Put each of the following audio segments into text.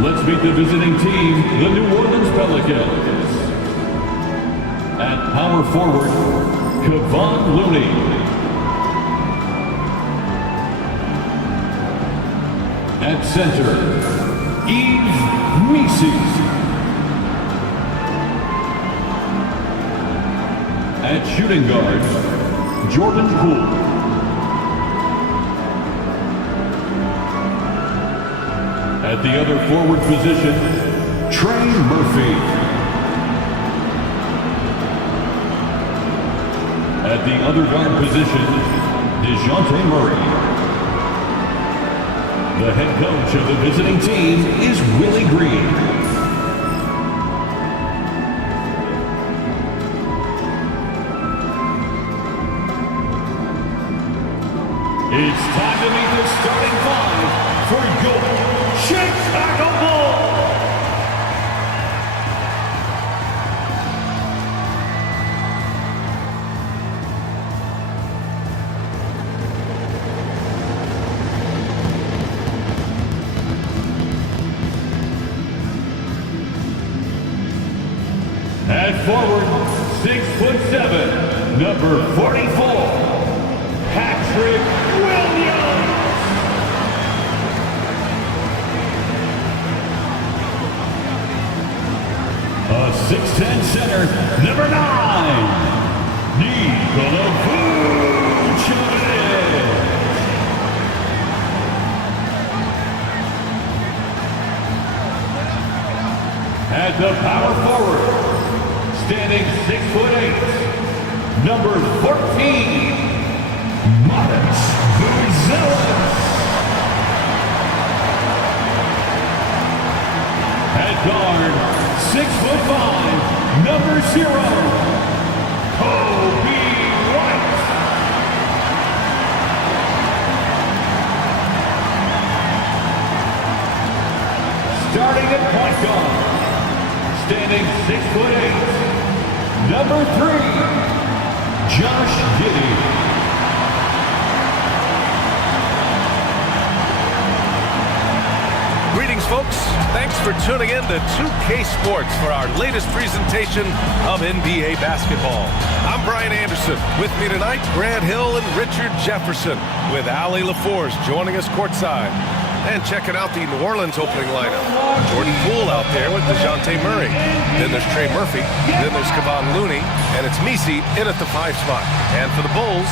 Let's meet the visiting team, the New Orleans Pelicans. At power forward, Kevon Looney. At center, Yves Missi. At shooting guard, Jordan Poole. At the other forward position, Trey Murphy. At the other guard position, DeJounte Murray. The head coach of the visiting team is Willie Green. It's time to meet the starting five for your Chicago Bulls. At forward, 6'7", number 44, Patrick Williams. A 6'10" center, number 9, Nikola Vucevic. At the power forward, standing 6'8", number 14, Marcus Buzelis. At guard, 6'5", number 0, Kobe White. Starting at point guard, standing 6'8", number 3, Josh Giddey. Greetings, folks. Thanks for tuning in to 2K Sports for our latest presentation of NBA basketball. I'm Brian Anderson. With me tonight, Grant Hill and Richard Jefferson, with Allie LaForce joining us courtside. And checking out the New Orleans opening lineup. Jordan Poole out there with DeJounte Murray. Then there's Trey Murphy. Then there's Kevon Looney. And it's Missi in at the 5 spot. And for the Bulls,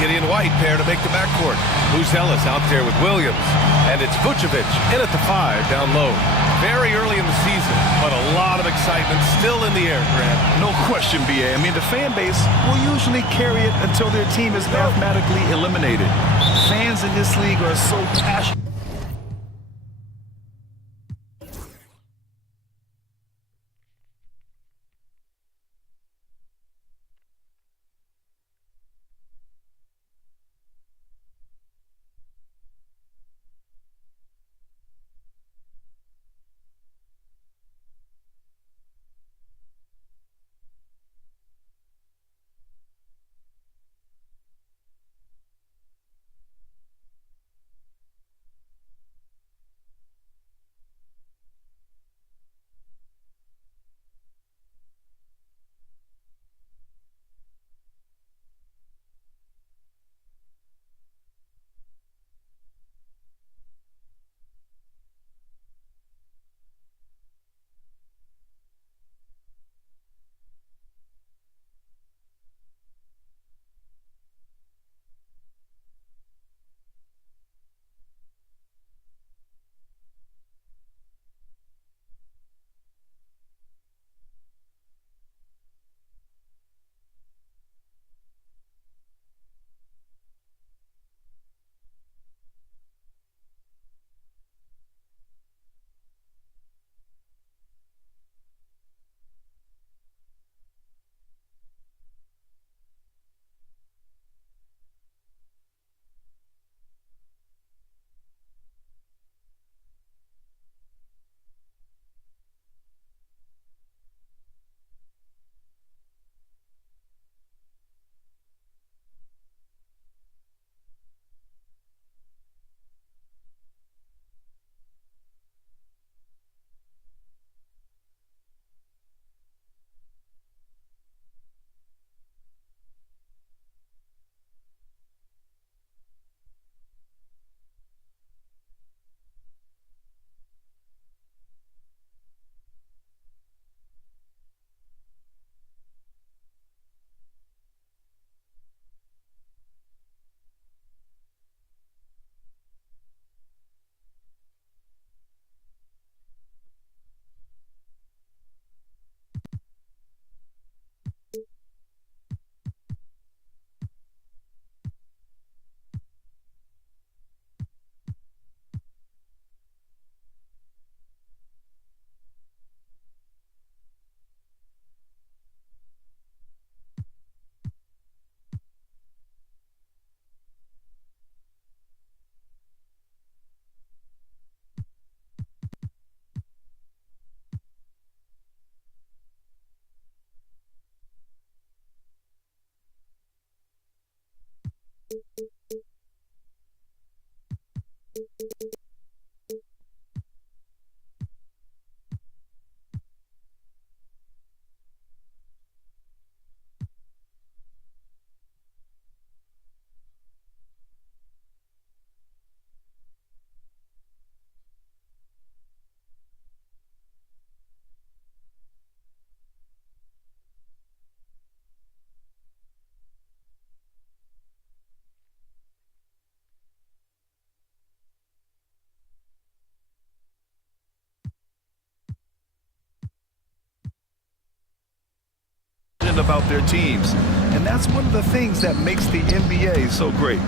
Gideon White pair to make the backcourt. Buzelis out there with Williams. And it's Vucevic in at the 5 down low. Very early in the season, but a lot of excitement still in the air, Grant. No question, B.A. I mean, the fan base will usually carry it until their team is mathematically eliminated. Fans in this league are so passionate. about their teams. And that's one of the things that makes the NBA so great.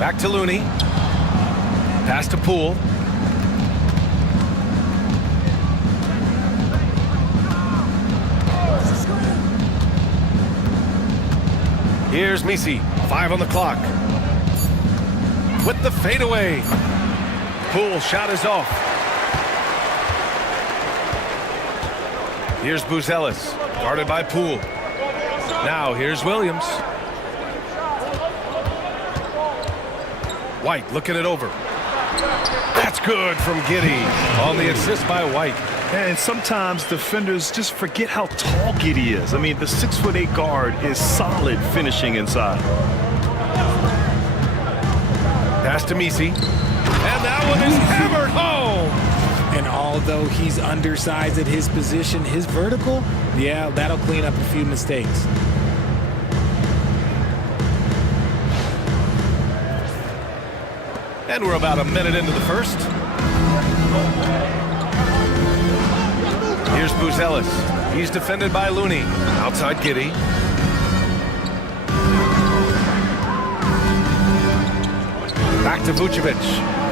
Back to Looney. Pass to Poole. Here's Messi. 5 on the clock. With the fadeaway. Poole shot is off. Here's Buzelis, guarded by Poole. Now here's Williams. White looking it over. That's good from Giddey on the assist by White. And sometimes defenders just forget how tall Giddey is. I mean, the 6'8" guard is solid finishing inside. Pass to Messi. And that one is hammered home. And although he's undersized at his position, his vertical, yeah, that'll clean up a few mistakes. And we're about a minute into the first. Here's Buzelis. He's defended by Looney. Outside Giddey. Back to Vucevic.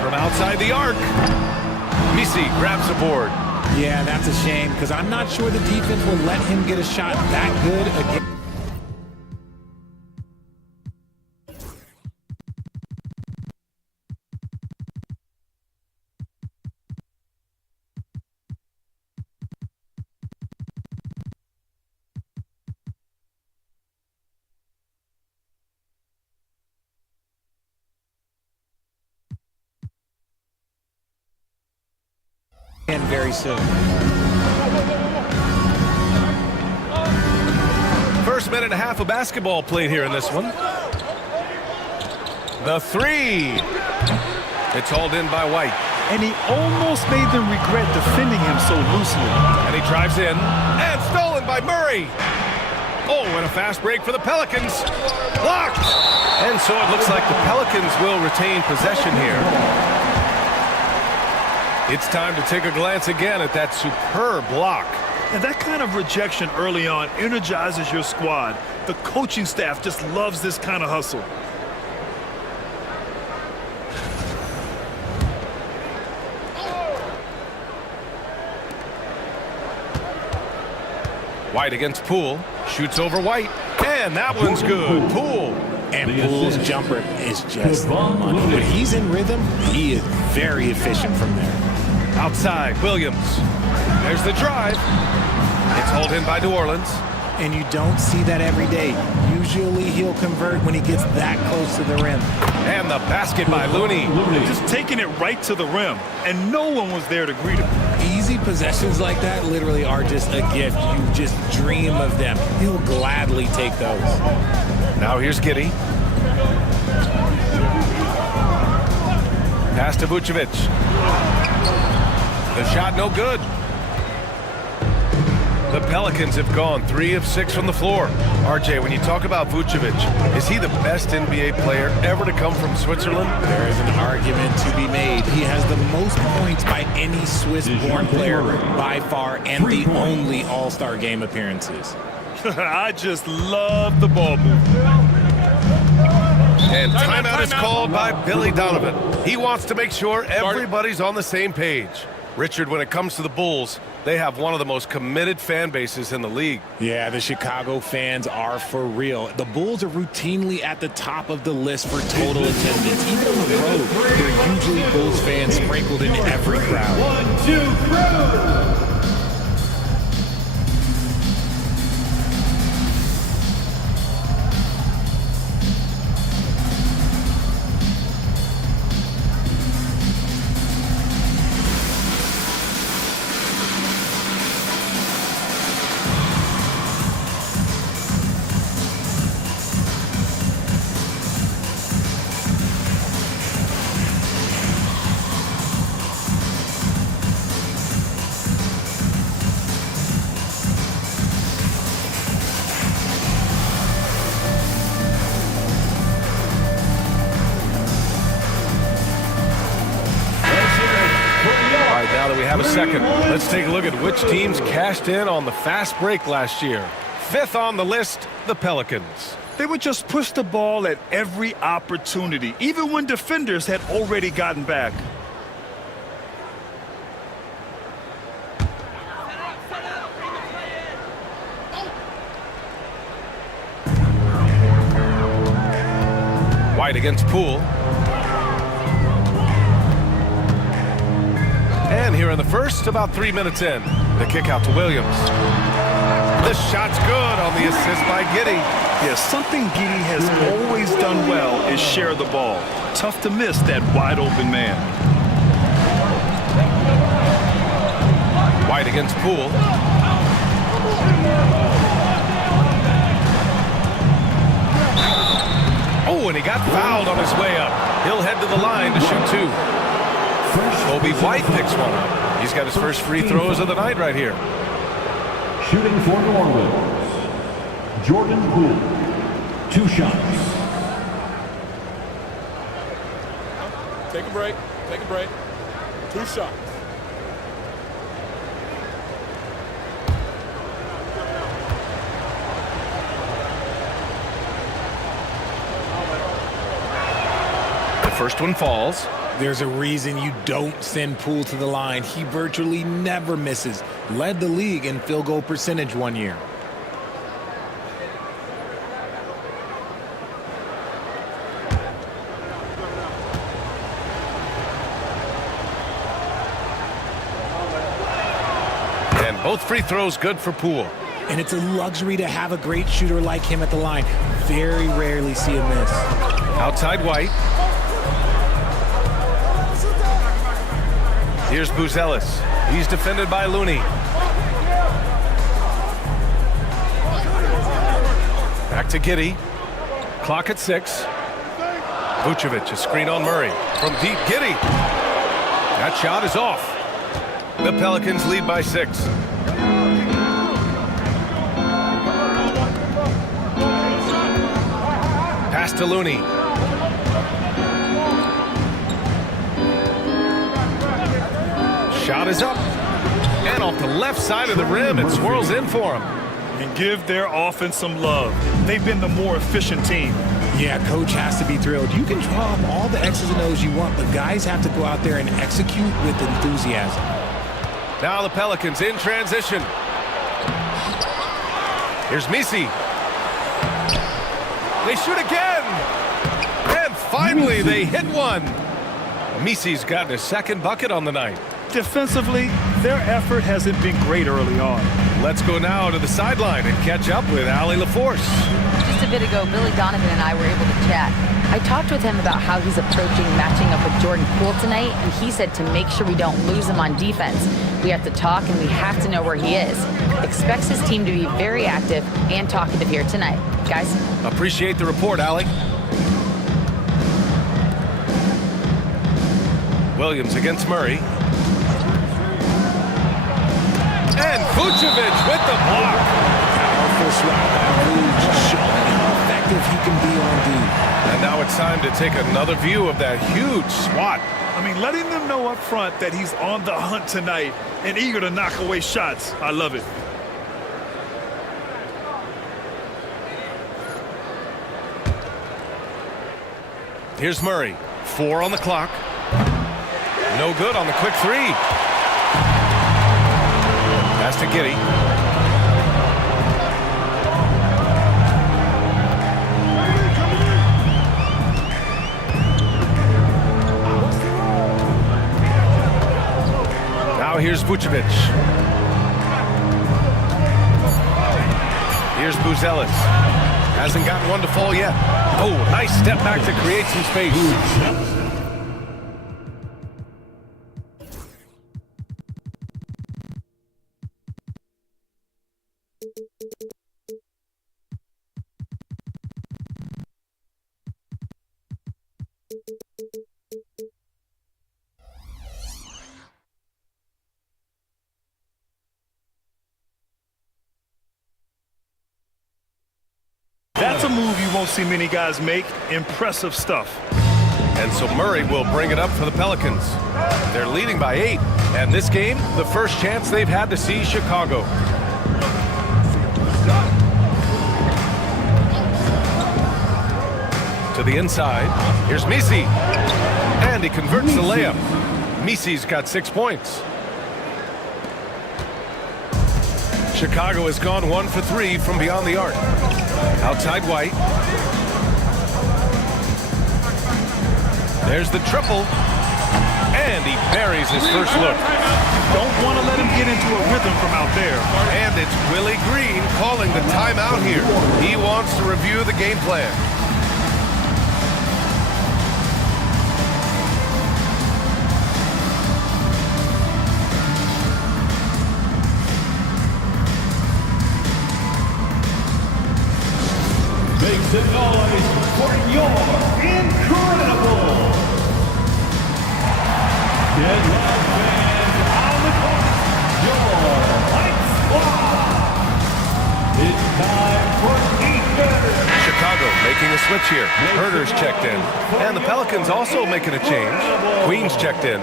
From outside the arc. Messi grabs the board. Yeah, that's a shame because I'm not sure the defense will let him get a shot that good again. Very soon. First minute and a half of basketball played here in this one. The three. It's hauled in by White. And he almost made them regret defending him so loosely. And he drives in. And stolen by Murray. Oh, and a fast break for the Pelicans. Blocked. And so it looks like the Pelicans will retain possession here. It's time to take a glance again at that superb block. And that kind of rejection early on energizes your squad. The coaching staff just loves this kind of hustle. White against Poole. Shoots over White. And that one's good. Poole. And Poole's jumper is just money. When he's in rhythm, he is very efficient from there. Outside, Williams. There's the drive. It's hauled in by New Orleans. And you don't see that every day. Usually he'll convert when he gets that close to the rim. And the basket by Looney. Just taking it right to the rim, and no one was there to greet him. Easy possessions like that literally are just a gift. You just dream of them. He'll gladly take those. Now here's Giddey. Pass to Vucevic. The shot no good. The Pelicans have gone 3 of 6 from the floor. RJ, when you talk about Vucevic, is he the best NBA player ever to come from Switzerland? There is an argument to be made. He has the most points by any Swiss-born player by far and the only All-Star game appearances. I just love the ball movement. And timeout is called by Billy Donovan. He wants to make sure everybody's on the same page. Richard, when it comes to the Bulls, they have one of the most committed fan bases in the league. Yeah, the Chicago fans are for real. The Bulls are routinely at the top of the list for total attendance. Even on the road, there are usually Bulls fans sprinkled in every crowd. 1-2 crowd. have a second. Let's take a look at which teams cashed in on the fast break last year. Fifth on the list, the Pelicans. They would just push the ball at every opportunity, even when defenders had already gotten back. White against Poole. And here in the first, about 3 minutes in, the kick out to Williams. The shot's good on the assist by Giddey. Yeah, something Giddey has always done well is share the ball. Tough to miss that wide open man. White against Poole. Oh, and he got fouled on his way up. He'll head to the line to shoot two. Kobe White picks one up. He's got his first free throws of the night right here. Shooting for New Orleans, Jordan Poole. 2 shots. Take a break. Take a break. 2 shots. The first one falls. There's a reason you don't send Poole to the line. He virtually never misses. Led the league in field goal percentage one year. And both free throws good for Poole. And it's a luxury to have a great shooter like him at the line. Very rarely see a miss. Outside White. Here's Buzelis. He's defended by Looney. Back to Giddey. Clock at 6. Vucevic, a screen on Murray. From deep, Giddey. That shot is off. The Pelicans lead by 6. Pass to Looney. Shot is up. And off the left side of the rim, it swirls in for him. And give their offense some love. They've been the more efficient team. Yeah, coach has to be thrilled. You can draw up all the X's and O's you want, but guys have to go out there and execute with enthusiasm. Now the Pelicans in transition. Here's Misi. They shoot again. And finally they hit one. Misi's gotten his second bucket on the night. Defensively, their effort hasn't been great early on. Let's go now to the sideline and catch up with Allie LaForce. Just a bit ago, Billy Donovan and I were able to chat. I talked with him about how he's approaching matching up with Jordan Poole tonight, and he said to make sure we don't lose him on defense, we have to talk and we have to know where he is. Expects his team to be very active and talkative here tonight. Guys? Appreciate the report, Allie. Williams against Murray. And Vucevic with the block. Powerful swat by Poole, just showing how effective he can be on D. And now it's time to take another view of that huge swat. I mean, letting them know up front that he's on the hunt tonight and eager to knock away shots. I love it. Here's Murray. 4 on the clock. No good on the quick 3. Pass to Giddey. Now here's Vucevic. Here's Buzelis. Hasn't gotten one to fall yet. Oh, nice step back to create some space. That's a move you won't see many guys make. Impressive stuff. And so Murray will bring it up for the Pelicans. They're leading by 8. And this game, the first chance they've had to see Chicago. To the inside. Here's Misi. And he converts the layup. Misi's got 6 points. Chicago has gone 1 for 3 from beyond the arc. Outside White. There's the triple. And he buries his first look. Don't want to let him get into a rhythm from out there. And it's Willie Green calling the timeout here. He wants to review the game plan. Make some noise for your incredible. Get loud, fans, on the court. Your White Squad. It's time for defense. Chicago making a switch here. Herder's checked in. And the Pelicans also making a change. Queen's checked in.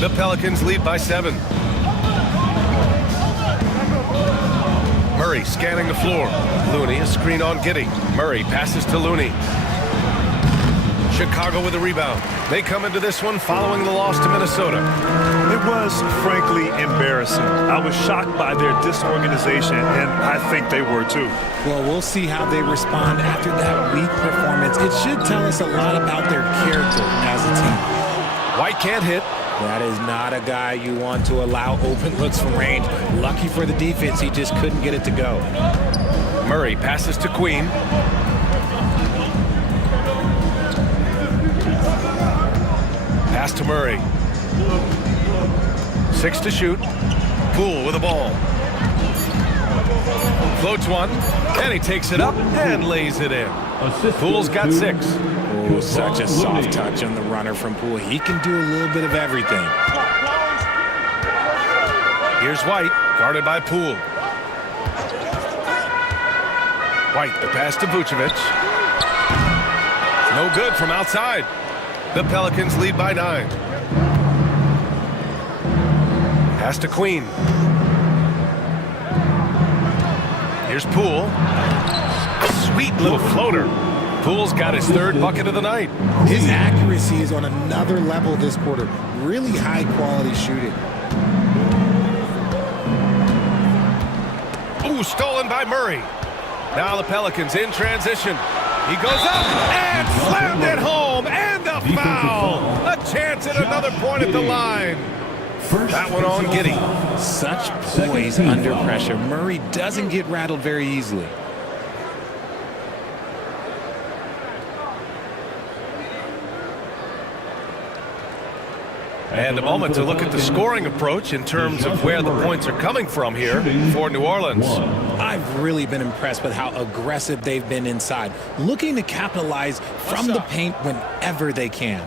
The Pelicans lead by 7. Murray scanning the floor. Looney, a screen on Giddey. Murray passes to Looney. Chicago with a rebound. They come into this one following the loss to Minnesota. It was, frankly, embarrassing. I was shocked by their disorganization, and I think they were too. Well, we'll see how they respond after that weak performance. It should tell us a lot about their character as a team. White can't hit. That is not a guy you want to allow open looks from range. Lucky for the defense, he just couldn't get it to go. Murray passes to Queen. Pass to Murray. 6 to shoot. Poole with the ball. Floats one, and he takes it up and lays it in. Poole's got 6. Oh, such a soft touch on the runner from Poole. He can do a little bit of everything. Here's White, guarded by Poole. White, the pass to Vucevic. No good from outside. The Pelicans lead by 9. Pass to Queen. Here's Poole. Sweet little floater. Poole's got his 3rd bucket of the night. His accuracy is on another level this quarter. Really high quality shooting. Ooh, stolen by Murray. Now the Pelicans in transition. He goes up and slammed it home. And the foul. A chance at another point at the line. That one on Giddey. Such poise under pressure. Murray doesn't get rattled very easily. And a moment to look at the scoring approach in terms of where the points are coming from here for New Orleans. I've really been impressed with how aggressive they've been inside, looking to capitalize from the paint whenever they can.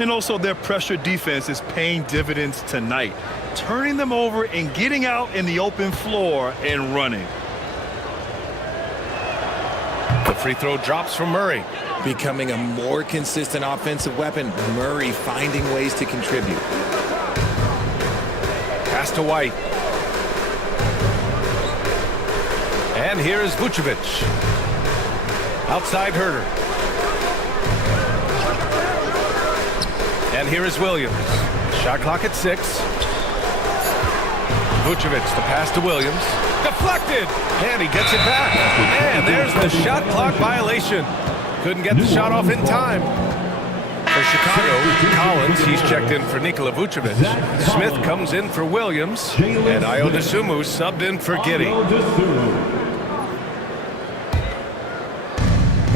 And also their pressure defense is paying dividends tonight, turning them over and getting out in the open floor and running. The free throw drops from Murray. Becoming a more consistent offensive weapon, Murray finding ways to contribute. Pass to White. And here is Vucevic. Outside Herder. And here is Williams. Shot clock at 6. Vucevic, the pass to Williams. Deflected! And he gets it back. And there's the shot clock violation. Couldn't get the shot off in time. For Chicago, Collins, he's checked in for Nikola Vucevic. Smith comes in for Williams. And Ayo Dosunmu subbed in for Giddey.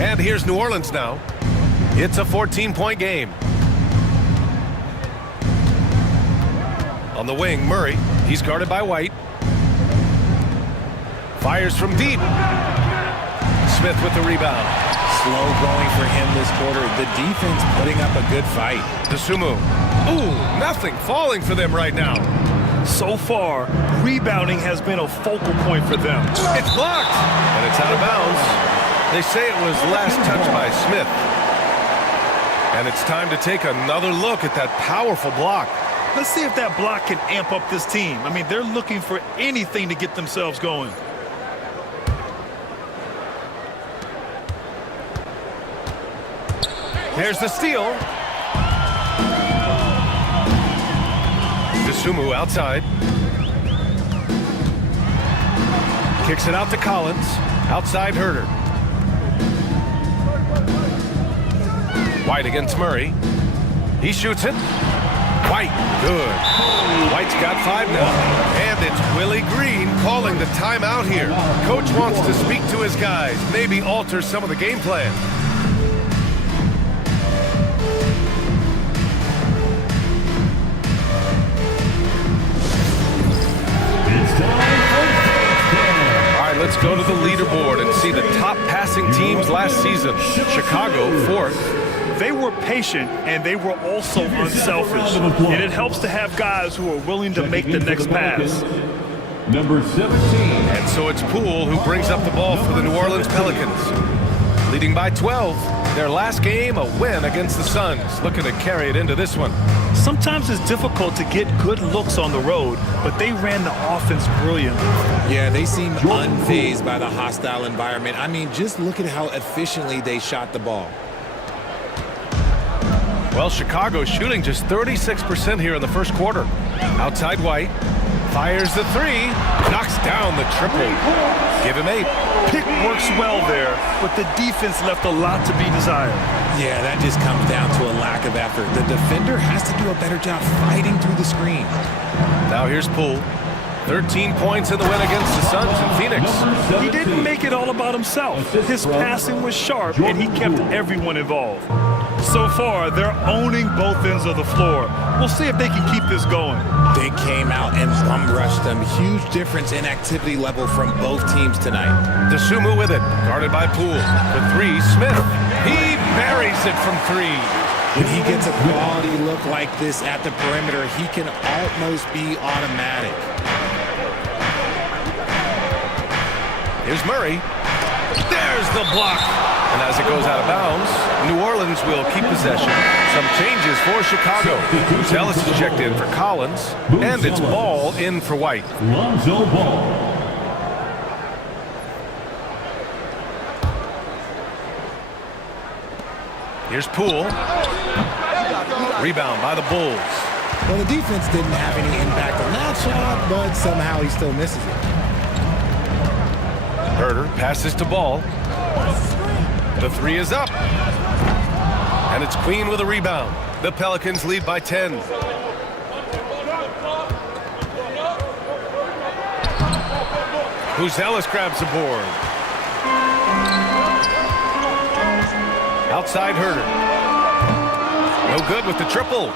And here's New Orleans now. It's a 14-point game. On the wing, Murray. He's guarded by White. Fires from deep. Smith with the rebound. Slow going for him this quarter. The defense putting up a good fight. DeSumo. Ooh, nothing falling for them right now. So far, rebounding has been a focal point for them. It's blocked, and it's out of bounds. They say it was last touched by Smith. And it's time to take another look at that powerful block. Let's see if that block can amp up this team. I mean, they're looking for anything to get themselves going. There's the steal. DeSumo outside. Kicks it out to Collins. Outside Herter. White against Murray. He shoots it. White, good. White's got 5 now. And it's Willie Green calling the timeout here. Coach wants to speak to his guys, maybe alter some of the game plan. Let's go to the leaderboard and see the top passing teams last season. Chicago 4th. They were patient and they were also unselfish. And it helps to have guys who are willing to make the next pass. Number 17. And so it's Poole who brings up the ball for the New Orleans Pelicans. Leading by 12. Their last game, a win against the Suns. Looking to carry it into this one. Sometimes it's difficult to get good looks on the road, but they ran the offense brilliantly. Yeah, they seemed unfazed by the hostile environment. I mean, just look at how efficiently they shot the ball. Well, Chicago shooting just 36% here in the first quarter. Outside White. Fires the 3. Knocks down the triple. Give him 8. Pick works well there, but the defense left a lot to be desired. Yeah, that just comes down to a lack of effort. The defender has to do a better job fighting through the screen. Now here's Poole. 13 points in the win against the Suns in Phoenix. He didn't make it all about himself. His passing was sharp, and he kept everyone involved. So far, they're owning both ends of the floor. We'll see if they can keep this going. They came out and bum rushed them. Huge difference in activity level from both teams tonight. DeSumo with it, guarded by Poole. The 3, Smith. He buries it from 3. When he gets a quality look like this at the perimeter, he can almost be automatic. Here's Murray. There's the block. And as it goes out of bounds, New Orleans will keep possession. Some changes for Chicago. Ellis is checked in for Collins. And it's Ball in for White. Lonzo Ball. Here's Poole. Rebound by the Bulls. Well, the defense didn't have any impact on that shot, but somehow he still misses it. Herter passes to Ball. The 3 is up. And it's Queen with a rebound. The Pelicans lead by 10. Ellis grabs the board. Outside Herter. No good with the triple.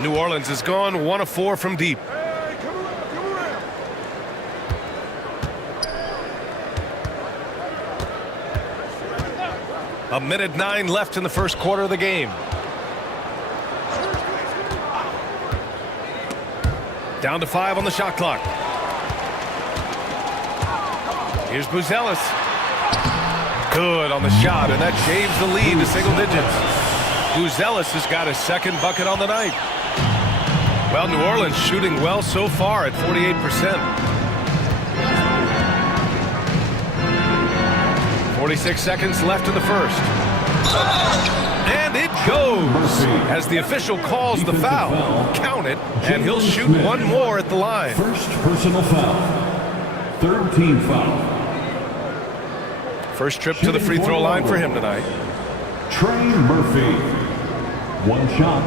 New Orleans has gone 1 of 4 from deep. A minute 9 left in the first quarter of the game. Down to 5 on the shot clock. Here's Ellis. Good on the shot, and that shaves the lead to single digits. Ellis has got his second bucket on the night. Well, New Orleans shooting well so far at 48%. 46 seconds left in the first. And it goes as the official calls the foul. Count it, and he'll shoot one more at the line. First personal foul. Third team foul. First trip to the free throw line for him tonight. Trey Murphy. One shot.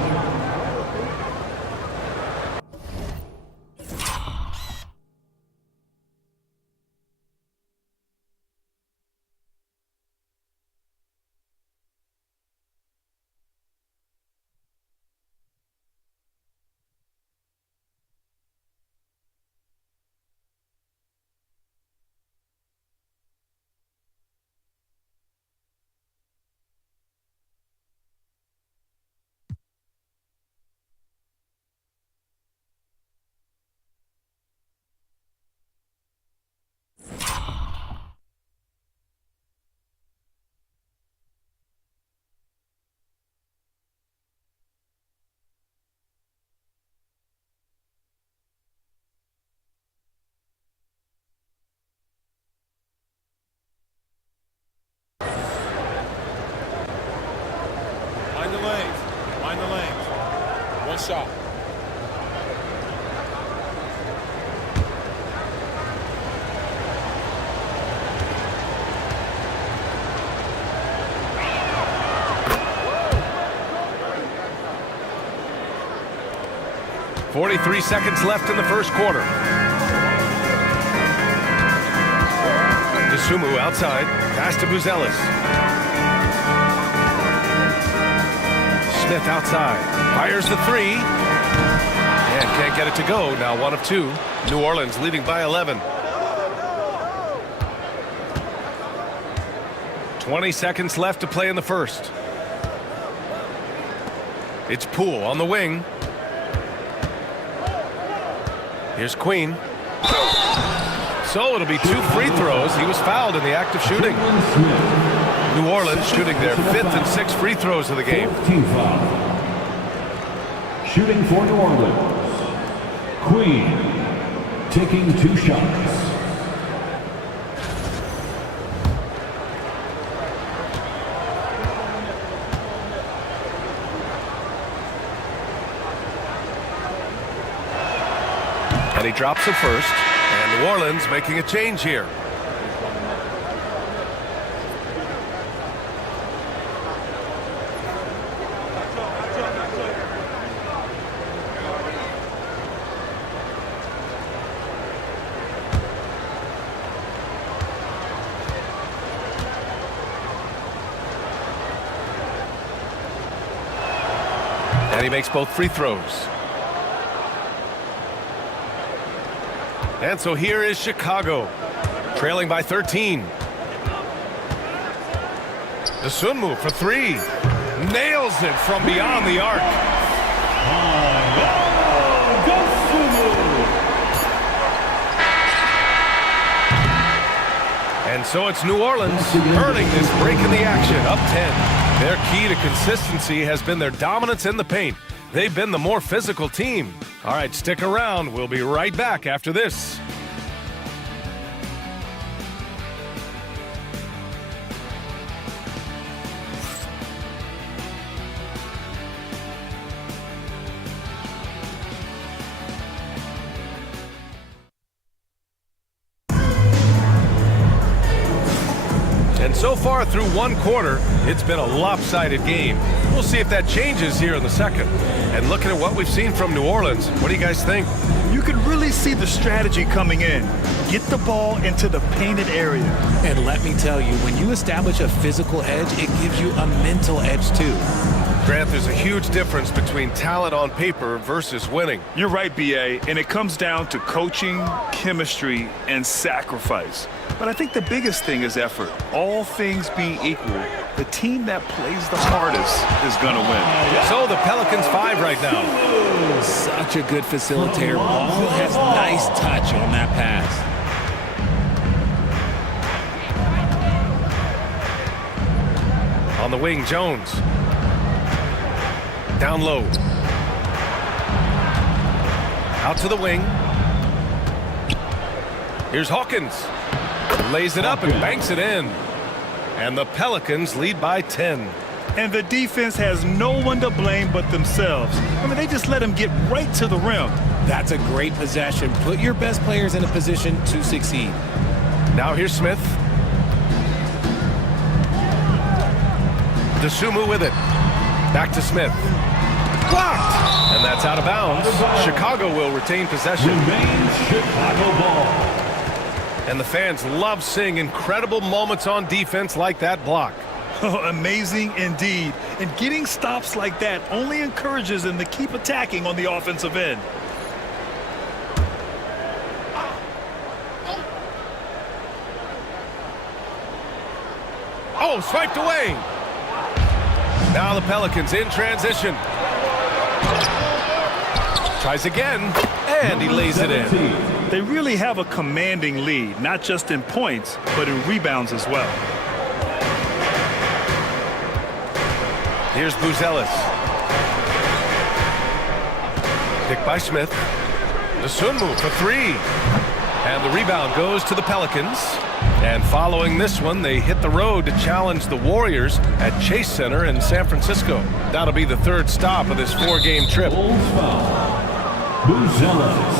shot. .43 seconds left in the first quarter. Sumu outside, pass to Buzelis. Smith outside, fires the three, and can't get it to go. Now 1 of 2. New Orleans leading by 11. 20 seconds left to play in the first. It's Poole on the wing. Here's Queen. So it'll be 2 free throws. He was fouled in the act of shooting. New Orleans shooting their 5th and 6th free throws of the game. Team foul. Shooting for New Orleans. Queen taking 2 shots. And he drops it first. And New Orleans making a change here. And he makes both free throws. And so here is Chicago, trailing by 13. The Sunmu for 3. Nails it from beyond the arc. And so it's New Orleans earning this break in the action, up 10. Their key to consistency has been their dominance in the paint. They've been the more physical team. All right, stick around. We'll be right back after this. And so far through 1 quarter, it's been a lopsided game. We'll see if that changes here in the second. And looking at what we've seen from New Orleans, what do you guys think? You can really see the strategy coming in. Get the ball into the painted area. And let me tell you, when you establish a physical edge, it gives you a mental edge too. Grant, there's a huge difference between talent on paper versus winning. You're right, B.A., and it comes down to coaching, chemistry, and sacrifice. But I think the biggest thing is effort. All things being equal, the team that plays the hardest is going to win. So the Pelicans 5 right now. Such a good facilitator. Ball has nice touch on that pass. On the wing, Jones. Down low. Out to the wing. Here's Hawkins. Lays it up and banks it in. And the Pelicans lead by 10. And the defense has no one to blame but themselves. I mean, they just let them get right to the rim. That's a great possession. Put your best players in a position to succeed. Now here's Smith. DeSumo with it. Back to Smith. Blocked! And that's out of bounds. Chicago will retain possession. Remains Chicago ball. And the fans love seeing incredible moments on defense like that block. Oh, amazing indeed. And getting stops like that only encourages them to keep attacking on the offensive end. Oh, swiped away. Now the Pelicans in transition. Tries again, and he lays it in. They really have a commanding lead, not just in points, but in rebounds as well. Here's Buzelis. Picked by Smith. The Sunmu for 3. And the rebound goes to the Pelicans. And following this one, they hit the road to challenge the Warriors at Chase Center in San Francisco. That'll be the third stop of this 4-game trip. Bulls foul. Buzelis.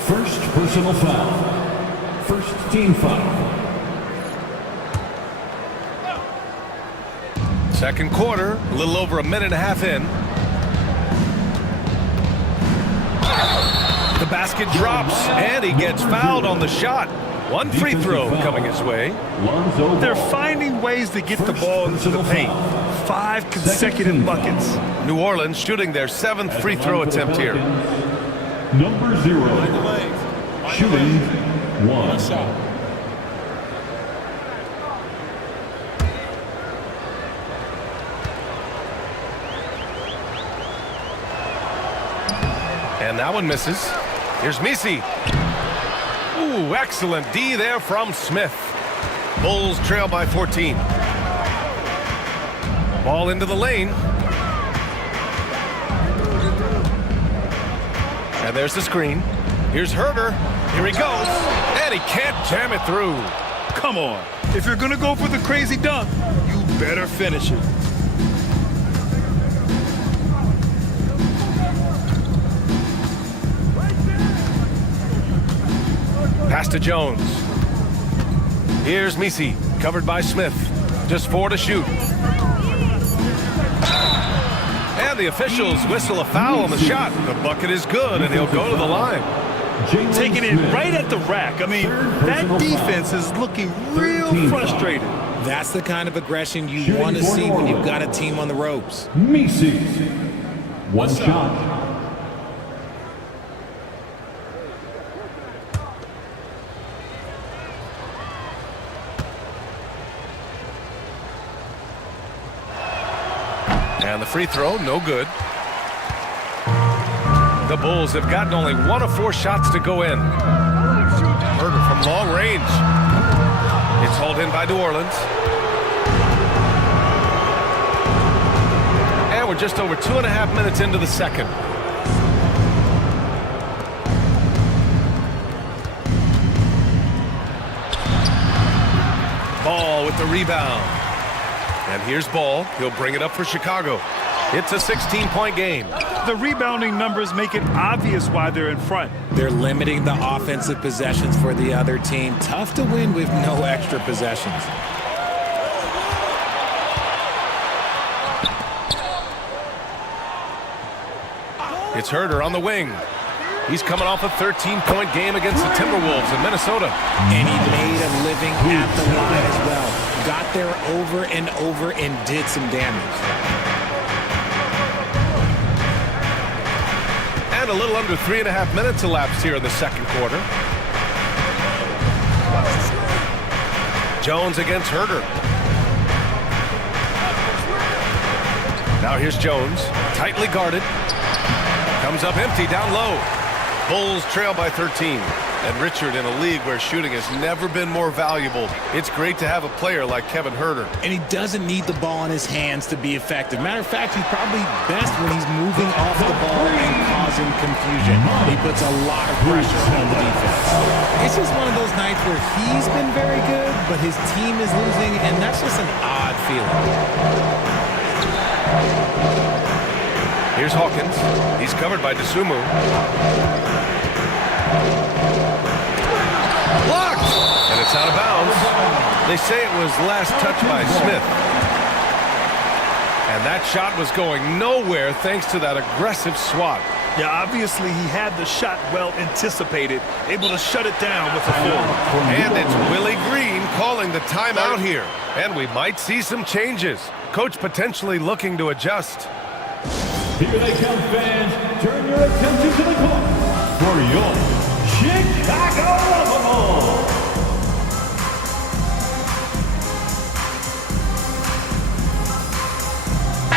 First personal foul. First team foul. Second quarter, a little over a minute and a half in. The basket drops, and he gets fouled on the shot. One free throw coming his way. They're finding ways to get the ball into the paint. 5 consecutive buckets. New Orleans shooting their 7th free throw attempt here. Number 0. Shooting 1. And that one misses. Here's Misi. Ooh, excellent D there from Smith. Bulls trail by 14. Ball into the lane. And there's the screen. Here's Herder. Here he goes. And he can't jam it through. Come on. If you're going to go for the crazy dunk, you better finish it. Pass to Jones. Here's Misi, covered by Smith. Just 4 to shoot. And the officials whistle a foul on the shot. The bucket is good, and he'll go to the line. Taking it right at the rack. I mean, that defense is looking real frustrated. That's the kind of aggression you want to see when you've got a team on the ropes. Misi. One shot. And the free throw, no good. The Bulls have gotten only 1 of 4 shots to go in. Herder from long range. It's hauled in by New Orleans. And we're just over 2.5 minutes into the second. Ball with the rebound. And here's Ball. He'll bring it up for Chicago. It's a 16-point game. The rebounding numbers make it obvious why they're in front. They're limiting the offensive possessions for the other team. Tough to win with no extra possessions. It's Herder on the wing. He's coming off a 13-point game against the Timberwolves in Minnesota. And he made a living at the line as well. Got there over and over and did some damage. And a little under 3.5 minutes elapsed here in the second quarter. Jones against Herder. Now here's Jones, tightly guarded. Comes up empty down low. Bulls trail by 13. And Richard, in a league where shooting has never been more valuable, it's great to have a player like Kevin Herder. And he doesn't need the ball in his hands to be effective. Matter of fact, he's probably best when he's moving off the ball and causing confusion. He puts a lot of pressure on the defense. It's just one of those nights where he's been very good, but his team is losing, and that's just an odd feeling. Here's Hawkins. He's covered by DeSumo. Blocked! And it's out of bounds. They say it was last touched by Smith. And that shot was going nowhere thanks to that aggressive swat. Yeah, obviously he had the shot well anticipated, able to shut it down with a forward. And it's Willie Green calling the timeout here. And we might see some changes. Coach potentially looking to adjust. Here they come, fans. Turn your attention to the court for your Chicago Bulls.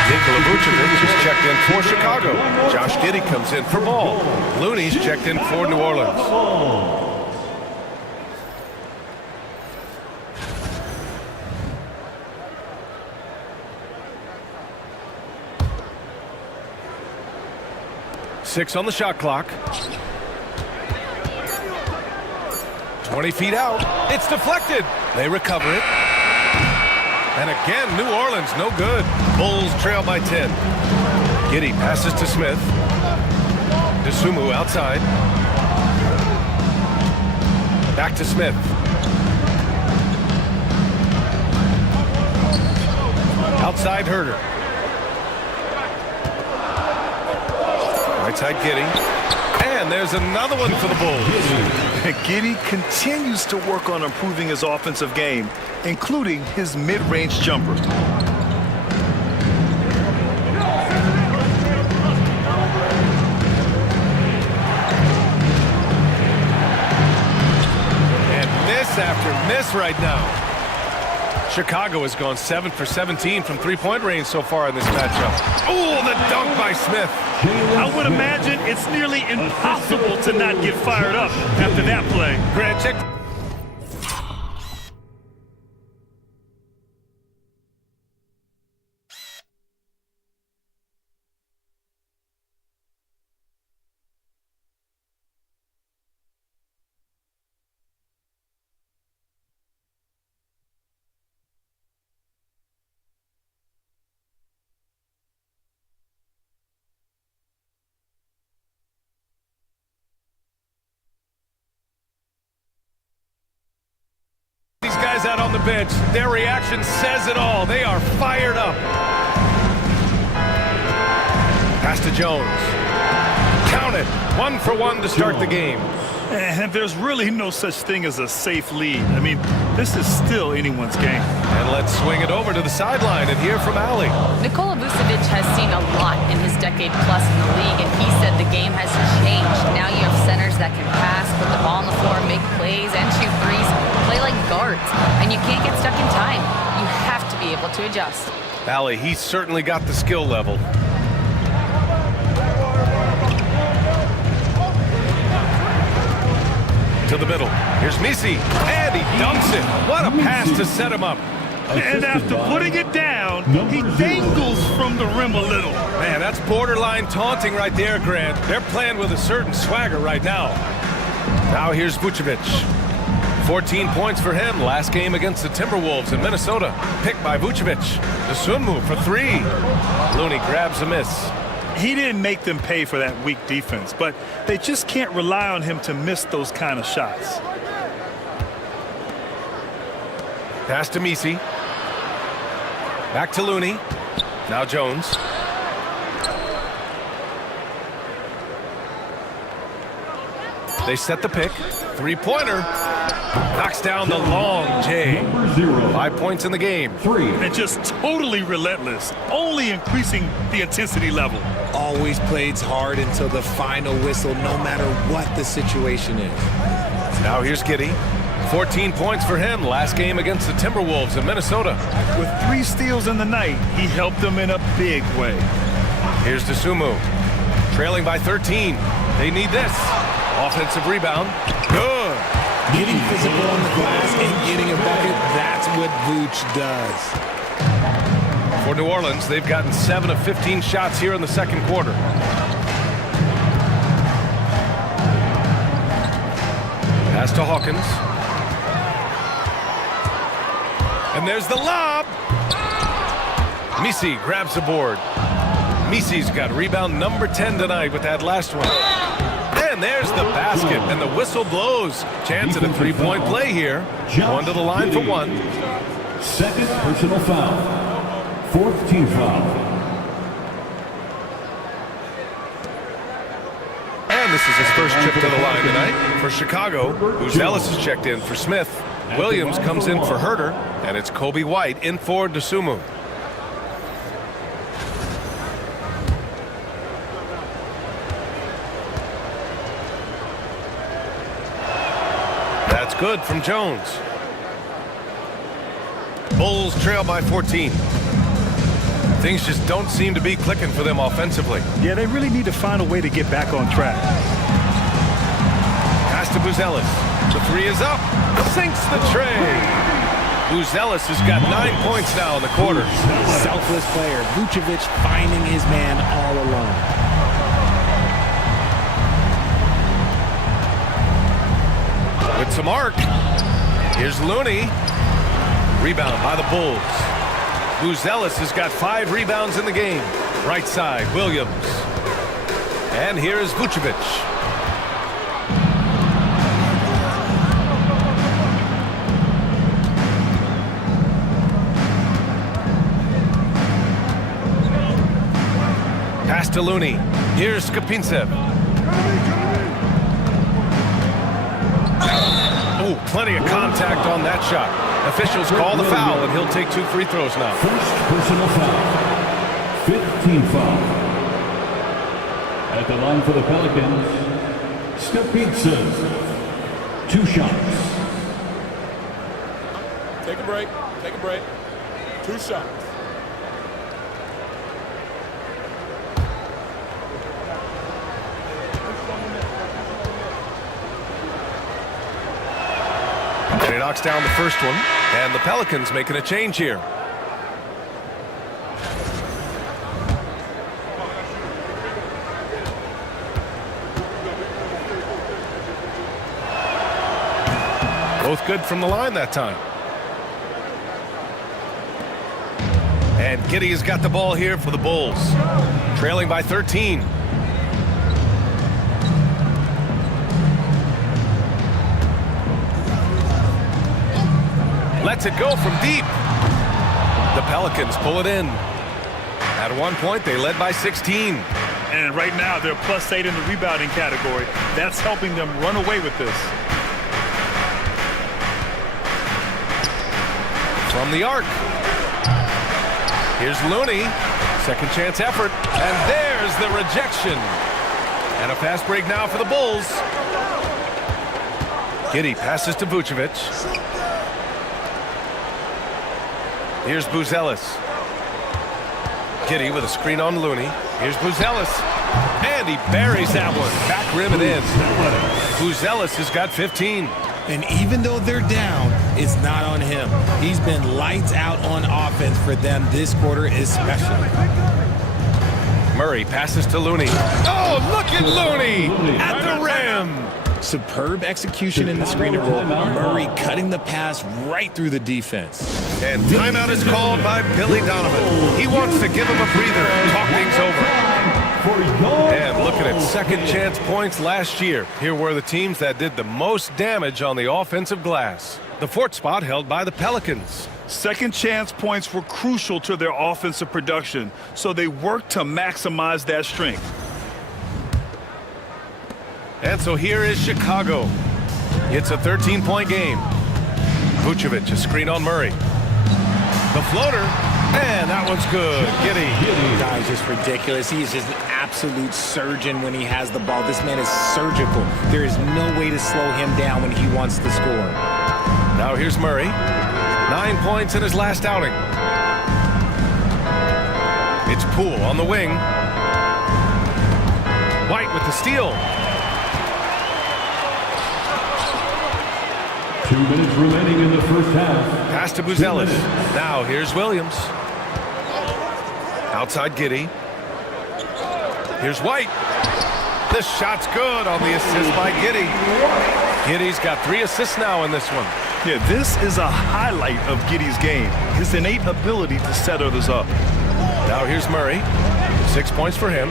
Nikola Vucevic is checked in for Chicago. Josh Giddey comes in for Ball. Looney's checked in for New Orleans. 6 on the shot clock. 20 feet out. It's deflected. They recover it. And again, New Orleans, no good. Bulls trail by 10. Giddey passes to Smith. Dosunmu outside. Back to Smith. Outside Herter. Right side Giddey. And there's another one for the Bulls. Giddey continues to work on improving his offensive game, including his mid-range jumper. And miss after miss right now. Chicago has gone 7 for 17 from three-point range so far in this matchup. Oh, the dunk by Smith. I would imagine it's nearly impossible to not get fired up after that play. Grant, check. These guys out on the bench, their reaction says it all. They are fired up. Pass to Jones. Count it. 1 for 1 to start the game. And there's really no such thing as a safe lead. I mean, this is still anyone's game. And let's swing it over to the sideline and hear from Ali. Nikola Vucevic has seen a lot in his decade plus in the league, and he said the game has changed. Now you have centers that can pass, put the ball on the floor, make plays, and shoot threes, play like guards. And you can't get stuck in time. You have to be able to adjust. Ali, he's certainly got the skill level. To the middle. Here's Misi. And he dunks it. What a pass to set him up. And after putting it down, he dangles from the rim a little. Man, that's borderline taunting right there, Grant. They're playing with a certain swagger right now. Now here's Vucevic. 14 points for him. Last game against the Timberwolves in Minnesota. Picked by Vucevic. Dosunmu for 3. Looney grabs a miss. He didn't make them pay for that weak defense, but they just can't rely on him to miss those kind of shots. Pass to Misi. Back to Looney. Now Jones. They set the pick. Three-pointer. Knocks down the long J. 5 points in the game. 3. And just totally relentless, only increasing the intensity level. Always plays hard until the final whistle, no matter what the situation is. Now here's Giddey. 14 points for him. Last game against the Timberwolves in Minnesota. With 3 steals in the night, he helped them in a big way. Here's Dosunmu. Trailing by 13. They need this. Offensive rebound. Good. Getting physical on the glass and getting a bucket, that's what Vooch does. For New Orleans, they've gotten 7 of 15 shots here in the second quarter. Pass to Hawkins. And there's the lob. Misi grabs the board. Misi's got rebound number 10 tonight with that last one. And there's the basket, and the whistle blows. Chance at a three-point play here. Going to the line for 1. Second personal foul. 4th team foul. And this is his first trip to the line tonight. For Chicago, Ellis is checked in for Smith. Williams comes in for Herter, and it's Kobe White in for Dosunmu. That's good from Jones. Bulls trail by 14. Things just don't seem to be clicking for them offensively. Yeah, they really need to find a way to get back on track. Pass to Buzelis. The 3 is up. Sinks the tray. Buzelis has got 9 points now in the quarter. Selfless player. Vucevic finding his man all alone. With some arc. Here's Looney. Rebound by the Bulls. Buzelis has got 5 rebounds in the game. Right side, Williams. And here is Vucevic. Pass to Looney. Here's Kapintsev. Oh, plenty of contact on that shot. Officials call the foul, and he'll take 2 free throws now. First personal foul. 15 foul. At the line for the Pelicans, Kapintsev. 2 shots. Take a break. Take a break. 2 shots. And he knocks down the first one. And the Pelicans making a change here. Both good from the line that time. And Giddey has got the ball here for the Bulls. Trailing by 13. Lets it go from deep. The Pelicans pull it in. At one point, they led by 16. And right now, they're +8 in the rebounding category. That's helping them run away with this. From the arc. Here's Looney. Second chance effort. And there's the rejection. And a fast break now for the Bulls. Giddey passes to Vucevic. Here's Buzelis. Giddey with a screen on Looney. Here's Buzelis. And he buries that one. Back rim and in. Buzelis has got 15. And even though they're down, it's not on him. He's been lights out on offense for them this quarter especially. Murray passes to Looney. Oh, look at Looney at the rim. Superb execution in the screen and roll. Murray cutting the pass right through the defense. And timeout is called by Billy Donovan. He wants to give him a breather, talk things over. And looking at second chance points last year, here were the teams that did the most damage on the offensive glass. The 4th spot held by the Pelicans. Second chance points were crucial to their offensive production, so they worked to maximize that strength. And so here is Chicago. It's a 13-point game. Vucevic, a screen on Murray. The floater, and that one's good. Giddey. Guy's just ridiculous. He is just an absolute surgeon when he has the ball. This man is surgical. There is no way to slow him down when he wants to score. Now here's Murray. 9 points in his last outing. It's Poole on the wing. White with the steal. 2 minutes remaining in the first half. Pass to Buzelis. Now here's Williams. Outside Giddey. Here's White. The shot's good on the assist by Giddey. Giddey's got 3 assists now in this one. Yeah, this is a highlight of Giddey's game. His innate ability to set others up. Now here's Murray. 6 points for him.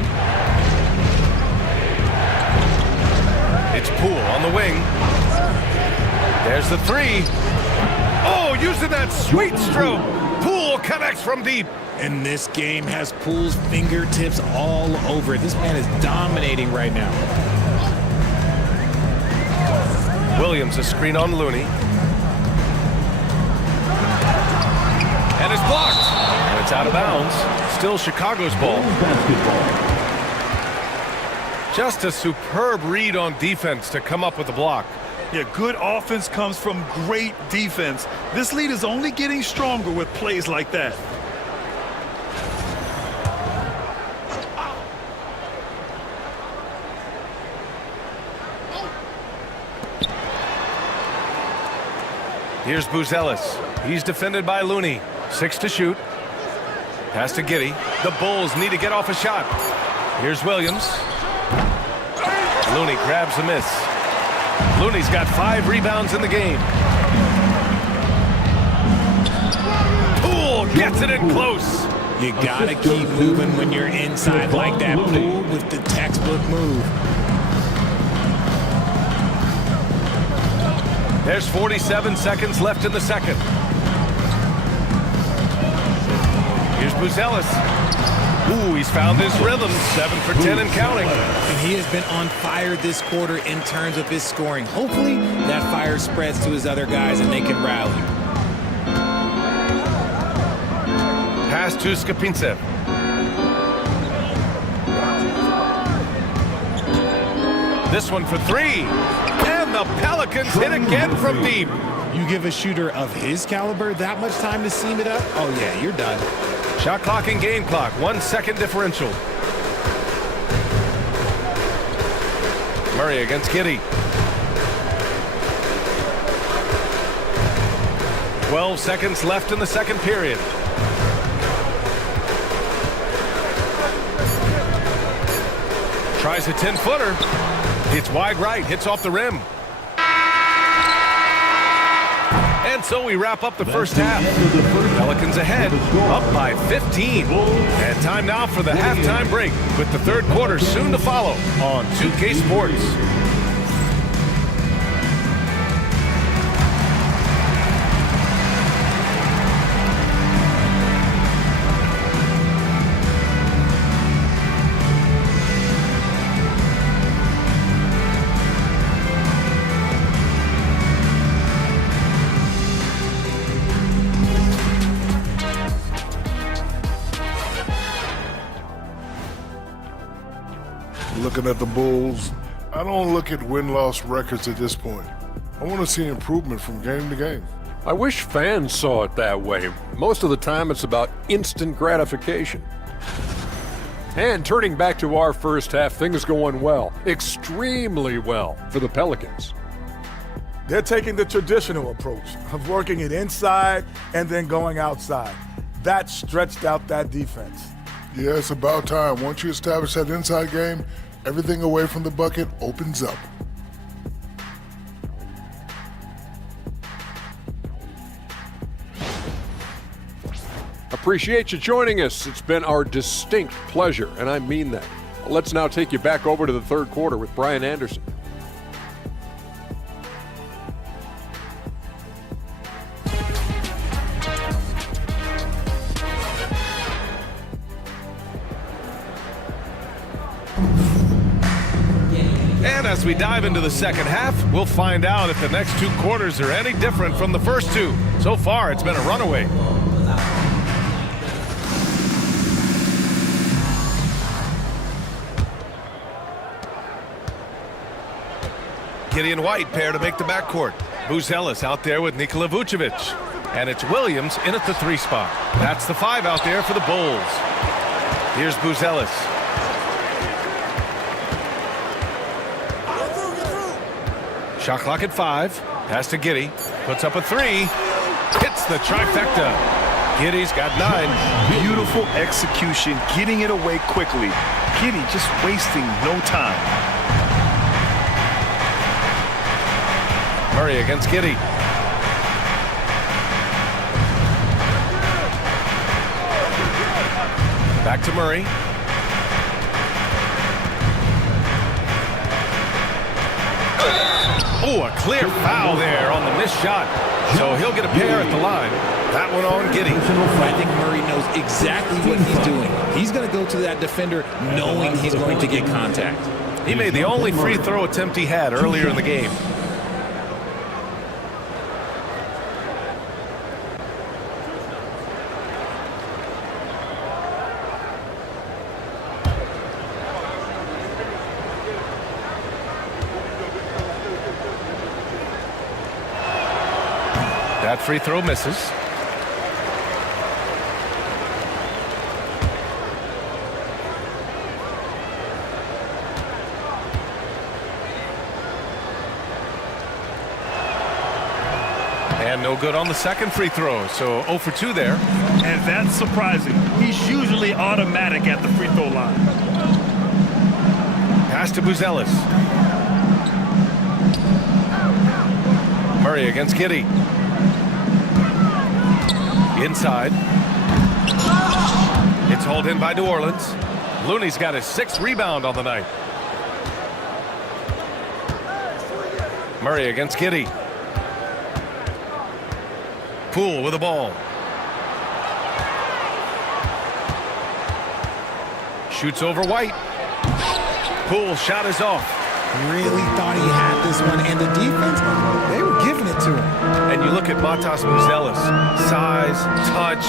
It's Poole on the wing. There's the 3. Oh, using that sweet stroke. Poole connects from deep. And this game has Poole's fingertips all over it. This man is dominating right now. Williams, a screen on Looney. And it's blocked. And it's out of bounds. Still Chicago's ball. Just a superb read on defense to come up with the block. Yeah, good offense comes from great defense. This lead is only getting stronger with plays like that. Here's Buzelis. He's defended by Looney. 6 to shoot. Pass to Giddey. The Bulls need to get off a shot. Here's Williams. Looney grabs a miss. Looney's got 5 rebounds in the game. Poole gets it in close. You gotta keep moving when you're inside like that. Poole with the textbook move. There's 47 seconds left in the second. Here's Buzelis. Ooh, he's found his rhythm. 7 for 10 and counting. And he has been on fire this quarter in terms of his scoring. Hopefully that fire spreads to his other guys and they can rally. Pass to Skapintsev. This one for 3. And the Pelicans hit again from deep. You give a shooter of his caliber that much time to seam it up? Oh, yeah, you're done. Shot clock and game clock. 1 second differential. Murray against Giddey. 12 seconds left in the second period. Tries a 10-footer. It's wide right. Hits off the rim. And so we wrap up the first half. Pelicans ahead, up by 15. And time now for the halftime break, with the third quarter soon to follow on 2K Sports. Looking at the Bulls, I don't look at win-loss records at this point. I want to see improvement from game to game. I wish fans saw it that way. Most of the time it's about instant gratification. And turning back to our first half, things going well, extremely well for the Pelicans. They're taking the traditional approach of working it inside and then going outside. That stretched out that defense. Yeah, it's about time. Once you establish that inside game, everything away from the bucket opens up. Appreciate you joining us. It's been our distinct pleasure, and I mean that. Let's now take you back over to the third quarter with Brian Anderson. And as we dive into the second half, we'll find out if the next 2 quarters are any different from the first 2. So far, it's been a runaway. Giddey and White pair to make the backcourt. Buzelis out there with Nikola Vucevic. And it's Williams in at the 3 spot. That's the 5 out there for the Bulls. Here's Buzelis. Shot clock at 5. Pass to Giddey. Puts up a 3. Hits the trifecta. Giddey's got 9. Beautiful execution, getting it away quickly. Giddey just wasting no time. Murray against Giddey. Back to Murray. Oh, a clear foul there on the missed shot. So he'll get a pair at the line. That one on Giddey. I think Murray knows exactly what he's doing. He's going to go to that defender knowing he's going to get contact. He made the only free throw attempt he had earlier in the game. That free throw misses. And no good on the second free throw, so 0 for 2 there. And that's surprising. He's usually automatic at the free throw line. Pass to Buzelis. Murray against Giddey. Inside. It's hauled in by New Orleans. Looney's got his 6th rebound on the night. Murray against Giddey. Poole with the ball. Shoots over White. Poole shot is off. Really thought he had this one, and the defense, they were giving it to him. And you look at Matas Buzelis. Size, touch,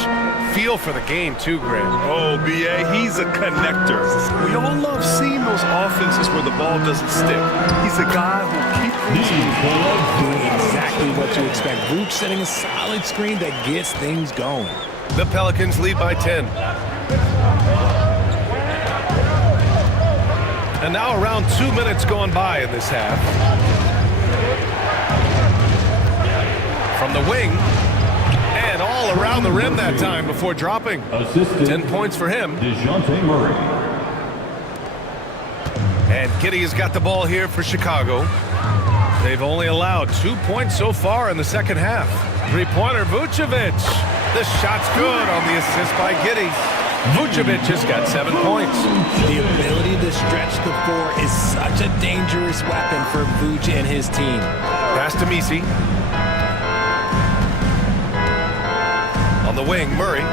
feel for the game too, Grant. Oh, B.A., he's a connector. We all love seeing those offenses where the ball doesn't stick. He's a guy who keeps things Doing exactly what you expect. Vooch setting a solid screen that gets things going. The Pelicans lead by 10. And now around 2 minutes gone by in this half. From the wing. And all around the rim that time before dropping. Assisted 10 points for him. DeJounte Murray. And Giddey has got the ball here for Chicago. They've only allowed 2 points so far in the second half. Three-pointer, Vucevic. The shot's good on the assist by Giddey. Vucevic has got 7 points. The ability to stretch the floor is such a dangerous weapon for Vooch and his team. Pass to Misi. On the wing, Murray.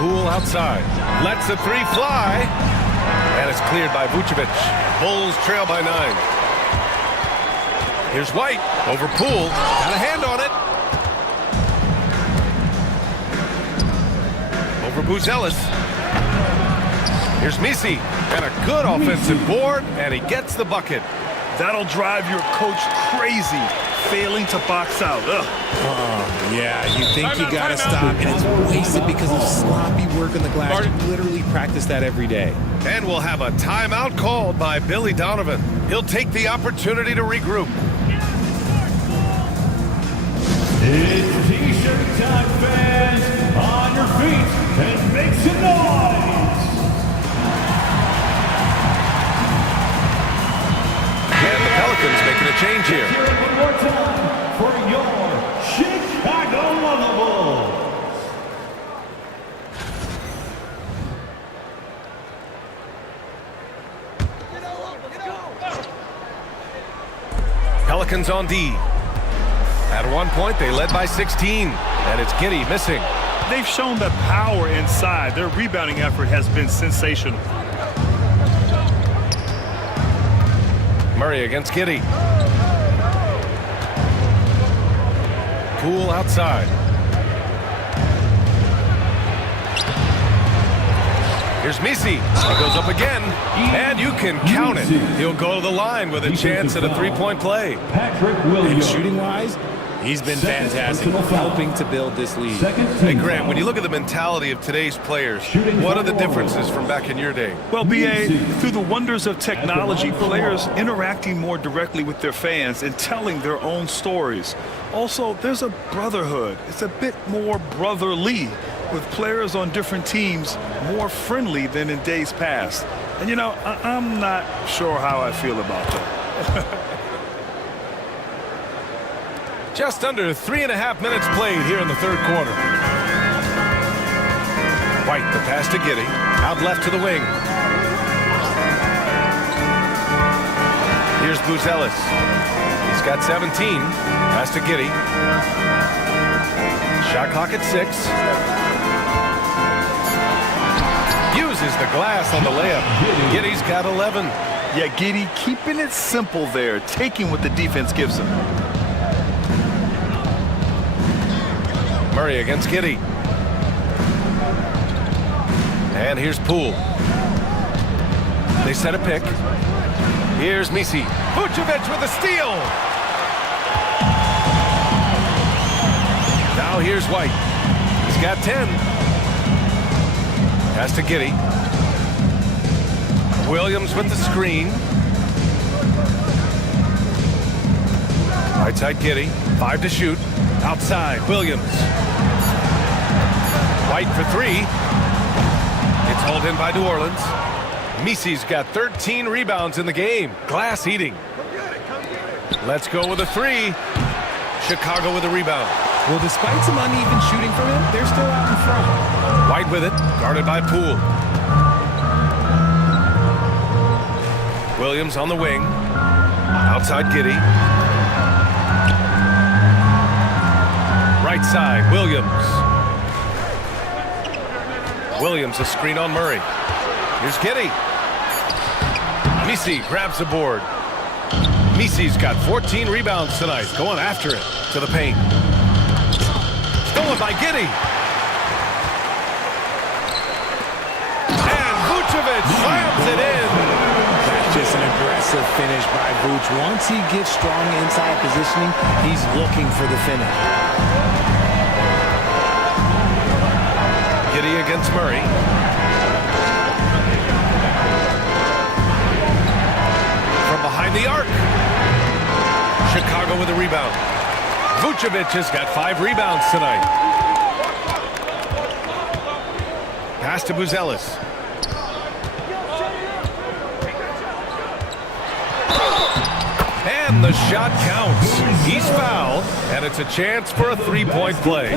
Poole outside. Lets the 3 fly. And it's cleared by Vucevic. Bulls trail by 9. Here's White over Poole. Got a hand on it. Over Buzelis. Here's Misi. And a good offensive board. And he gets the bucket. That'll drive your coach crazy, failing to box out. Ugh. Yeah, you think you gotta stop, and it's wasted because of sloppy work on the glass. You literally practice that every day. And we'll have a timeout called by Billy Donovan. He'll take the opportunity to regroup. It's T-shirt time, fans. On your feet and make some noise. And the Pelicans making a change here. One more time for your Chicago Lovables. Pelicans on D. At one point, they led by 16. And it's Giddey missing. They've shown that power inside. Their rebounding effort has been sensational. Murray against Giddey. Poole outside. Here's Misi. He goes up again. And you can count it. He'll go to the line with a chance at a 3-point play. Patrick And Williams. shooting-wise, he's been fantastic, helping to build this lead. Hey, Graham, when you look at the mentality of today's players, what are the differences from back in your day? Well, B.A., through the wonders of technology, players interacting more directly with their fans and telling their own stories. Also, there's a brotherhood. It's a bit more brotherly, with players on different teams more friendly than in days past. And, you know, I'm not sure how I feel about that. Just under 3.5 minutes played here in the third quarter. White, the pass to Giddey. Out left to the wing. Here's Buzelis. He's got 17. Pass to Giddey. Shot clock at 6. Uses the glass on the layup. Giddey's got 11. Yeah, Giddey keeping it simple there, taking what the defense gives him. Murray against Giddey. And here's Poole. They set a pick. Here's Misi. Vucevic with a steal. Now here's White. He's got 10. Pass to Giddey. Williams with the screen. Right side Giddey. 5 to shoot. Outside, Williams. White for 3. It's hauled in by New Orleans. Misi's got 13 rebounds in the game. Glass eating. Let's go with a three. Chicago with a rebound. Well, despite some uneven shooting from him, they're still out in front. White with it, guarded by Poole. Williams on the wing. Outside Giddey. Right side, Williams. Williams a screen on Murray. Here's Giddey. Misi grabs the board. Misi's got 14 rebounds tonight. Going after it to the paint. Stolen by Giddey. And Vucevic slams it in. That's just an aggressive finish by Vuce. Once he gets strong inside positioning, he's looking for the finish. Giddey against Murray. From behind the arc. Chicago with a rebound. Vucevic has got 5 rebounds tonight. Pass to Buzelis. And the shot counts. He's fouled, and it's a chance for a three-point play.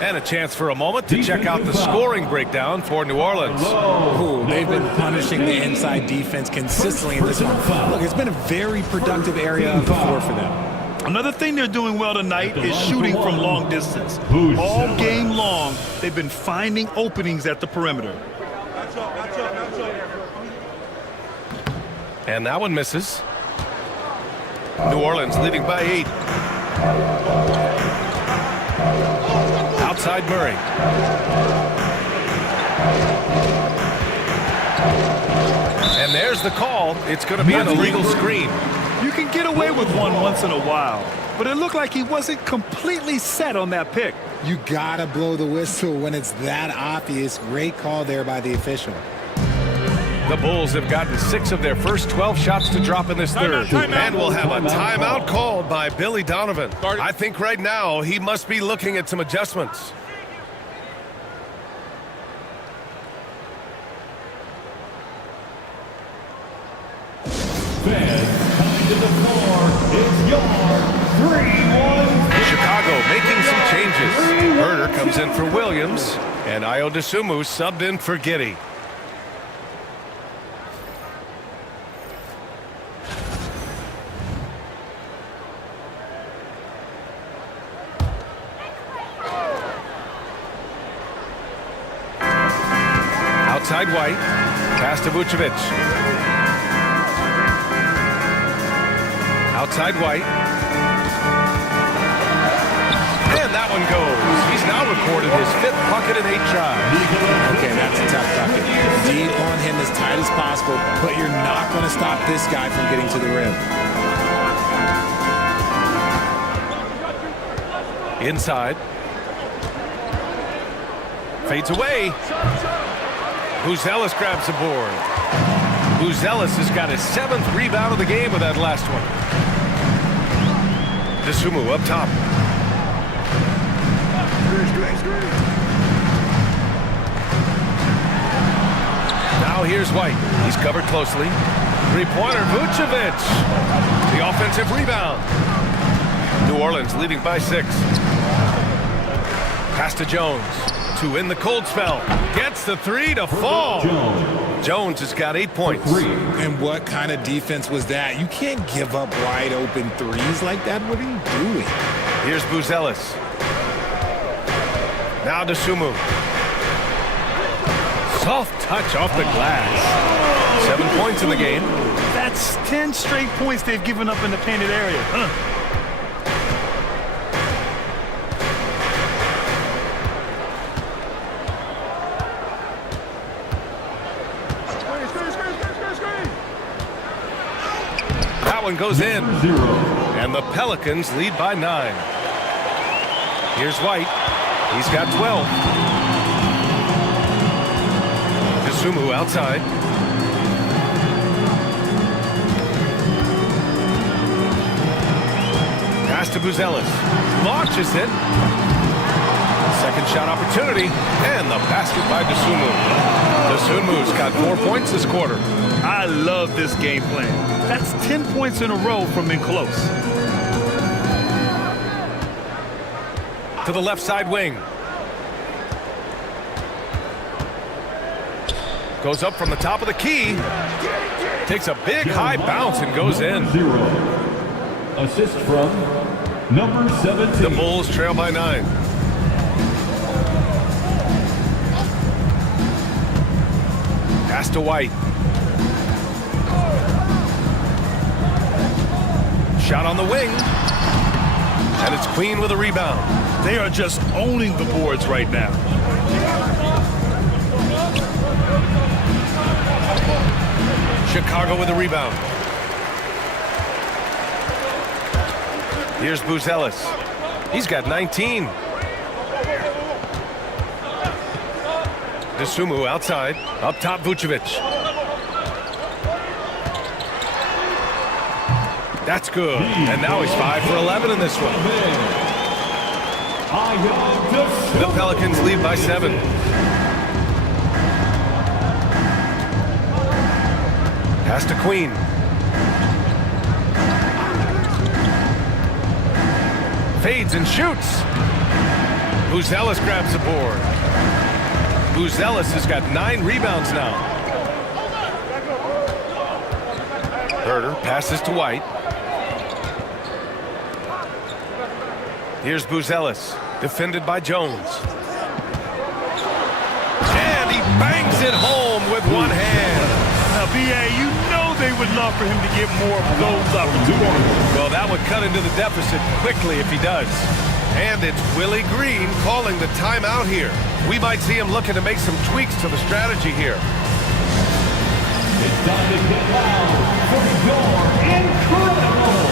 And a chance for a moment to check out the scoring breakdown for New Orleans. Ooh, they've been punishing the inside defense consistently in this one. Look, it's been a very productive area of the floor for them. Another thing they're doing well tonight is shooting from long distance. All game long, they've been finding openings at the perimeter. And that one misses. New Orleans leading by 8. Outside Murray. And there's the call. It's going to be an illegal screen. You can get away with one once in a while, but it looked like he wasn't completely set on that pick. You gotta blow the whistle when it's that obvious. Great call there by the official. The Bulls have gotten 6 of their first 12 shots to drop in this third. And we'll have a timeout called by Billy Donovan. I think right now he must be looking at some adjustments. Fans coming to the floor. It's your 3-1. Chicago making some changes. Herder comes in for Williams, and Ayo Dosunmu subbed in for Giddey. Outside White, pass to Vucevic. Outside White. And that one goes. He's now recorded his 5th bucket in 8 tries. Okay, that's a tough bucket. Deep on him as tight as possible, but you're not going to stop this guy from getting to the rim. Inside. Fades away. Buzelis grabs the board. Buzelis has got his 7th rebound of the game with that last one. Dosunmu up top. Now here's White. He's covered closely. Three-pointer, Vucevic. The offensive rebound. New Orleans leading by 6. Pass to Jones. 2 in the cold spell. Gets the 3 to fall. Jones has got 8 points. And what kind of defense was that? You can't give up wide open threes like that. What are you doing? Here's Buzelis. Now Dosunmu. Soft touch off the glass. 7 points in the game. That's 10 straight points they've given up in the painted area. That one goes in. And the Pelicans lead by 9. Here's White. He's got 12. Dosunmu outside. Pass to Buzelis. Launches it. Second shot opportunity. And the basket by Dosunmu. Dosunmu's got 4 points this quarter. I love this game plan. That's 10 points in a row from in close. To the left side wing. Goes up from the top of the key. Takes a big high bounce and goes in. 0. Assist from number 17. The Bulls trail by 9. Pass to White. Shot on the wing. And it's Queen with a rebound. They are just owning the boards right now. Chicago with a rebound. Here's Buzelis. He's got 19. Dosunmu outside. Up top, Vucevic. That's good. And now he's 5 for 11 in this one. The Pelicans lead by 7. Pass to Queen. Fades and shoots. Buzelis grabs the board. Buzelis has got 9 rebounds now. Herter passes to White. Here's Buzelis, defended by Jones. And he bangs it home with one hand. Now, B.A., you know they would love for him to get more of those opportunities. Well, that would cut into the deficit quickly if he does. And it's Willie Green calling the timeout here. We might see him looking to make some tweaks to the strategy here. It's time to get loud for your incredible.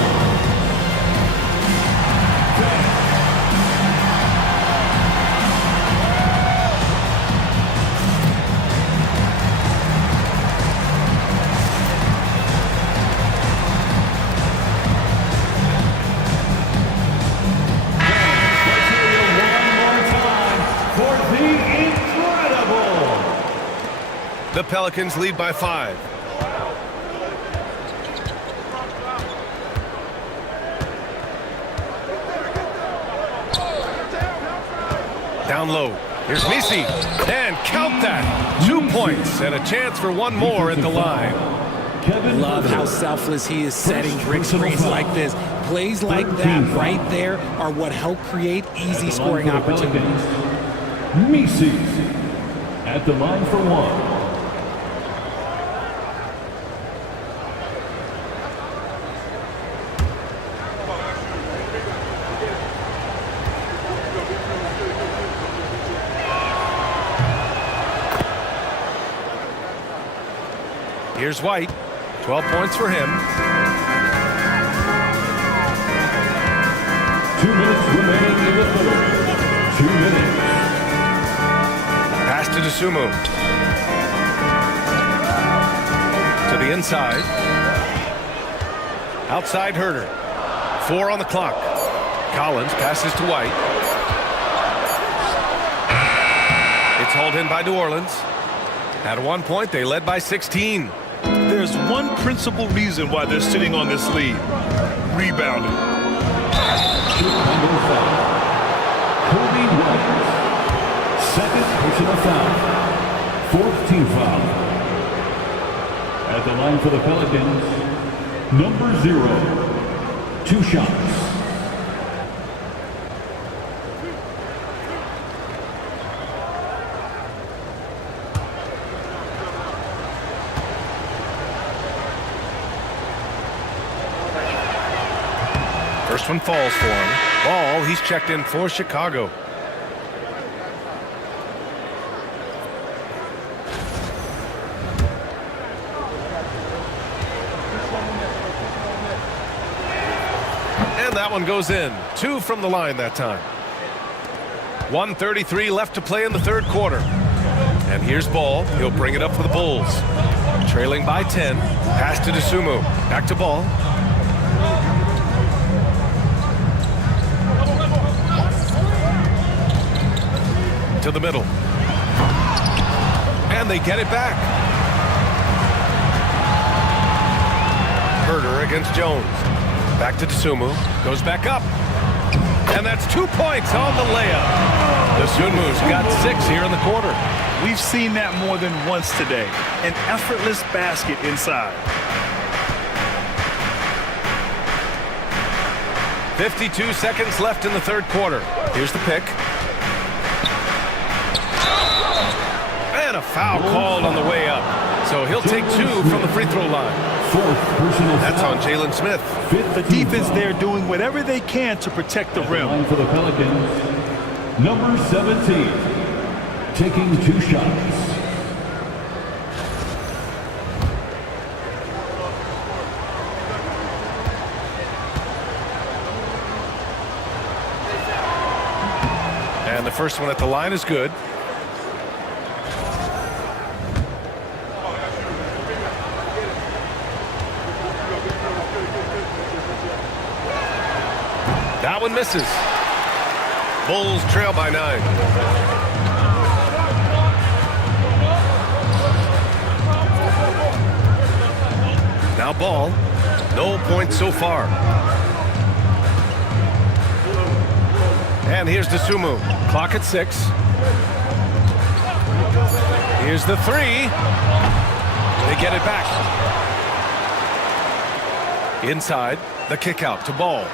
The Pelicans lead by 5. Down low. Here's Misi. And count that. 2 points and a chance for one more at the line. Love how selfless he is setting brick screens like this. Plays like that right there are what help create easy scoring opportunities. Misi at the line for 1. Here's White. 12 points for him. 2 minutes remaining in the third. 2 minutes. Pass to Dosunmu. To the inside. Outside Herter. 4 on the clock. Collins passes to White. It's hauled in by New Orleans. At one point, they led by 16. There's one principal reason why they're sitting on this lead. Rebounding. Kobe White. Second personal foul. 4th team foul. At the line for the Pelicans, number 0. 2 shots. First one falls for him. Ball, he's checked in for Chicago. And that one goes in. 2 from the line that time. 1:33 left to play in the third quarter. And here's Ball. He'll bring it up for the Bulls. Trailing by 10. Pass to Dosunmu. Back to Ball. To the middle. And they get it back. Herder against Jones. Back to Dosunmu. Goes back up. And that's 2 points on the layup. Dosunmu's got 6 here in the quarter. We've seen that more than once today. An effortless basket inside. 52 seconds left in the third quarter. Here's the pick. And a foul called on the way up. So he'll take 2 from the free throw line. That's on Jalen Smith. The defense there doing whatever they can to protect the rim. For the Pelicans, number 17, taking 2 shots. And the first one at the line is good. That one misses. Bulls trail by 9. Now ball. No points so far. And here's Dosunmu. Clock at 6. Here's the 3. They get it back. Inside, the kick out to Ball.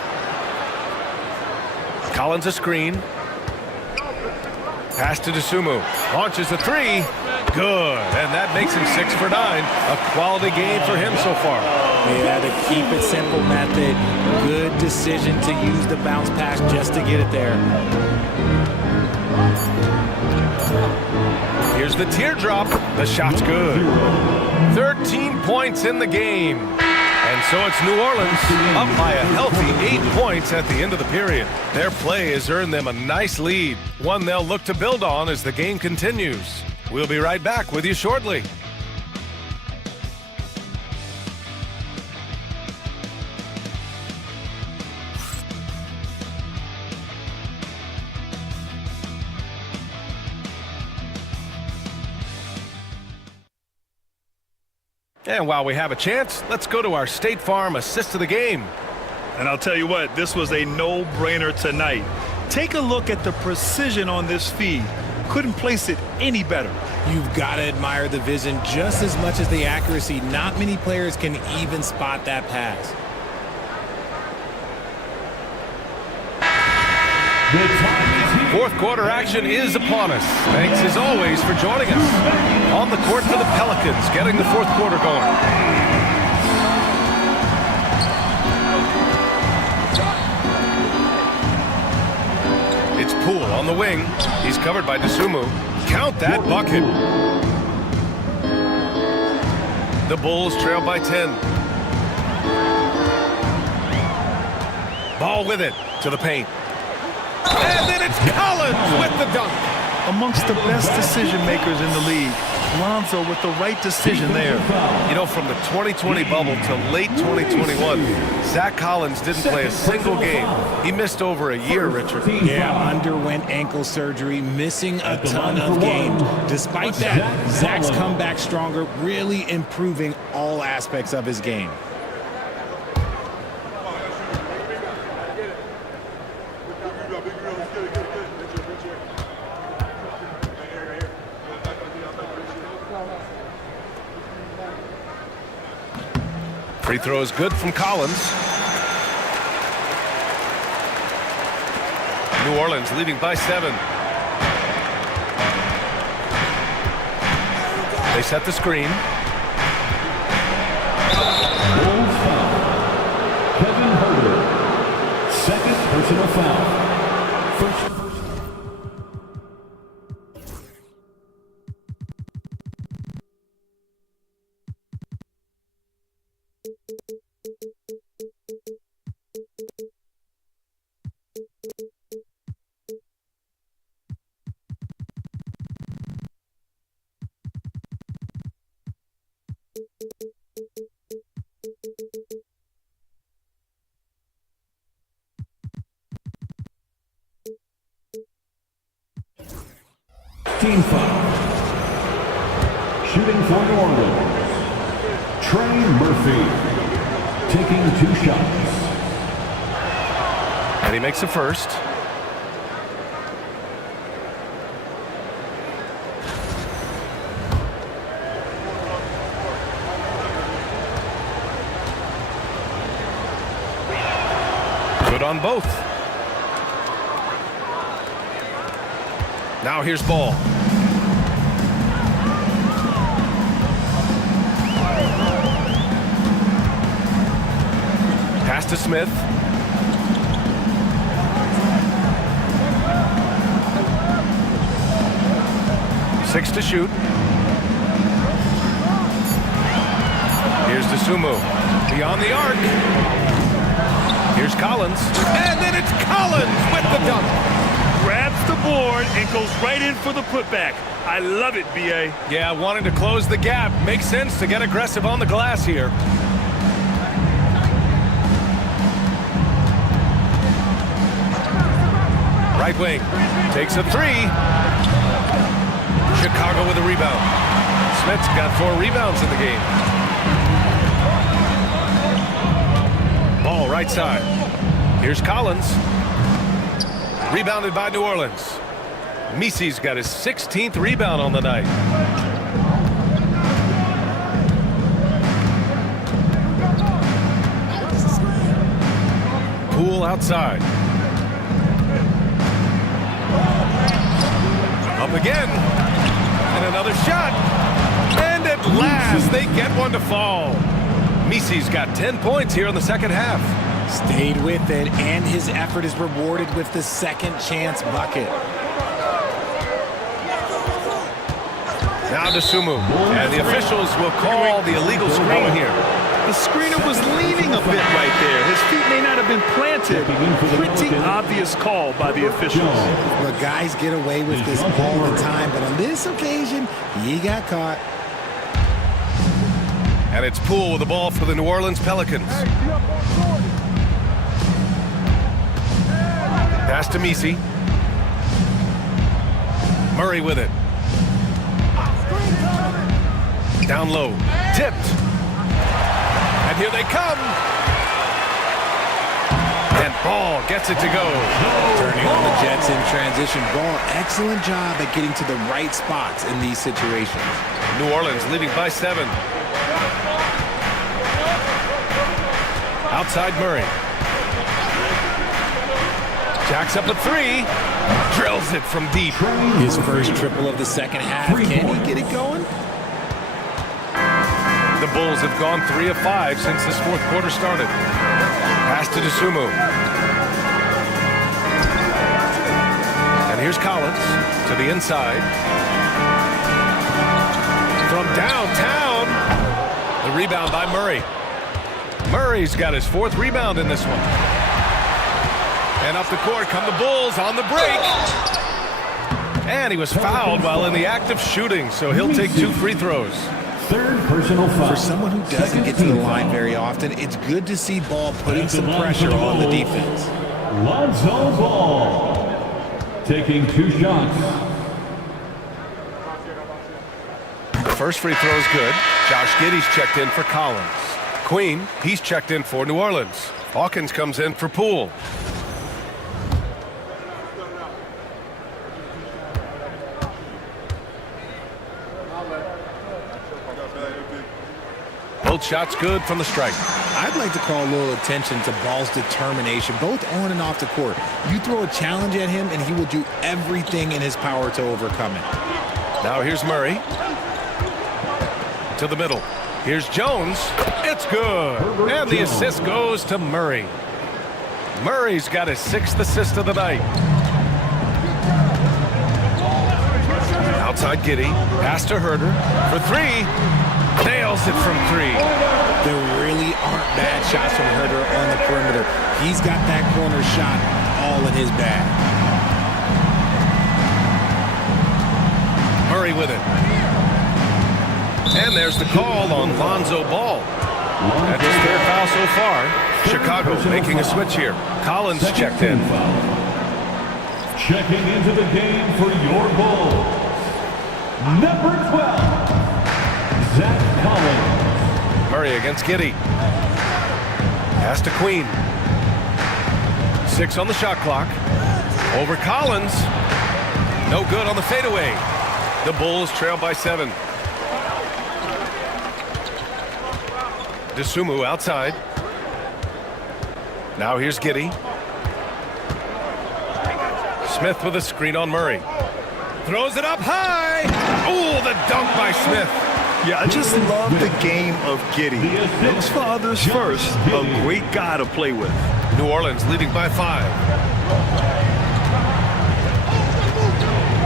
Collins a screen. Pass to Dosunmu. Launches a 3. Good. And that makes him 6 for 9. A quality game for him so far. Yeah, the keep it simple method. Good decision to use the bounce pass just to get it there. Here's the teardrop. The shot's good. 13 points in the game. And so it's New Orleans up by a healthy 8 points at the end of the period. Their play has earned them a nice lead, one they'll look to build on as the game continues. We'll be right back with you shortly. And while we have a chance, let's go to our State Farm assist of the game. And I'll tell you what, this was a no-brainer tonight. Take a look at the precision on this feed. Couldn't place it any better. You've got to admire the vision just as much as the accuracy. Not many players can even spot that pass. Fourth quarter action is upon us. Thanks as always for joining us. On the court for the Pelicans, getting the fourth quarter going. It's Poole on the wing. He's covered by Dosunmu. Count that bucket. The Bulls trail by 10. Ball with it to the paint. And then it's Collins with the dunk. Amongst the best decision makers in the league, Lonzo with the right decision there. You know, from the 2020 bubble to late 2021, Zach Collins didn't play a single game. He missed over a year, Richard. Yeah, underwent ankle surgery, missing a ton of games. Despite that, Zach's come back stronger, really improving all aspects of his game. Free throw is good from Collins. New Orleans leading by 7. They set the screen. Bulls foul. Kevin Herder. Second personal foul. First. Team foul. Shooting for New Orleans, Trey Murphy. Taking 2 shots. And he makes the first. Good on both. Now here's Ball. Pass to Smith. Six to shoot. Here's DeSumo. Beyond the arc. Here's Collins. And then it's Collins with the dunk. Grabs the board and goes right in for the putback. I love it, B.A. Yeah, wanting to close the gap. Makes sense to get aggressive on the glass here. Right wing. Takes a 3. Chicago with a rebound. Smith's got 4 rebounds in the game. Ball right side. Here's Collins. Rebounded by New Orleans. Misi's got his 16th rebound on the night. Poole outside. Up again. And another shot. And at last, they get one to fall. Misi's got 10 points here in the second half. Stayed with it, and his effort is rewarded with the second chance bucket. Now to Sumu. And the officials will call the illegal screen here. The screener was leaning a bit right there. His feet may not have been planted. Pretty obvious call by the officials. Look, guys get away with this all the time, but on this occasion, he got caught. And it's Poole with the ball for the New Orleans Pelicans. Pass to Misi. Murray with it. Down low. Tipped. And here they come. And Ball gets it to go. Turning on the Jets in transition. Ball, excellent job at getting to the right spots in these situations. New Orleans leading by 7. Outside Murray. Jacks up a 3. Drills it from deep. His first triple of the second half. Can he get it going? The Bulls have gone 3 of 5 since this fourth quarter started. Pass to DeSumo. And here's Collins to the inside. From downtown. The rebound by Murray. Murray's got his 4th rebound in this one. And up the court come the Bulls on the break. And he was fouled while in the act of shooting, so he'll take 2 free throws. 3rd personal foul. For someone who doesn't get to the line very often, it's good to see Ball putting some pressure on the defense. Lonzo Ball taking 2 shots. The first free throw is good. Josh Giddey's checked in for Collins. Queen, he's checked in for New Orleans. Hawkins comes in for Poole. Both shots good from the strike. I'd like to call a little attention to Ball's determination, both on and off the court. You throw a challenge at him, and he will do everything in his power to overcome it. Now here's Murray. To the middle. Here's Jones. It's good. And the assist goes to Murray. Murray's got his 6th assist of the night. Outside Giddey. Pass to Herter. For 3. Nails it from 3. There really aren't bad shots from Herter on the perimeter. He's got that corner shot all in his bag. Murray with it. And there's the call on Lonzo Ball. That's his 3rd foul so far. Chicago making a switch here. Collins checked in. Checking into the game for your Bulls, number 12, Zach Collins. Murray against Giddey. Pass to Queen. 6 on the shot clock. Over Collins. No good on the fadeaway. The Bulls trail by 7. Dosunmu outside. Now here's Giddey. Smith with a screen on Murray. Throws it up high. Oh, the dunk by Smith. Yeah, I just love the game of Giddey. Looks for others first. A great guy to play with. New Orleans leading by 5.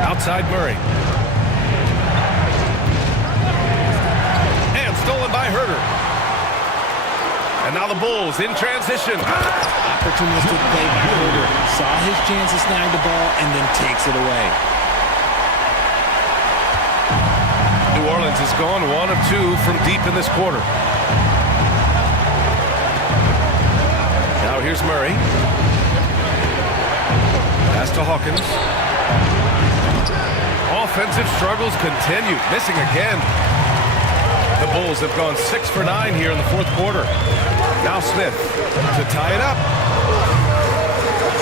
Outside Murray. And stolen by Herter. And now the Bulls in transition. Opportunistic play by Herter. Saw his chance to snag the ball and then takes it away. New Orleans has gone 1 of 2 from deep in this quarter. Now here's Murray. Pass to Hawkins. Offensive struggles continue. Missing again. The Bulls have gone 6 for 9 here in the fourth quarter. Now Smith to tie it up.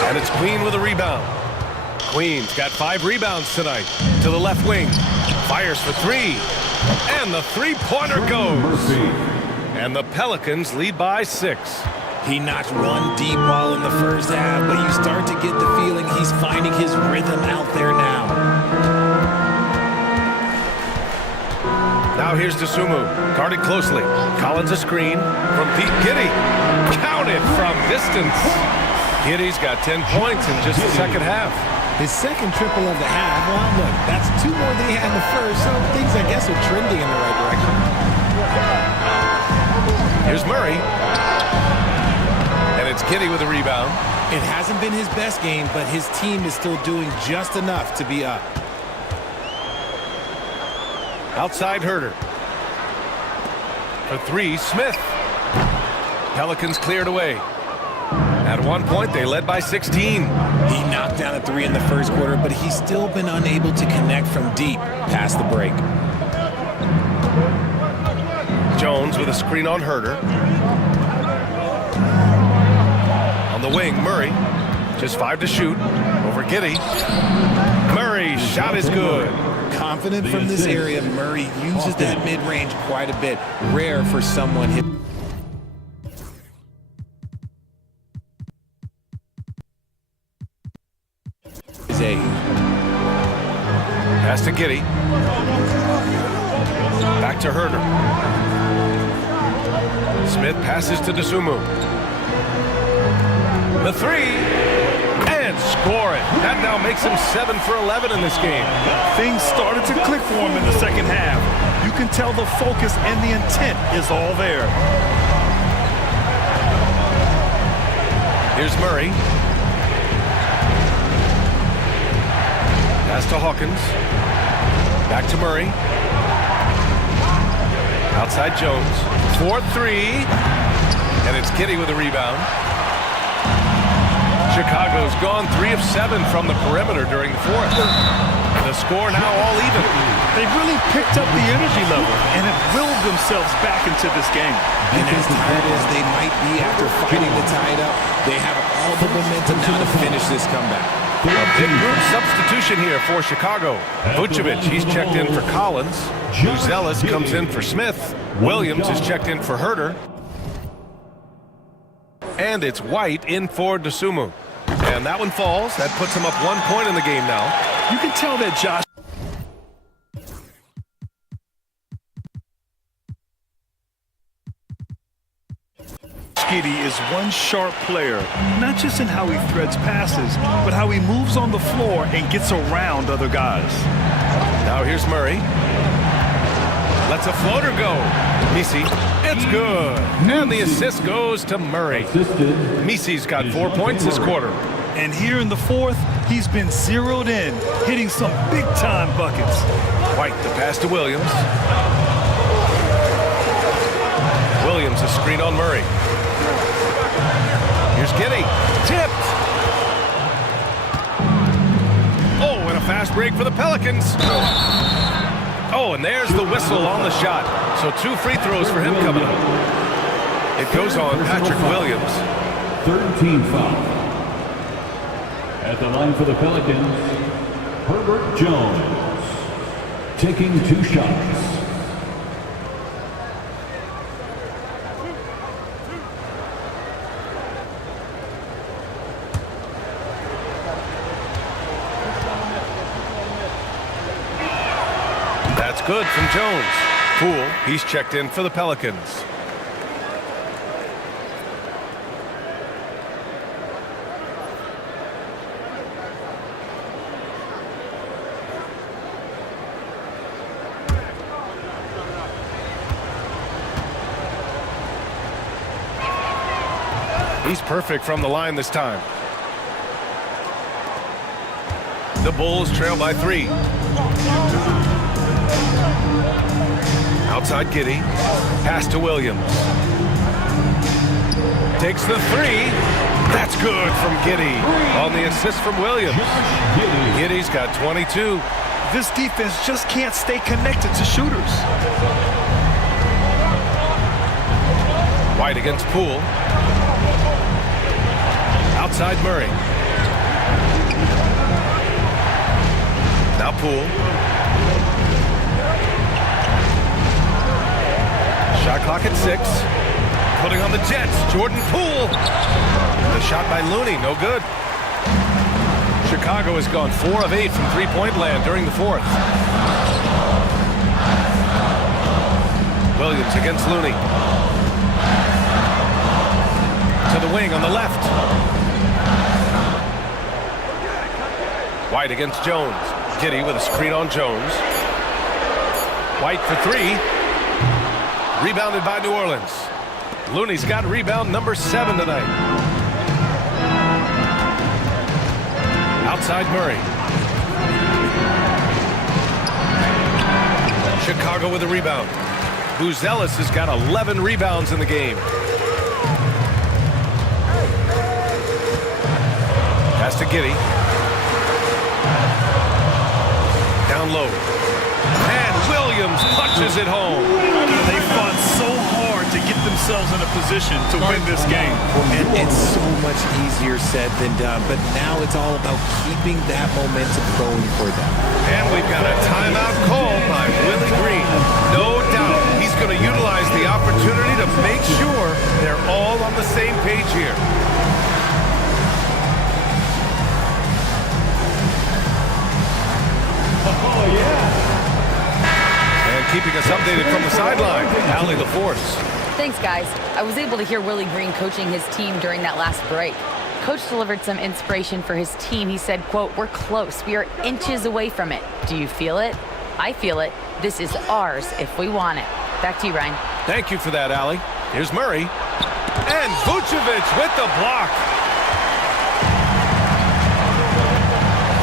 And it's Queen with a rebound. Queen's got 5 rebounds tonight. To the left wing. Fires for 3. And the three-pointer goes. And the Pelicans lead by 6. He knocked one deep ball in the first half, but you start to get the feeling he's finding his rhythm out there now. Now here's Dosunmu, guarded closely. Collins a screen from Pete Giddey. Counted from distance. Giddey's got 10 points in just the second half. His second triple of the half. Well, look, that's 2 more than he had in the first, so things, I guess, are trending in the right direction. Here's Murray. And it's Giddey with a rebound. It hasn't been his best game, but his team is still doing just enough to be up. Outside Herter. For 3, Smith. Pelicans cleared away. At one point, they led by 16. He knocked down a 3 in the first quarter, but he's still been unable to connect from deep past the break. Jones with a screen on Herter. On the wing, Murray. Just 5 to shoot. Over Giddey. Murray's shot is good. Confident from this area, Murray uses that mid-range quite a bit. Rare for someone hit. His age. Pass to Giddey. Back to Herter. Smith passes to Dosunmu. The 3. And score it. That now makes him 7 for 11 in this game. Things started to click for him in the second half. You can tell the focus and the intent is all there. Here's Murray. Pass to Hawkins. Back to Murray. Outside Jones. 4-3. And it's Giddey with a rebound. Chicago's gone 3 of 7 from the perimeter during the fourth. The score now all even. They've really picked up the energy level and have willed themselves back into this game. And as tired as they might be after fighting to tie it up, they have all the momentum now to finish this comeback. A big group substitution here for Chicago. Vucevic, he's checked in for Collins. Buzelis comes in for Smith. Williams is checked in for Herter. And it's White in for Dosunmu. And that one falls. That puts him up 1 point in the game now. You can tell that Josh Giddey is one sharp player, not just in how he threads passes, but how he moves on the floor and gets around other guys. Now here's Murray. Lets a floater go. Misi, it's good. And the assist goes to Murray. Misi's got 4 points this quarter. And here in the fourth, he's been zeroed in, hitting some big-time buckets. White the pass to Williams. Williams a screen on Murray. Here's Giddey. Tipped. Oh, and a fast break for the Pelicans. Oh, and there's the whistle on the shot. So 2 free throws for him coming up. It goes on Patrick Williams. Third team foul. At the line for the Pelicans, Herbert Jones, taking 2 shots. That's good from Jones. Poole, he's checked in for the Pelicans. He's perfect from the line this time. The Bulls trail by 3. Outside Giddey. Pass to Williams. Takes the 3. That's good from Giddey. On the assist from Williams. Giddey's got 22. This defense just can't stay connected to shooters. White against Poole. Outside Murray. Now Poole. Shot clock at 6. Putting on the Jets. Jordan Poole. The shot by Looney. No good. Chicago has gone 4 of 8 from three-point land during the 4th. Williams against Looney. To the wing on the left. White against Jones. Giddey with a screen on Jones. White for 3. Rebounded by New Orleans. Looney's got rebound number 7 tonight. Outside Murray. Chicago with a rebound. Buzelis has got 11 rebounds in the game. Pass to Giddey. Down low. And Williams punches it home. They fought so hard to get themselves in a position to win this game. And it's so much easier said than done, but now it's all about keeping that momentum going for them. And we've got a timeout call by Willie Green. No doubt he's going to utilize the opportunity to make sure they're all on the same page here. Oh, yeah. And keeping us updated from the sideline, Allie LaForce. Thanks, guys. I was able to hear Willie Green coaching his team during that last break. Coach delivered some inspiration for his team. He said, quote, "We're close. We are inches away from it. Do you feel it? I feel it. This is ours if we want it." Back to you, Ryan. Thank you for that, Allie. Here's Murray. And Vucevic with the block.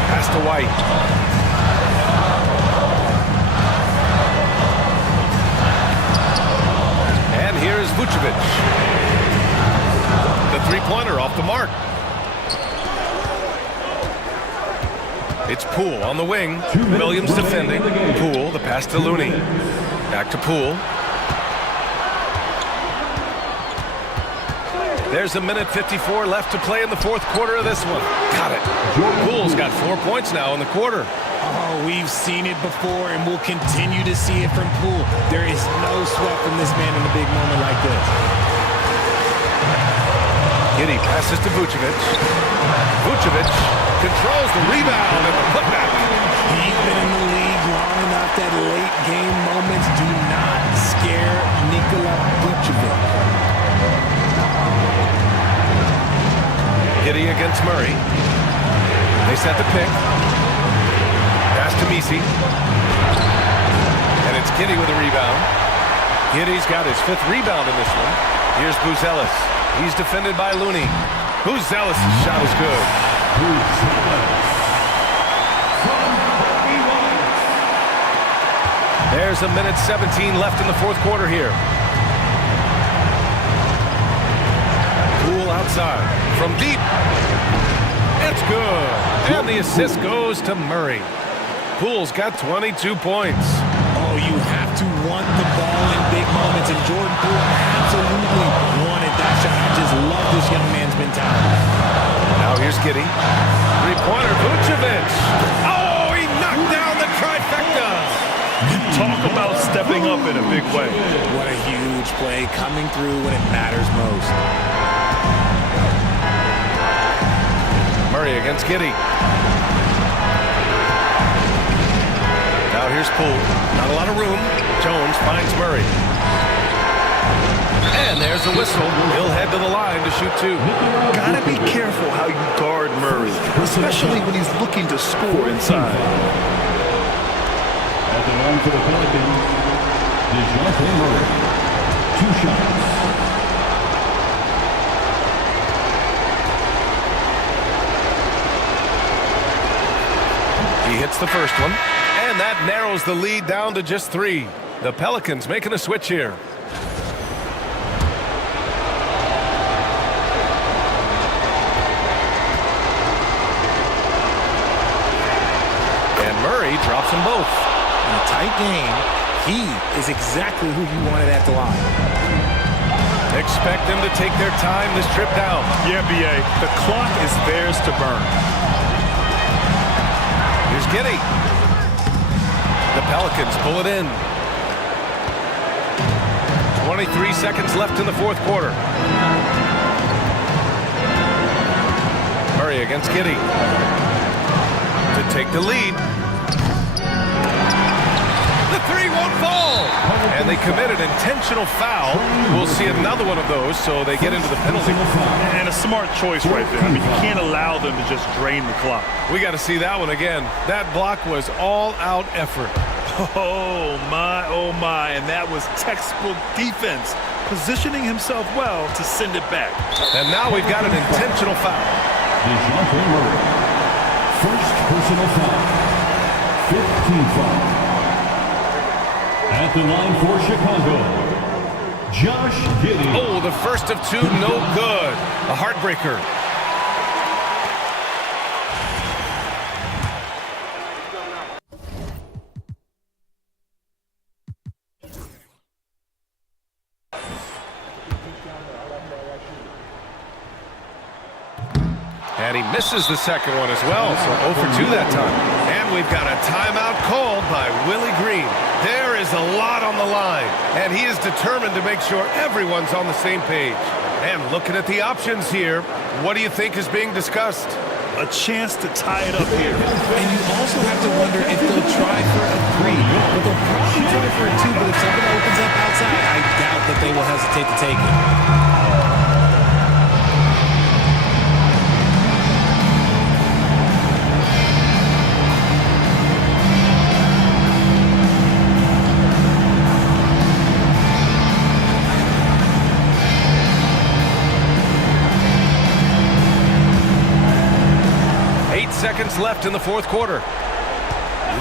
Pass to White. And here's Vucevic. The three-pointer off the mark. It's Poole on the wing. Williams defending. Poole, the pass to Looney. Back to Poole. There's a minute 54 left to play in the 4th quarter of this one. Got it. Poole's got 4 points now in the quarter. Oh, we've seen it before, and we'll continue to see it from Poole. There is no sweat from this man in a big moment like this. Giddey passes to Vucevic. Vucevic controls the rebound and the putback. He's been in the league long enough that late game moments do not scare Nikola Vucevic. Giddey against Murray. They set the pick. Pass to Messi. And it's Giddey with a rebound. Giddey's got his 5th rebound in this one. Here's Buzelis. He's defended by Looney. Buzelis' shot is good. There's a minute 17 left in the 4th quarter here. Poole outside from deep. It's good. And the assist goes to Murray. Poole's got 22 points. Oh, you have to want the ball in big moments, and Jordan Poole absolutely wanted that shot. I just love this young man's mentality. Now here's Giddey. Three-pointer, Vucevic. Oh, he knocked down the trifecta. Talk about stepping up in a big way. What a huge play, coming through when it matters most. Murray against Giddey. Now here's Poole. Not a lot of room. Jones finds Murray. And there's a whistle. He'll head to the line to shoot two. Gotta be careful how you guard Murray, especially when he's looking to score inside. At the line for the Pelicans, DeJounte Murray. 2 shots. He hits the first one, and that narrows the lead down to just 3. The Pelicans making a switch here. And Murray drops them both. In a tight game, he is exactly who you wanted at the line. Expect them to take their time this trip down. Yeah, B.A., the clock is theirs to burn. Here's Giddey. The Pelicans pull it in. 23 seconds left in the fourth quarter. Murray against Giddey. To take the lead. The three won't fall. And they committed intentional foul. We'll see another one of those, so they get into the penalty. And a smart choice right there. I mean, you can't allow them to just drain the clock. We got to see that one again. That block was all-out effort. Oh, my. And that was textbook defense. Positioning himself well to send it back. And now we've got an intentional foul. DeJounte Murray. First personal foul. 15th foul. At the line for Chicago, Josh Giddey. Oh, the first of 2, no good. A heartbreaker. And he misses the second one as well, so 0 for 2 that time. And we've got a timeout called by Willie Green. There is a lot on the line, and he is determined to make sure everyone's on the same page. And looking at the options here, what do you think is being discussed? A chance to tie it up here. And you also have to wonder if they'll try for a 3. But they'll probably try for a 2, but if something opens up outside, I doubt that they will hesitate to take it. 8 seconds left in the fourth quarter.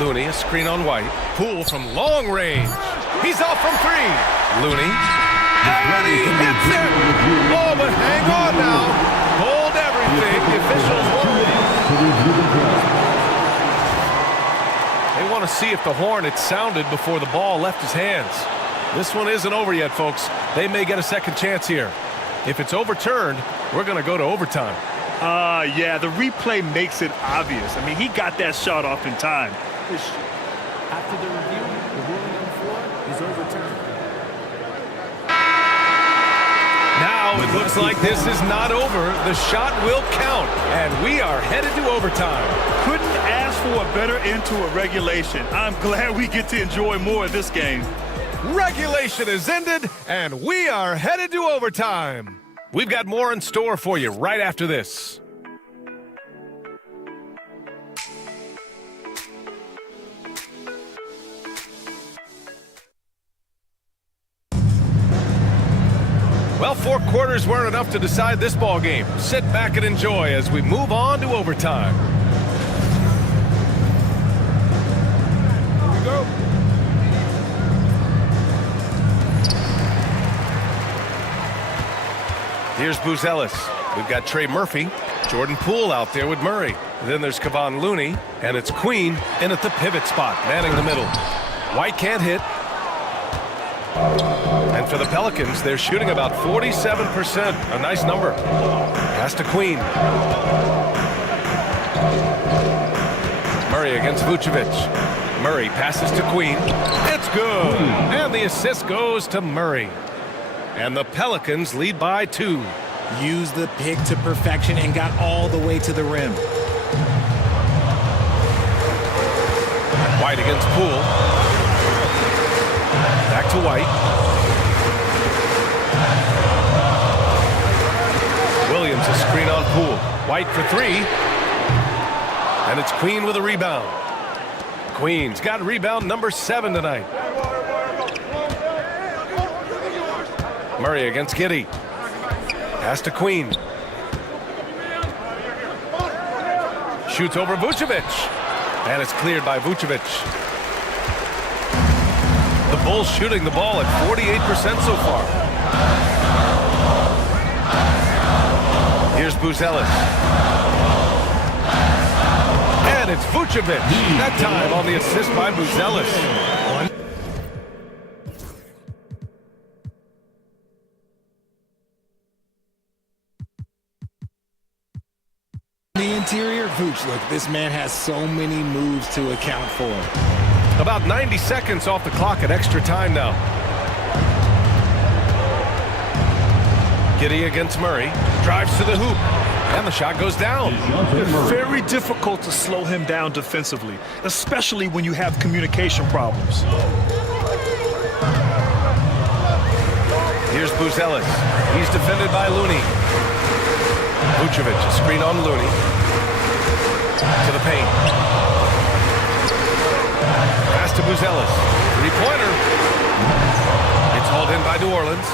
Looney, a screen on White. Poole from long range. He's off from 3. Looney. And he hits it! Oh, but hang on now. Hold everything. The officials They want to see if the horn had sounded before the ball left his hands. This one isn't over yet, folks. They may get a second chance here. If it's overturned, we're going to go to overtime. Yeah, the replay makes it obvious. I mean, he got that shot off in time. After the review, the ruling on the floor is overturned. Now it looks like this is not over. The shot will count, and we are headed to overtime. Couldn't ask for a better end to a regulation. I'm glad we get to enjoy more of this game. Regulation is ended, and we are headed to overtime. We've got more in store for you right after this. Well, 4 quarters weren't enough to decide this ball game. Sit back and enjoy as we move on to overtime. Here we go. Here's Buzelis. We've got Trey Murphy, Jordan Poole out there with Murray. Then there's Kevon Looney, and it's Queen in at the pivot spot, manning the middle. White can't hit. And for the Pelicans, they're shooting about 47%. A nice number. Pass to Queen. Murray against Vucevic. Murray passes to Queen. It's good. And the assist goes to Murray. And the Pelicans lead by 2. Used the pick to perfection and got all the way to the rim. White against Poole. Back to White. Williams a screen on Poole. White for 3. And it's Queen with a rebound. Queen's got rebound number 7 tonight. Murray against Giddey. Pass to Queen. Shoots over Vucevic. And it's cleared by Vucevic. The Bulls shooting the ball at 48% so far. Here's Buzelis. And it's Vucevic. That time on the assist by Buzelis. The interior, Vooch, look, this man has so many moves to account for. About 90 seconds off the clock at extra time now. Giddey against Murray. Drives to the hoop. And the shot goes down. Very difficult to slow him down defensively, especially when you have communication problems. Here's Buzelis. He's defended by Looney. Vucevic, a screen on Looney. To the paint. Pass to Buzelis. 3-pointer. It's hauled in by New Orleans.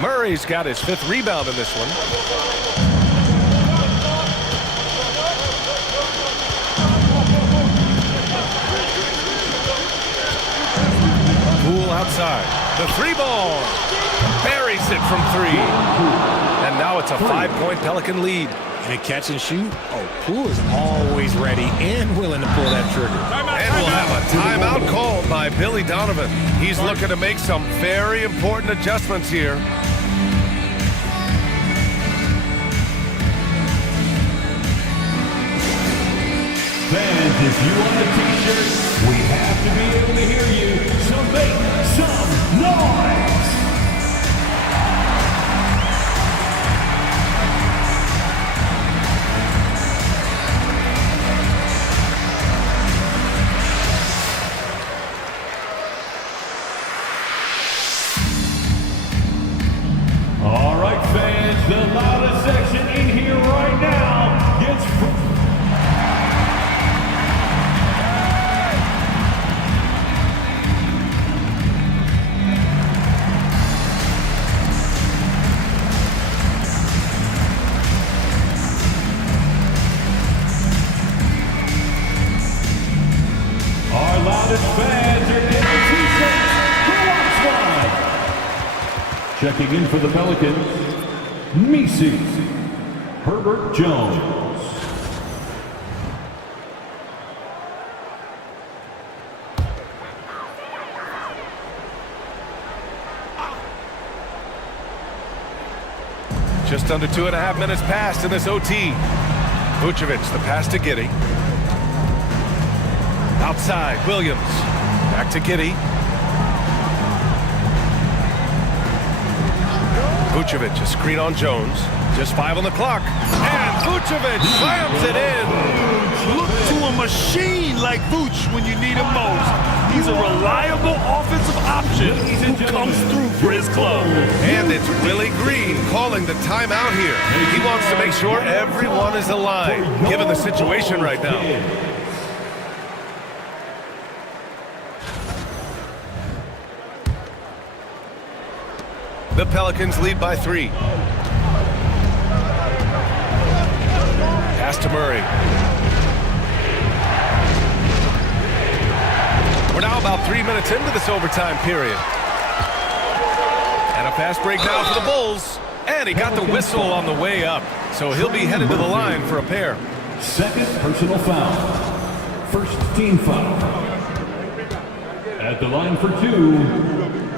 Murray's got his 5th rebound in this one. Poole outside. The 3-ball. Buries it from 3. And now it's a 5-point Pelican lead. And a catch and shoot? Oh, Poole is always ready and willing to pull that trigger. And we'll have a timeout called by Billy Donovan. He's looking to make some very important adjustments here. Fans, if you want a t-shirt, we have to be able to hear you. So make some noise! All right, fans, the loudest section in here right now gets... Our loudest fans are getting t-shirts. Who wants one? Checking in for the Pelicans, Messi, Herbert Jones. Just under 2.5 minutes passed in this OT. Vucevic, the pass to Giddey. Outside, Williams. Back to Giddey. Vucevic, a screen on Jones. Just 5 on the clock. And Vucevic slams it in. Look to a machine like Vooch when you need him most. He's a reliable offensive option who comes through for his club. And it's Willie Green calling the timeout here. He wants to make sure everyone is aligned, given the situation right now. The Pelicans lead by 3. Pass to Murray. We're now about 3 minutes into this overtime period. And a fast break now for the Bulls. And he got the whistle on the way up. So he'll be headed to the line for a pair. Second personal foul. First team foul. At the line for two,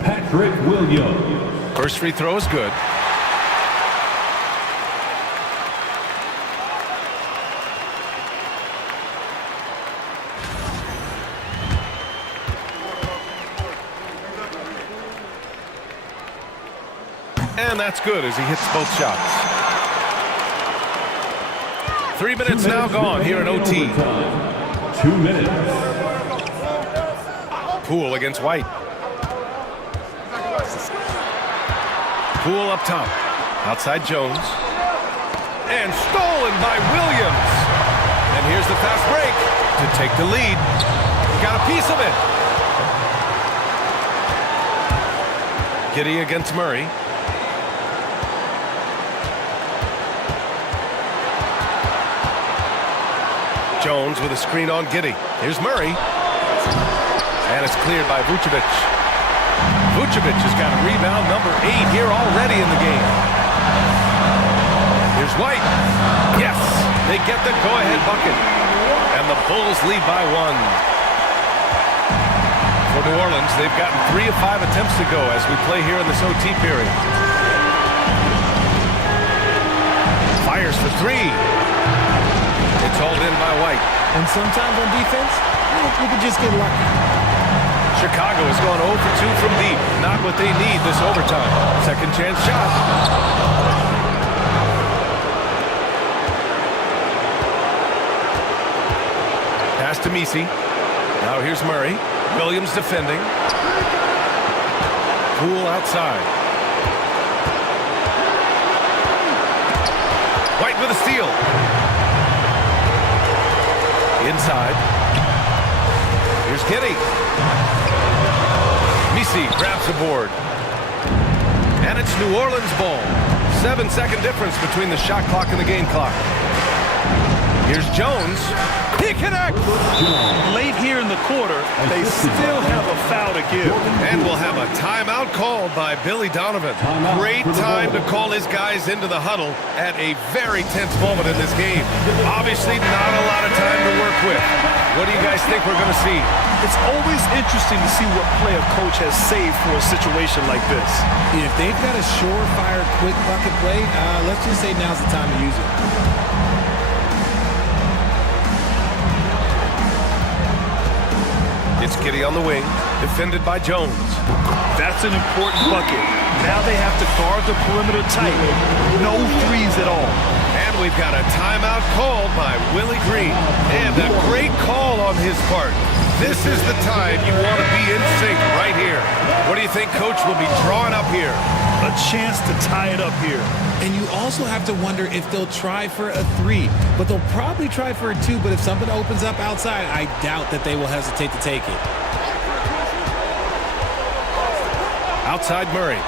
Patrick Williams. First free throw is good. And that's good as he hits both shots. 3 minutes now gone here in OT. 2 minutes. Poole against White. Poole up top. Outside Jones. And stolen by Williams. And here's the fast break to take the lead. Got a piece of it. Giddey against Murray. Jones with a screen on Giddey. Here's Murray. And it's cleared by Vucevic. Vucevic has got rebound number 8 here already in the game. Here's White. Yes, they get the go-ahead bucket. And the Bulls lead by 1. For New Orleans, they've gotten 3 of 5 attempts to go as we play here in this OT period. Fires for 3. It's hauled in by White. And sometimes on defense, you can just get lucky. Chicago has gone 0 for 2 from deep. Not what they need this overtime. Second chance shot. Pass to Messi. Now here's Murray. Williams defending. Poole outside. White with a steal. Inside. Here's Giddey. Messi grabs the board. And it's New Orleans ball. 7-second difference between the shot clock and the game clock. Here's Jones. He connects! Late here in the quarter, they still have a foul to give. And we'll have a timeout called by Billy Donovan. Great time to call his guys into the huddle at a very tense moment in this game. Obviously not a lot of time to work with. What do you guys think we're going to see? It's always interesting to see what play a coach has saved for a situation like this. If they've got a surefire, quick bucket play, let's just say now's the time to use it. It's Giddey on the wing, defended by Jones. That's an important bucket. Now they have to guard the perimeter tight. No threes at all. And we've got a timeout called by Willie Green. And a great call on his part. This is the time you want to be in sync right here. What do you think Coach will be drawing up here? A chance to tie it up here. And you also have to wonder if they'll try for a 3, but they'll probably try for a 2, but if something opens up outside, I doubt that they will hesitate to take it. Outside Murray.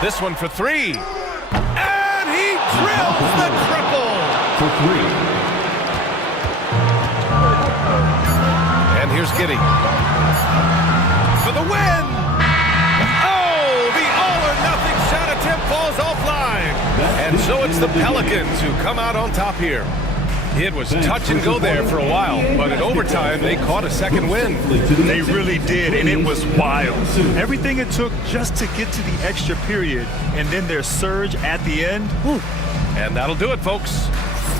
This one for 3. And he drills the triple. For 3. And here's Giddey. For the win! Oh, the all-or-nothing shot attempt falls offline. And so it's the Pelicans who come out on top here. It was touch and go there for a while, but in overtime, they caught a second win. They really did, and it was wild. Everything it took just to get to the extra period, and then their surge at the end. Whew. And that'll do it, folks.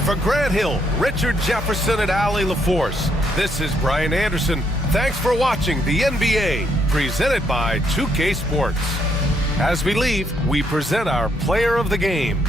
For Grant Hill, Richard Jefferson, and Allie LaForce, this is Brian Anderson. Thanks for watching the NBA, presented by 2K Sports. As we leave, we present our player of the game.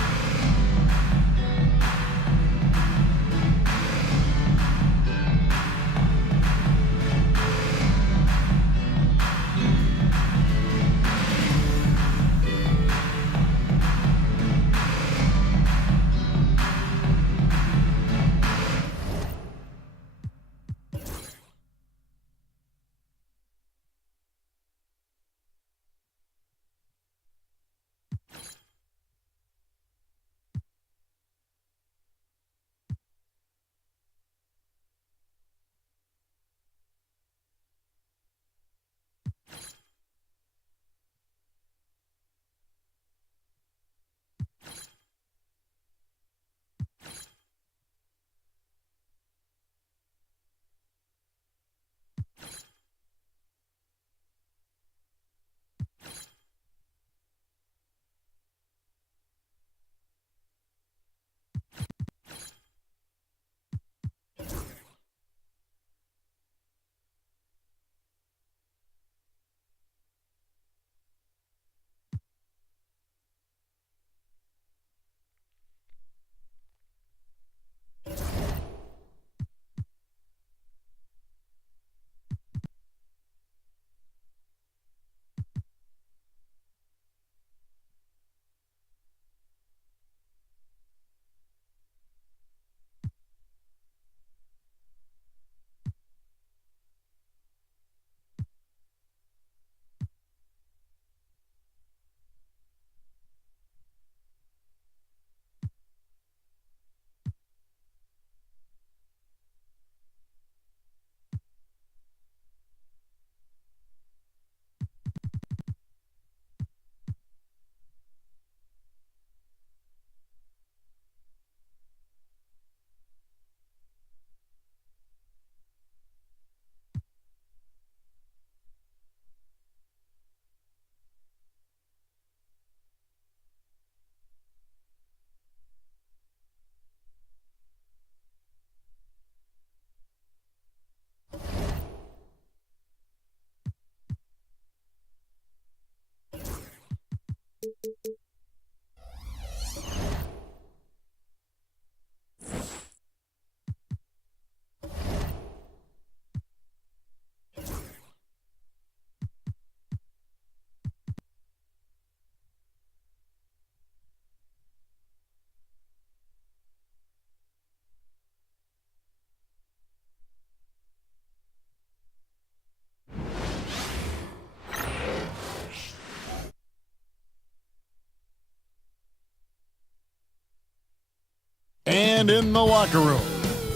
And in the locker room,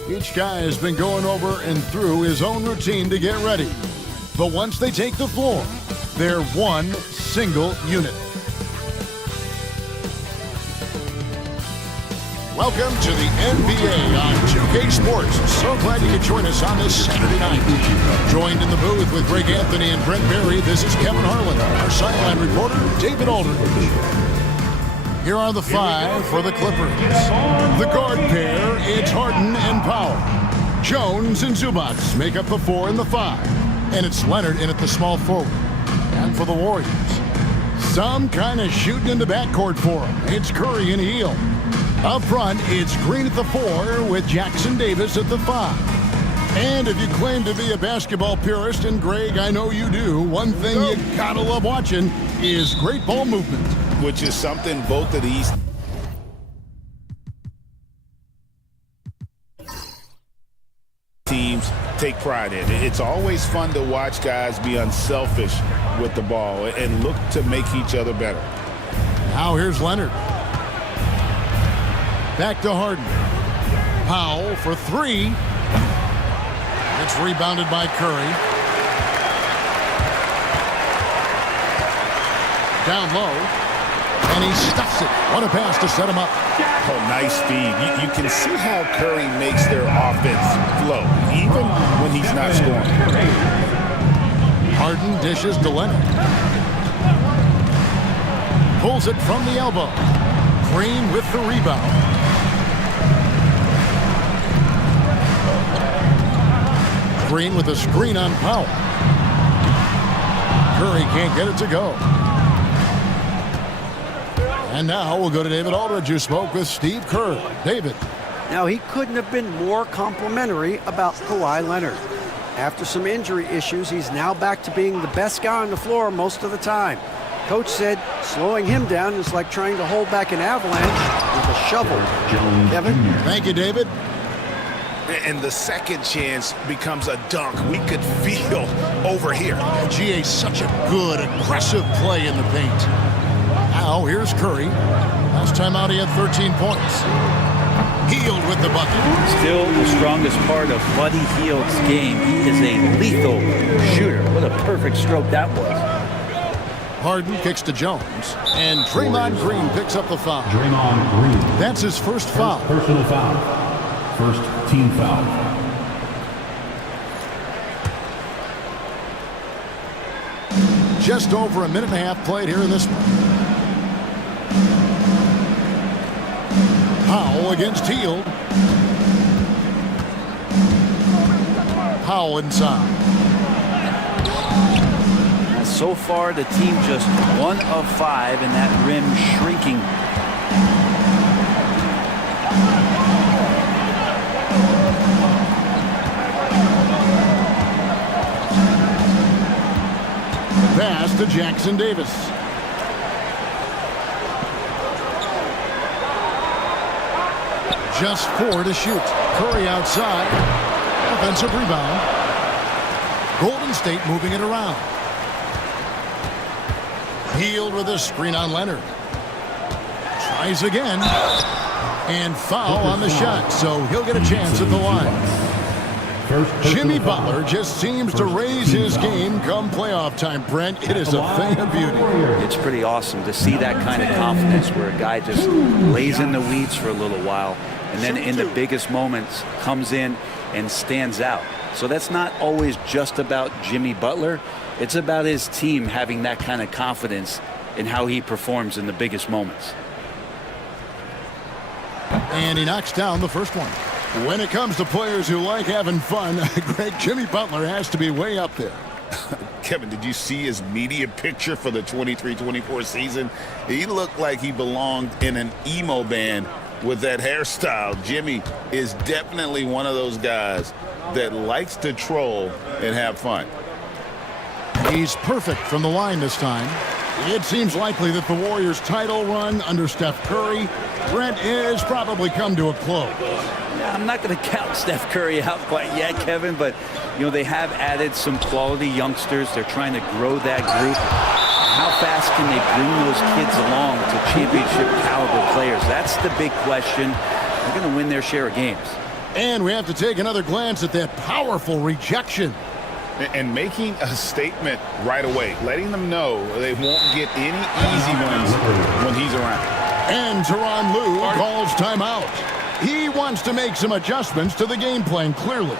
each guy has been going over and through his own routine to get ready. But once they take the floor, they're one single unit. Welcome to the NBA on 2K Sports. So glad you could join us on this Saturday night. Joined in the booth with Greg Anthony and Brent Berry, this is Kevin Harlan. Our sideline reporter, David Aldridge. Here are the five for the Clippers. The guard pair, it's Harden and Powell. Jones and Zubac make up the 4 and the 5. And it's Leonard in at the small forward. And for the Warriors, some kind of shooting in the backcourt for them. It's Curry and Hield. Up front, it's Green at the 4 with Jackson Davis at the 5. And if you claim to be a basketball purist, and Greg, I know you do, one thing you gotta love watching is great ball movement. Which is something both of these teams take pride in. It's always fun to watch guys be unselfish with the ball and look to make each other better. Now here's Leonard. Back to Harden. Powell for 3. It's rebounded by Curry. Down low. And he stuffs it. What a pass to set him up. Oh, nice speed. You can see how Curry makes their offense flow, even when he's not scoring. Harden dishes to Leonard. Pulls it from the elbow. Green with the rebound. Green with a screen on Powell. Curry can't get it to go. And now we'll go to David Aldridge, who spoke with Steve Kerr. David. Now, he couldn't have been more complimentary about Kawhi Leonard. After some injury issues, he's now back to being the best guy on the floor most of the time. Coach said slowing him down is like trying to hold back an avalanche with a shovel. Kevin? Thank you, David. And the second chance becomes a dunk we could feel over here. GA, such a good, aggressive play in the paint. Now, here's Curry. Last time out, he had 13 points. Hield with the bucket. Still the strongest part of Buddy Hield's game. He is a lethal shooter. What a perfect stroke that was. Harden kicks to Jones. And Draymond Green picks up the foul. Draymond Green. That's his first foul. Personal foul. First team foul. Just over a minute and a half played here in this one. Powell against Hield. Powell inside. So far, the team just 1 of 5, and that rim shrinking. Pass to Jackson Davis. Just 4 to shoot. Curry outside. Offensive rebound. Golden State moving it around. Hield with a screen on Leonard. Tries again. And foul on the shot, so he'll get a chance at the line. Jimmy Butler just seems to raise his game come playoff time, Brent. It is a thing of beauty. It's pretty awesome to see that kind of confidence where a guy just lays in the weeds for a little while and then in the biggest moments comes in and stands out. So that's not always just about Jimmy Butler. It's about his team having that kind of confidence in how he performs in the biggest moments. And he knocks down the first one. When it comes to players who like having fun, Greg, Jimmy Butler has to be way up there. Kevin, did you see his media picture for the 23-24 season? He looked like he belonged in an emo band with that hairstyle. Jimmy is definitely one of those guys that likes to troll and have fun. He's perfect from the line this time. It seems likely that the Warriors' title run under Steph Curry, Brent, has probably come to a close. I'm not going to count Steph Curry out quite yet, Kevin, but, you know, they have added some quality youngsters. They're trying to grow that group. How fast can they bring those kids along to championship caliber players? That's the big question. they're going to win their share of games. And we have to take another glance at that powerful rejection. And making a statement right away, letting them know they won't get any easy ones when he's around. And Tyronn Lue calls timeout. He wants to make some adjustments to the game plan, clearly.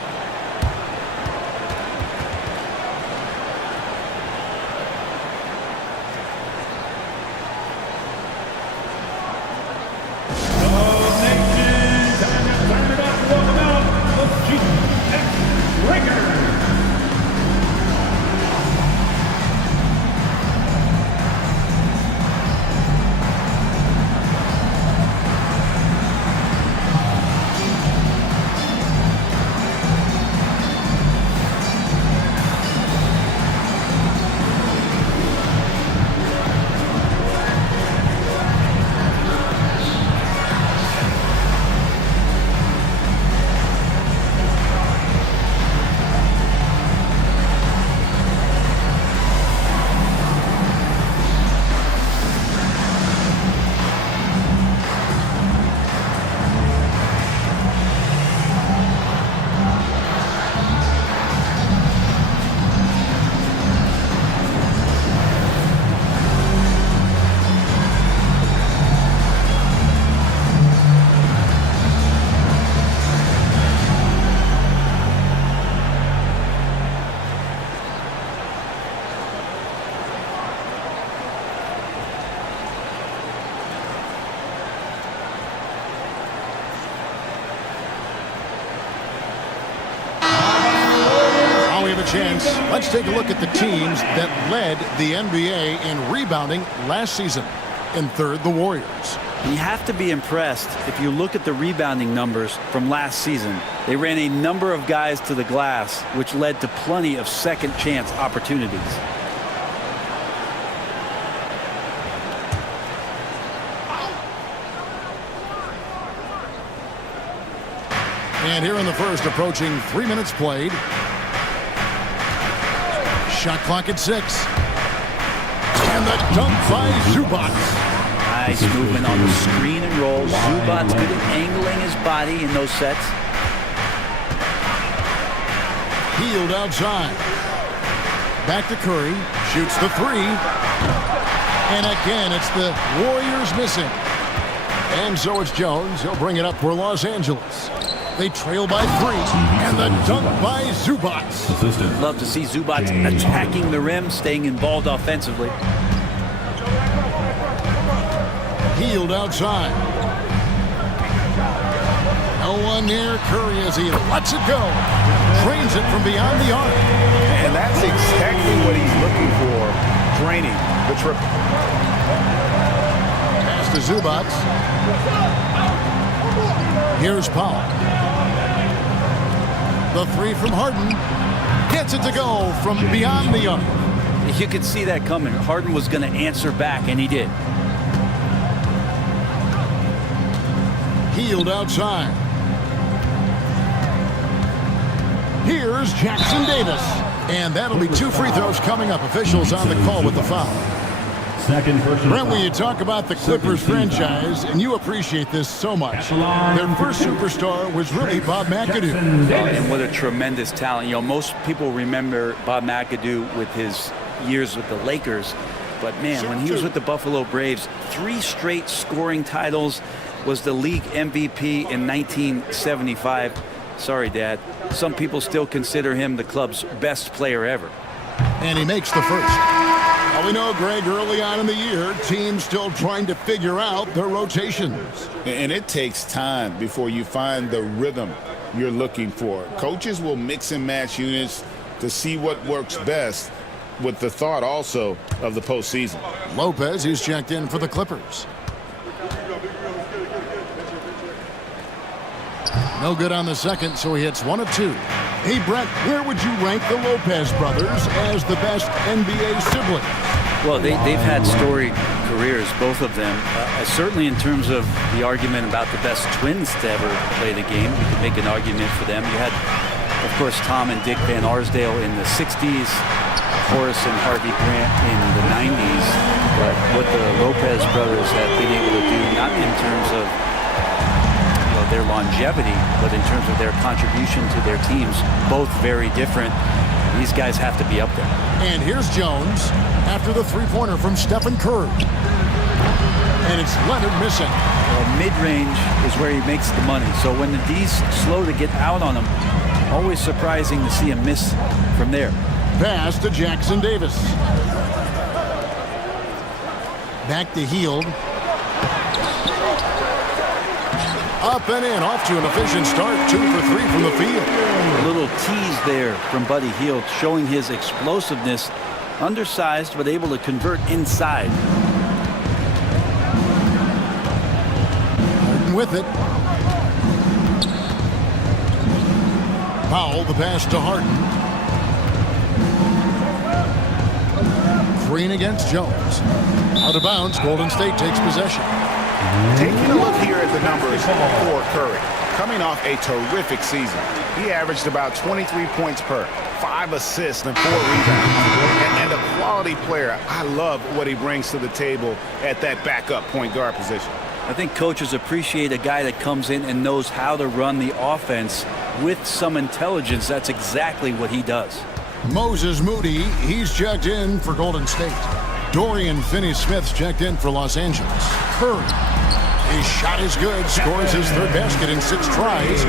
Chance. Let's take a look at the teams that led the NBA in rebounding last season. In third, the Warriors. You have to be impressed if you look at the rebounding numbers from last season. They ran a number of guys to the glass, which led to plenty of second chance opportunities. And here in the first, approaching 3 minutes played. Shot clock at 6. And the dunk by Zubac. Nice movement on the screen and roll. Zubac's good at angling his body in those sets. Healed outside. Back to Curry. Shoots the 3. And again, it's the Warriors missing. And so it's Jones. He'll bring it up for Los Angeles. They trail by 3, and the dunk by Zubac. Love to see Zubac attacking the rim, staying involved offensively. Healed outside. No one near Curry as he lets it go. Drains it from beyond the arc. And that's exactly what he's looking for, draining the triple. Pass to Zubac. Here's Powell. The 3 from Harden. Gets it to go from beyond the arc. You could see that coming. Harden was going to answer back, and he did. Healed outside. Here's Jackson Davis. And that'll be 2 free throws coming up. Officials on the call with the foul. Second person. Brent, when you talk about the Clippers franchise, and you appreciate this so much, their first superstar was really Bob McAdoo. And what a tremendous talent. You know, most people remember Bob McAdoo with his years with the Lakers. But, man, when he was with the Buffalo Braves, 3 straight scoring titles, was the league MVP in 1975. Sorry, Dad. Some people still consider him the club's best player ever. And he makes the first. Well, we know, Greg, early on in the year, teams still trying to figure out their rotations. And it takes time before you find the rhythm you're looking for. Coaches will mix and match units to see what works best, with the thought also of the postseason. Lopez, who's checked in for the Clippers. No good on the second, so he hits 1 of 2. Hey, Brent, where would you rank the Lopez brothers as the best NBA siblings? Well, they've had storied careers, both of them. Certainly in terms of the argument about the best twins to ever play the game, we could make an argument for them. You had, of course, Tom and Dick Van Arsdale in the 60s, Horace and Harvey Grant in the 90s. But what the Lopez brothers have been able to do, not in terms of of their longevity, but in terms of their contribution to their teams, both very different. These guys have to be up there. And here's Jones after the three-pointer from Stephen Curry. And it's Leonard missing. Well, mid-range is where he makes the money. So when the D's slow to get out on him, always surprising to see him miss from there. Pass to Jackson Davis. Back to Hield. Up and in, off to an efficient start. 2 for 3 from the field. A little tease there from Buddy Hield, showing his explosiveness. Undersized, but able to convert inside. Harden with it. Powell, the pass to Harden. Green against Jones. Out of bounds, Golden State takes possession. Taking a look here at the numbers for Curry. Coming off a terrific season, he averaged about 23 points per, 5 assists and 4 rebounds. And a quality player. I love what he brings to the table at that backup point guard position. I think coaches appreciate a guy that comes in and knows how to run the offense with some intelligence. That's exactly what he does. Moses Moody, he's checked in for Golden State. Dorian Finney-Smith's checked in for Los Angeles. Curry, his shot is good, scores his third basket in 6 tries,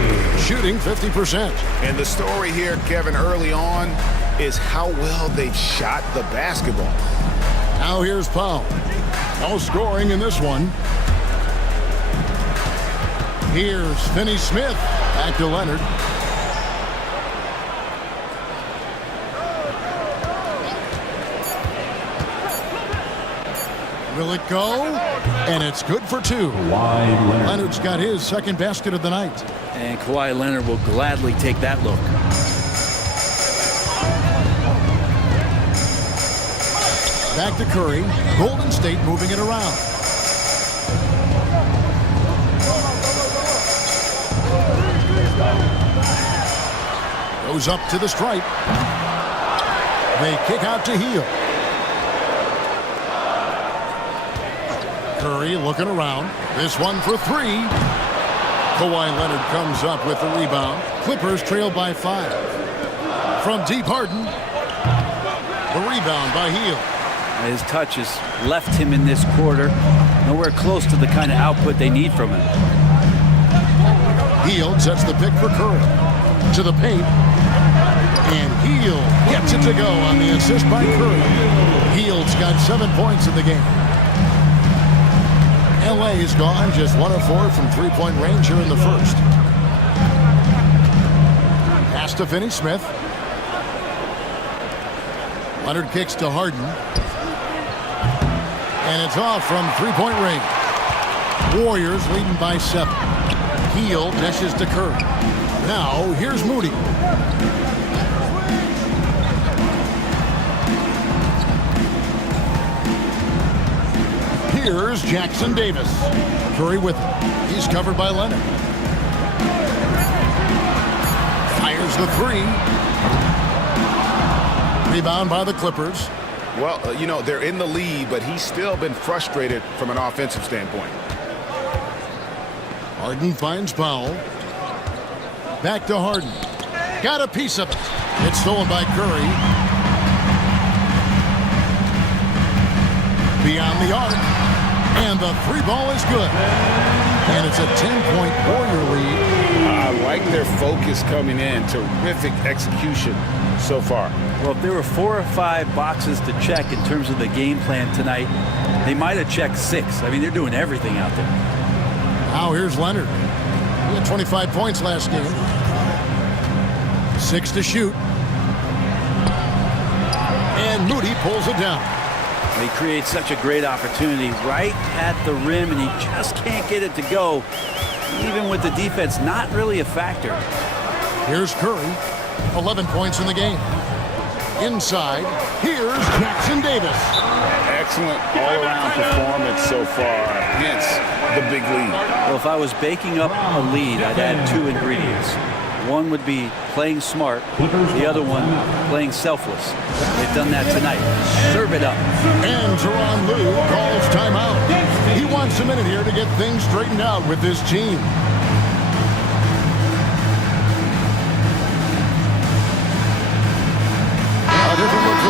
shooting 50%. And the story here, Kevin, early on is how well they've shot the basketball. Now here's Powell. No scoring in this one. Here's Finney-Smith. Back to Leonard. Will it go? And it's good for 2. Leonard's got his second basket of the night. And Kawhi Leonard will gladly take that look. Back to Curry. Golden State moving it around. Goes up to the stripe. They kick out to Hield. Curry looking around. This one for 3. Kawhi Leonard comes up with the rebound. Clippers trail by 5. From deep, Harden. The rebound by Hield. His touch has left him in this quarter. Nowhere close to the kind of output they need from him. Hield sets the pick for Curry. To the paint. And Hield gets it to go on the assist by Curry. Hield's got 7 points in the game. LA is gone just 1 of 4 from three-point range here in the first. Pass to Finney-Smith. Leonard kicks to Harden. And it's off from three-point range. Warriors leading by 7. Hield dishes to Curry. Now here's Moody. Here's Jackson Davis. Curry with him. He's covered by Leonard. Fires the 3. Rebound by the Clippers. Well, they're in the lead, but he's still been frustrated from an offensive standpoint. Harden finds Powell. Back to Harden. Got a piece of it. It's stolen by Curry. Beyond the arc. And the 3 ball is good. And it's a 10-point Warrior lead. I like their focus coming in. Terrific execution so far. Well, if there were 4 or 5 boxes to check in terms of the game plan tonight, they might have checked 6. I mean, they're doing everything out there. Now here's Leonard. He had 25 points last game. 6 to shoot. And Moody pulls it down. He creates such a great opportunity right at the rim, and he just can't get it to go. Even with the defense not really a factor. Here's Curry. 11 points in the game. Inside, here's Jackson Davis. Excellent all-around performance so far, hence the big lead. Well, if I was baking up a lead, I'd add 2 ingredients. One would be playing smart, the other one playing selfless. They've done that tonight. Serve it up. And Tyronn Lue calls timeout. He wants a minute here to get things straightened out with this team.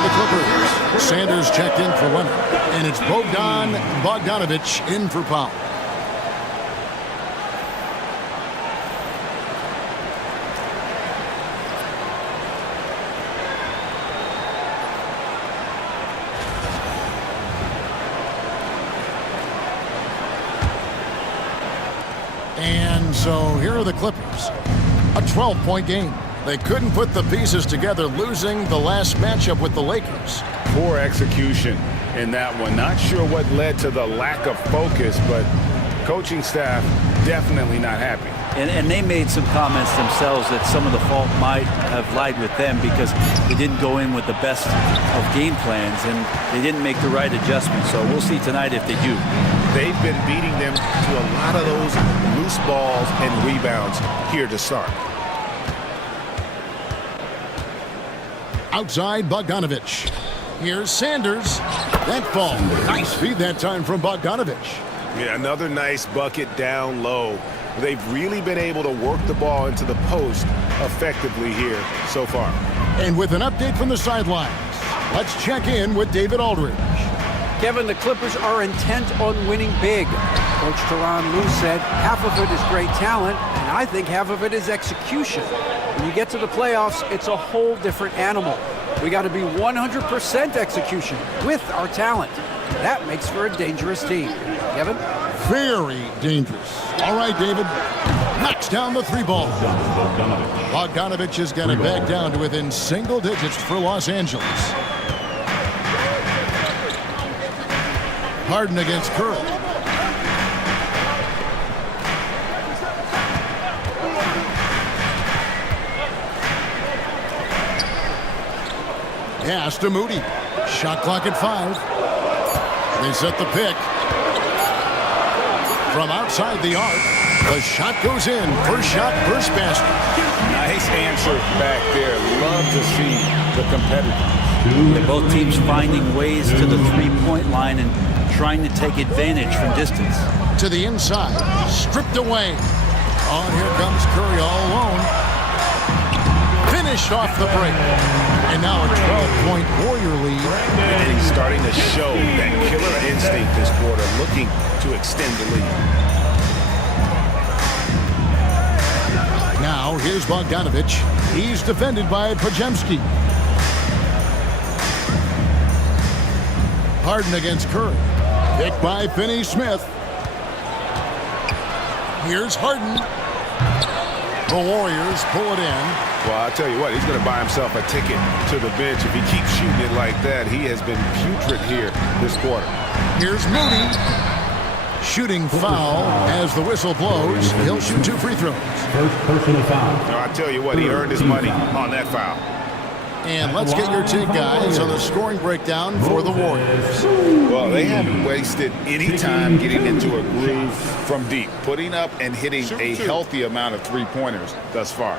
the Clippers. Sanders checked in for Leonard. And it's Bogdanovich in for Powell. And so here are the Clippers. A 12-point game. They couldn't put the pieces together, losing the last matchup with the Lakers. Poor execution in that one. Not sure what led to the lack of focus, but coaching staff definitely not happy. And they made some comments themselves that some of the fault might have lied with them because they didn't go in with the best of game plans and they didn't make the right adjustments. So we'll see tonight if they do. They've been beating them to a lot of those loose balls and rebounds here to start. Outside, Bogdanovich. Here's Sanders. That ball. Nice feed that time from Bogdanovich. Yeah, another nice bucket down low. They've really been able to work the ball into the post effectively here so far. And with an update from the sidelines, let's check in with David Aldridge. Kevin, the Clippers are intent on winning big. Coach Tyronn Lue said half of it is great talent, and I think half of it is execution. When you get to the playoffs, it's a whole different animal. We got to be 100% execution with our talent. That makes for a dangerous team. Kevin? Very dangerous. All right, David. Knocks down the three ball. Bogdanovich has got it back down to within single digits for Los Angeles. Harden against Curry. Pass to Moody. Shot clock at 5. They set the pick. From outside the arc, the shot goes in. First shot, first basket. Nice answer back there. Love to see the competitors. Both teams finding ways to the three-point line and trying to take advantage from distance. To the inside, stripped away. Oh, here comes Curry all alone. Finished off the break. And now a 12-point Warrior lead. And he's starting to show that killer instinct this quarter, looking to extend the lead. Now here's Bogdanovich. He's defended by Podziemski. Harden against Curry. Picked by Finney-Smith. Here's Harden. The Warriors pull it in. Well, I'll tell you what, he's going to buy himself a ticket to the bench. If he keeps shooting it like that, he has been putrid here this quarter. Here's Moody. Shooting foul as the whistle blows. He'll shoot 2 free throws. First personal foul. Now, I'll tell you what, he earned his money on that foul. And let's get your take, guys, on the scoring breakdown for the Warriors. Well, they haven't wasted any time getting into a groove from deep, putting up and hitting a healthy amount of three-pointers thus far.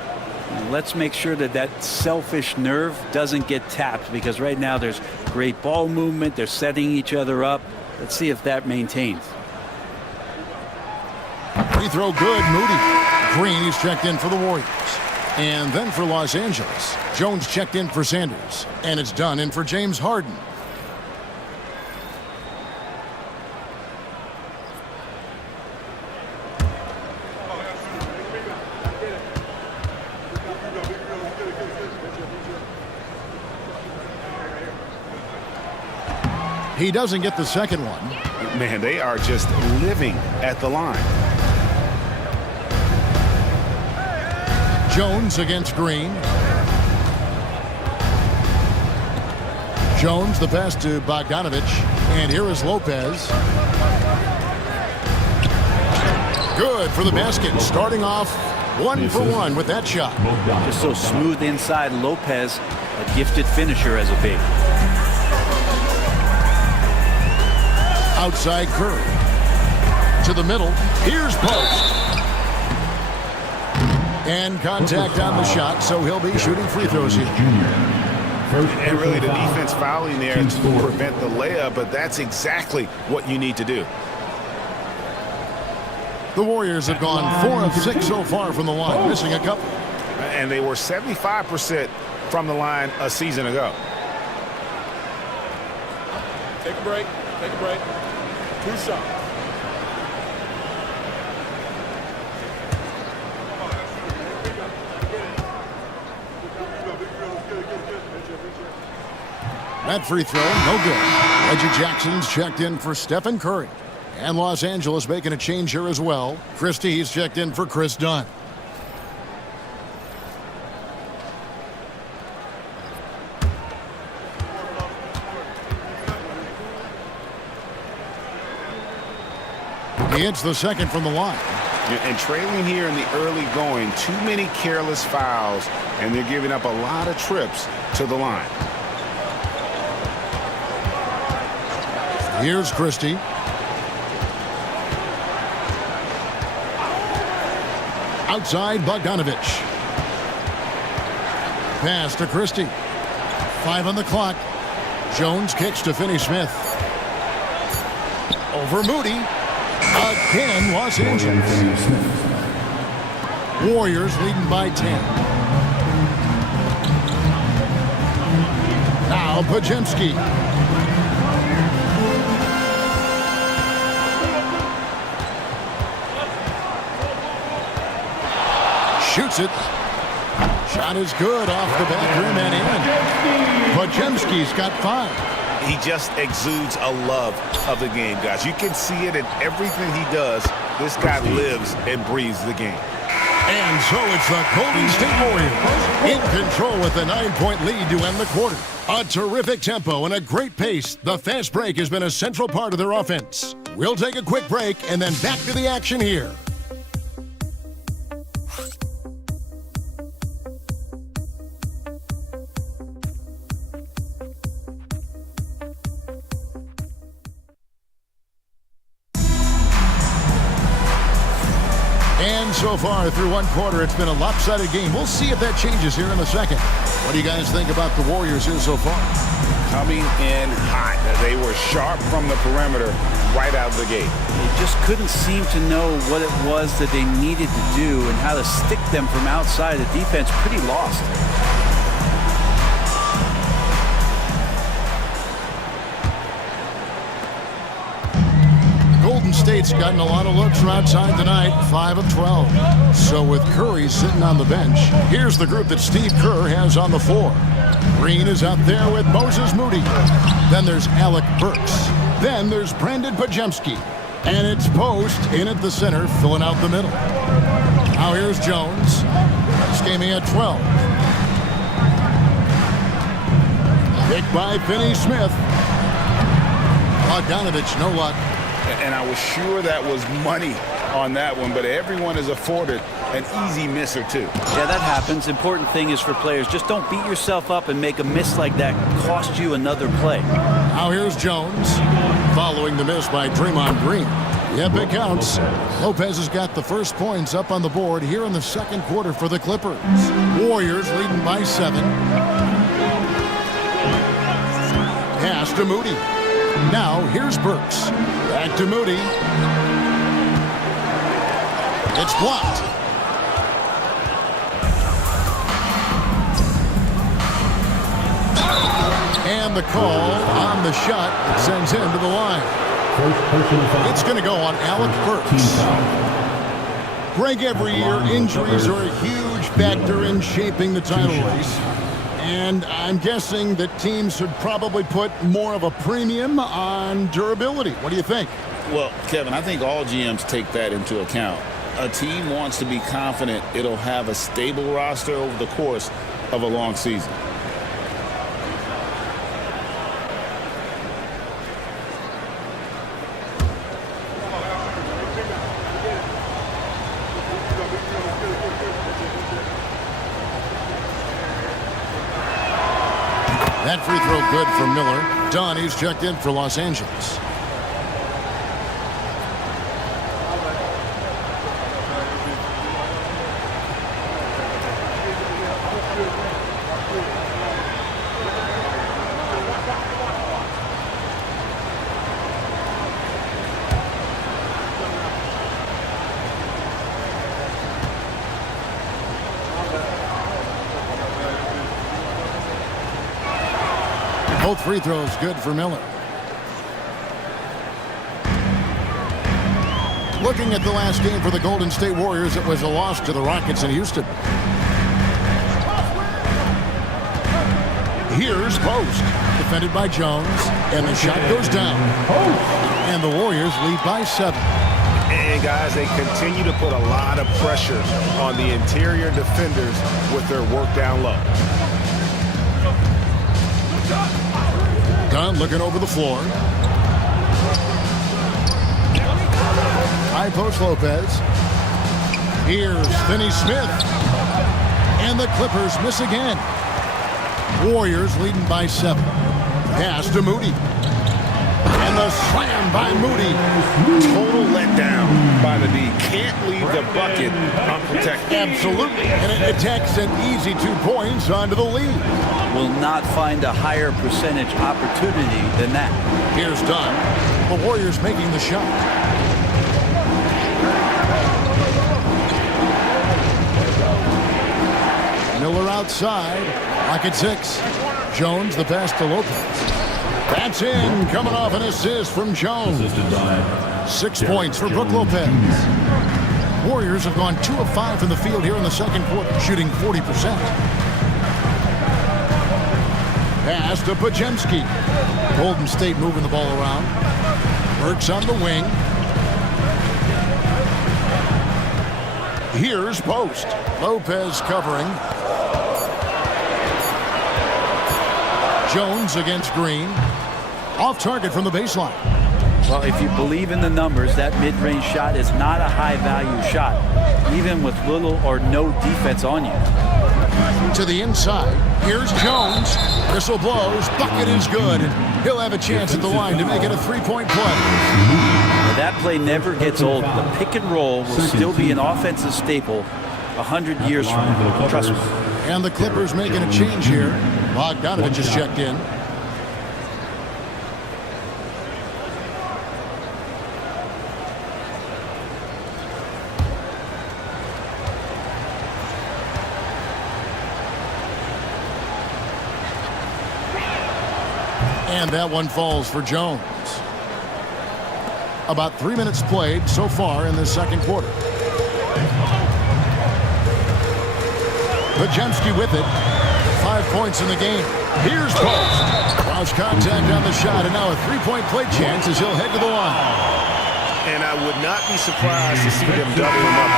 Let's make sure that that selfish nerve doesn't get tapped because right now there's great ball movement. They're setting each other up. Let's see if that maintains. Free throw good, Moody. Green is checked in for the Warriors. And then for Los Angeles, Jones checked in for Sanders. And it's done in for James Harden. He doesn't get the second one. Man, they are just living at the line. Jones against Green. Jones, the pass to Bogdanovich. And here is Lopez. Good for the basket. Starting off 1 for 1 with that shot. Just so smooth inside. Lopez, a gifted finisher as a big. Outside Curry. To the middle. Here's Post. And contact on the shot, so he'll be shooting free throws here. And really the defense fouling there to prevent the layup, but that's exactly what you need to do. The Warriors have gone 4 of 6 so far from the line, missing a couple. And they were 75% from the line a season ago. Take a break. Take a break. 2 shots. That free throw, no good. Reggie Jackson's checked in for Stephen Curry. And Los Angeles making a change here as well. Christie's checked in for Chris Dunn. He hits the second from the line. And trailing here in the early going, too many careless fouls, and they're giving up a lot of trips to the line. Here's Christie. Outside Bogdanovich. Pass to Christie. 5 on the clock. Jones kicks to Finney-Smith. Over Moody. Again, Los Angeles. Warriors leading by 10. Now Pajemski. Shoots it. Shot is good off the back rim and in. Pajemski's got 5. He just exudes a love of the game, guys. You can see it in everything he does. This guy lives and breathes the game. And so it's the Golden State Warriors in control with a 9-point lead to end the quarter. A terrific tempo and a great pace. The fast break has been a central part of their offense. We'll take a quick break and then back to the action here. And so far through one quarter, it's been a lopsided game. We'll see if that changes here in a second. What do you guys think about the Warriors here so far? Coming in hot. They were sharp from the perimeter right out of the gate. They just couldn't seem to know what it was that they needed to do and how to stick them from outside. The defense pretty lost. Golden State's gotten a lot of looks from outside tonight, 5 of 12. So with Curry sitting on the bench, here's the group that Steve Kerr has on the floor. Green is out there with Moses Moody. Then there's Alec Burks. Then there's Brandon Pajemski. And it's Post in at the center, filling out the middle. Now here's Jones. Scheming at 12. Picked by Finney-Smith. Bogdanovich, no luck. And I was sure that was money on that one, but everyone is afforded an easy miss or two. Yeah, that happens. Important thing is for players, just don't beat yourself up and make a miss like that cost you another play. Now here's Jones, following the miss by Draymond Green. Yep, it counts. Lopez has got the first points up on the board here in the second quarter for the Clippers. Warriors leading by 7. Pass to Moody. Now here's Burks. Back to Moody. It's blocked. And the call on the shot that sends him to the line. It's going to go on Alec Burks. Greg, every year injuries are a huge factor in shaping the title race. And I'm guessing that teams should probably put more of a premium on durability. What do you think? Well, Kevin, I think all GMs take that into account. A team wants to be confident it'll have a stable roster over the course of a long season. That free throw good for Miller. Donnie's checked in for Los Angeles. Both free throws good for Miller. Looking at the last game for the Golden State Warriors, it was a loss to the Rockets in Houston. Here's Post, defended by Jones, and the shot goes down. And the Warriors lead by 7. And guys, they continue to put a lot of pressure on the interior defenders with their work down low. Dunn looking over the floor. High post Lopez. Here's Finney Smith. And the Clippers miss again. Warriors leading by 7. Pass to Moody. And the slam by Moody. Total letdown by the D. Can't leave the bucket unprotected. Absolutely. And it attacks an easy 2 points onto the lead. Will not find a higher percentage opportunity than that. Here's Dunn. The Warriors making the shot. Miller outside. Lock at 6. Jones the pass to Lopez. That's in. Coming off an assist from Jones. 6 points for Brook Lopez. Warriors have gone 2 of 5 from the field here in the second quarter, shooting 40%. Pass to Pajemski. Golden State moving the ball around. Burks on the wing. Here's Post. Lopez covering. Jones against Green. Off target from the baseline. Well, if you believe in the numbers, that mid-range shot is not a high-value shot, even with little or no defense on you. To the inside. Here's Jones. Whistle blows. Bucket is good. He'll have a chance at the line to make it a 3-point play. Well, that play never gets old. The pick and roll will still be an offensive staple 100 years from now. Trust me. And the Clippers making a change here. Bogdanovich just checked in. And that one falls for Jones. About 3 minutes played so far in the second quarter. Pajemski with it. 5 points in the game. Here's Post. Lost contact on the shot, and now a 3-point play chance as he'll head to the line. And I would not be surprised to see them double him up.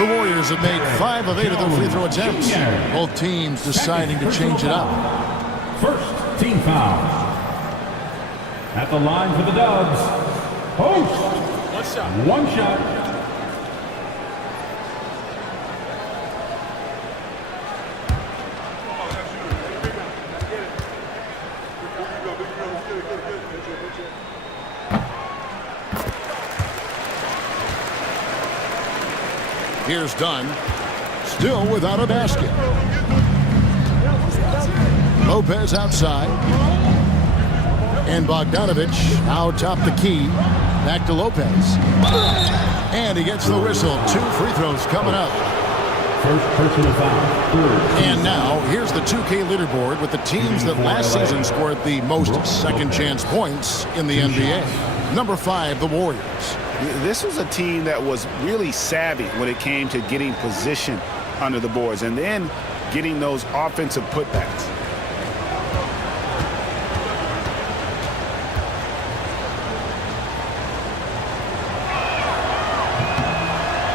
The Warriors have made 5 of 8 of their free throw attempts. Both teams deciding to change it up. First team foul. At the line for the Dubs, Post. One shot. Here's Dunn. Still without a basket. Lopez outside. And Bogdanovich out top the key. Back to Lopez. And he gets the whistle. 2 free throws coming up. First personal foul. And now, here's the 2K leaderboard with the teams that last season scored the most second chance points in the NBA. Number 5, the Warriors. This was a team that was really savvy when it came to getting position under the boards and then getting those offensive putbacks.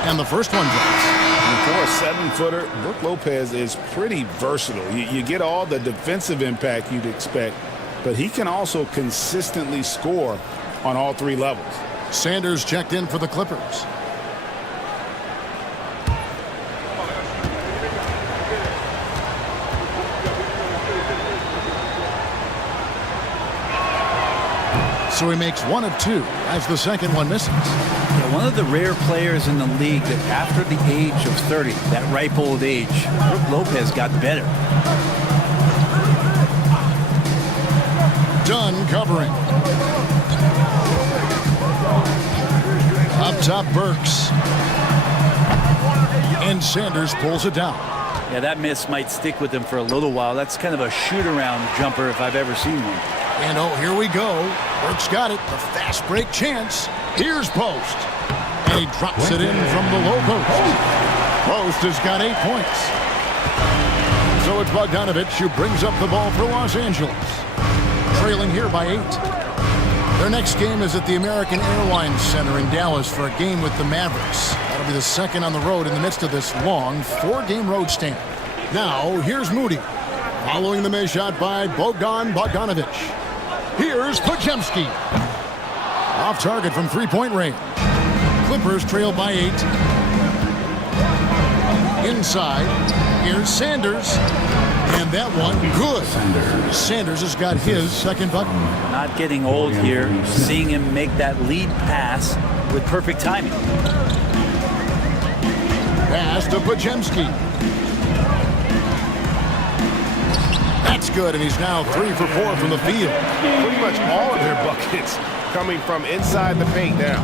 And the first one drops. And for a 7-footer, Brook Lopez is pretty versatile. You get all the defensive impact you'd expect, but he can also consistently score on all 3 levels. Sanders checked in for the Clippers. So he makes 1 of 2 as the second one misses. Yeah, one of the rare players in the league that after the age of 30, that ripe old age, Brook Lopez got better. Dunn covering. Up top, Burks. And Sanders pulls it down. Yeah, that miss might stick with him for a little while. That's kind of a shoot-around jumper if I've ever seen one. And oh, here we go. Burks got it. A fast break chance. Here's Post. And he drops it in from the low post. Post has got 8 points. So it's Bogdanovich who brings up the ball for Los Angeles. Trailing here by 8. Their next game is at the American Airlines Center in Dallas for a game with the Mavericks. That'll be the second on the road in the midst of this long 4-game road stand. Now, here's Moody. Following the miss shot by Bogdanovich. Here's Podziemski. Off target from 3-point range. Clippers trail by 8. Inside. Here's Sanders. And that one, good. Sanders has got his second bucket. Not getting old here. Seeing him make that lead pass with perfect timing. Pass to Podziemski. That's good, and he's now 3 for 4 from the field. Pretty much all of their buckets coming from inside the paint now.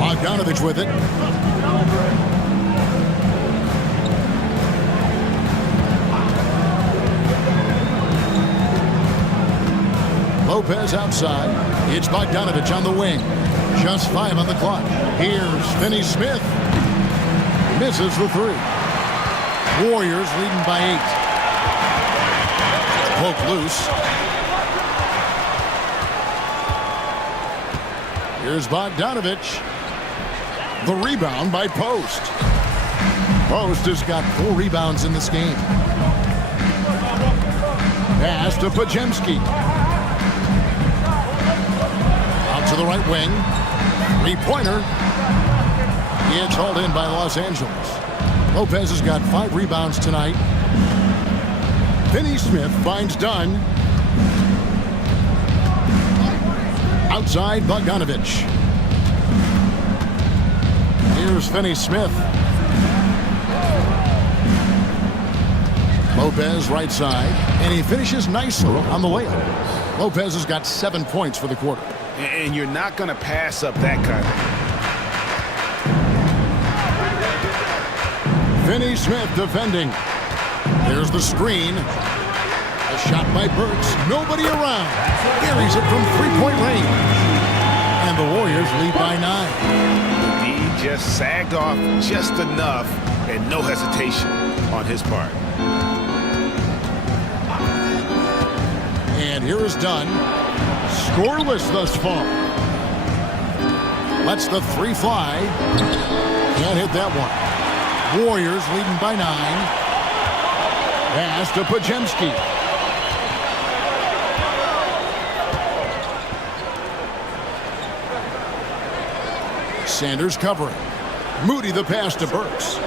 Bogdanovich with it. Lopez outside. It's Bogdanovich on the wing. Just 5 on the clock. Here's Finney Smith. Misses the 3. Warriors leading by 8. Poke loose. Here's Bogdanovich. The rebound by Post. Post has got 4 rebounds in this game. Pass to Podziemski. Out to the right wing. 3-pointer. It's hauled in by Los Angeles. Lopez has got 5 rebounds tonight. Finney Smith finds Dunn. Outside Bogdanovich. Here's Finney Smith. Lopez right side, and he finishes nicely on the layup. Lopez has got 7 points for the quarter. And you're not going to pass up that kind of. Finney Smith defending. There's the screen. A shot by Burks. Nobody around. Carries it from 3-point range. And the Warriors lead by 9. He just sagged off just enough and no hesitation on his part. And here is Dunn. Scoreless thus far. Lets the 3 fly. Can't hit that one. Warriors leading by 9. Pass to Podziemski. Sanders covering. Moody the pass to Burks.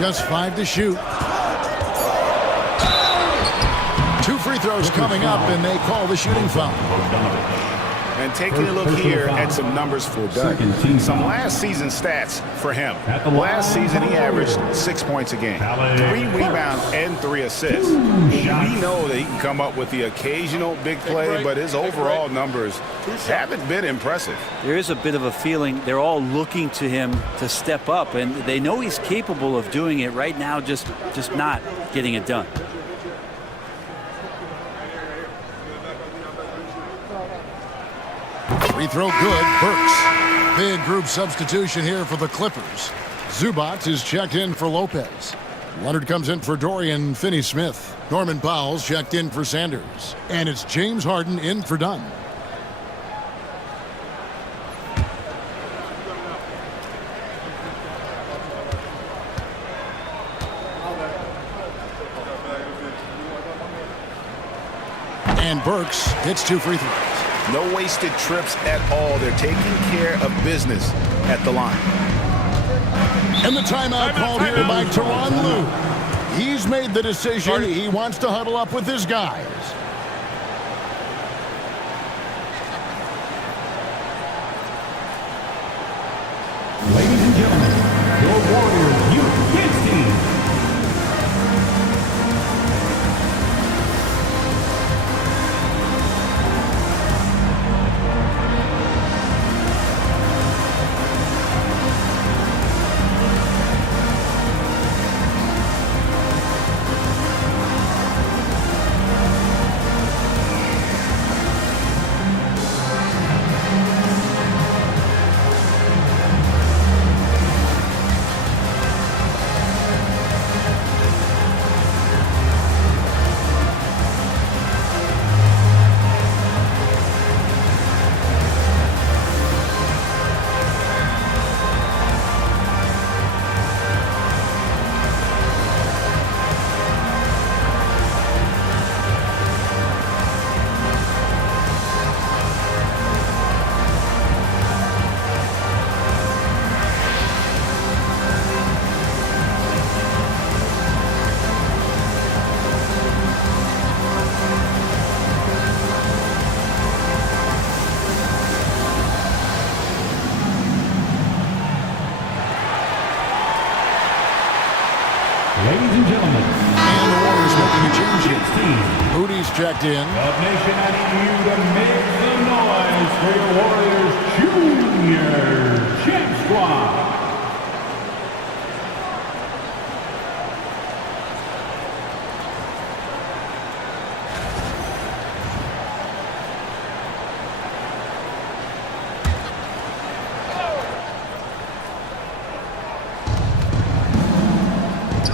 Just 5 to shoot. 2 free throws coming up, and they call the shooting foul. And taking a look here at some numbers for Dunn. Some last season stats for him. Last season, he averaged 6 points a game, 3 rebounds, and 3 assists. We know that he can come up with the occasional big play, but his overall numbers haven't been impressive. There is a bit of a feeling they're all looking to him to step up, and they know he's capable of doing it right now, just not getting it done. Free throw good. Burks. Big group substitution here for the Clippers. Zubac is checked in for Lopez. Leonard comes in for Dorian Finney-Smith. Norman Powell's checked in for Sanders. And it's James Harden in for Dunn. And Burks hits 2 free throws. No wasted trips at all. They're taking care of business at the line. And the timeout called here by Tyronn Lue. He's made the decision. He wants to huddle up with his guys. Ladies and gentlemen, your Warriors Youth Kids team. Ladies and gentlemen. And the Warriors making a change here. Moody's checked in. Up Nation, I need you to make some noise for your Warriors Junior Champ Squad.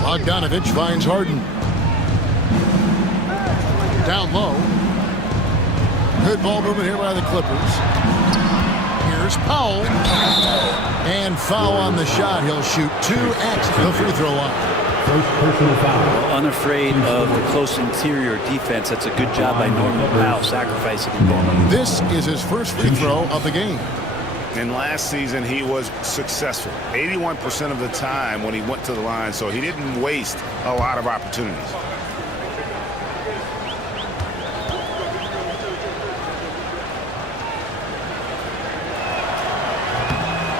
Bogdanovich finds Harden. Down low. Good ball movement here by the Clippers. Here's Powell. And foul on the shot. He'll shoot 2 at the free throw line. First personal foul. Unafraid of the close interior defense. That's a good job by Norman Powell, sacrificing the ball. This is his first free throw of the game. And last season, he was successful 81% of the time when he went to the line, so he didn't waste a lot of opportunities.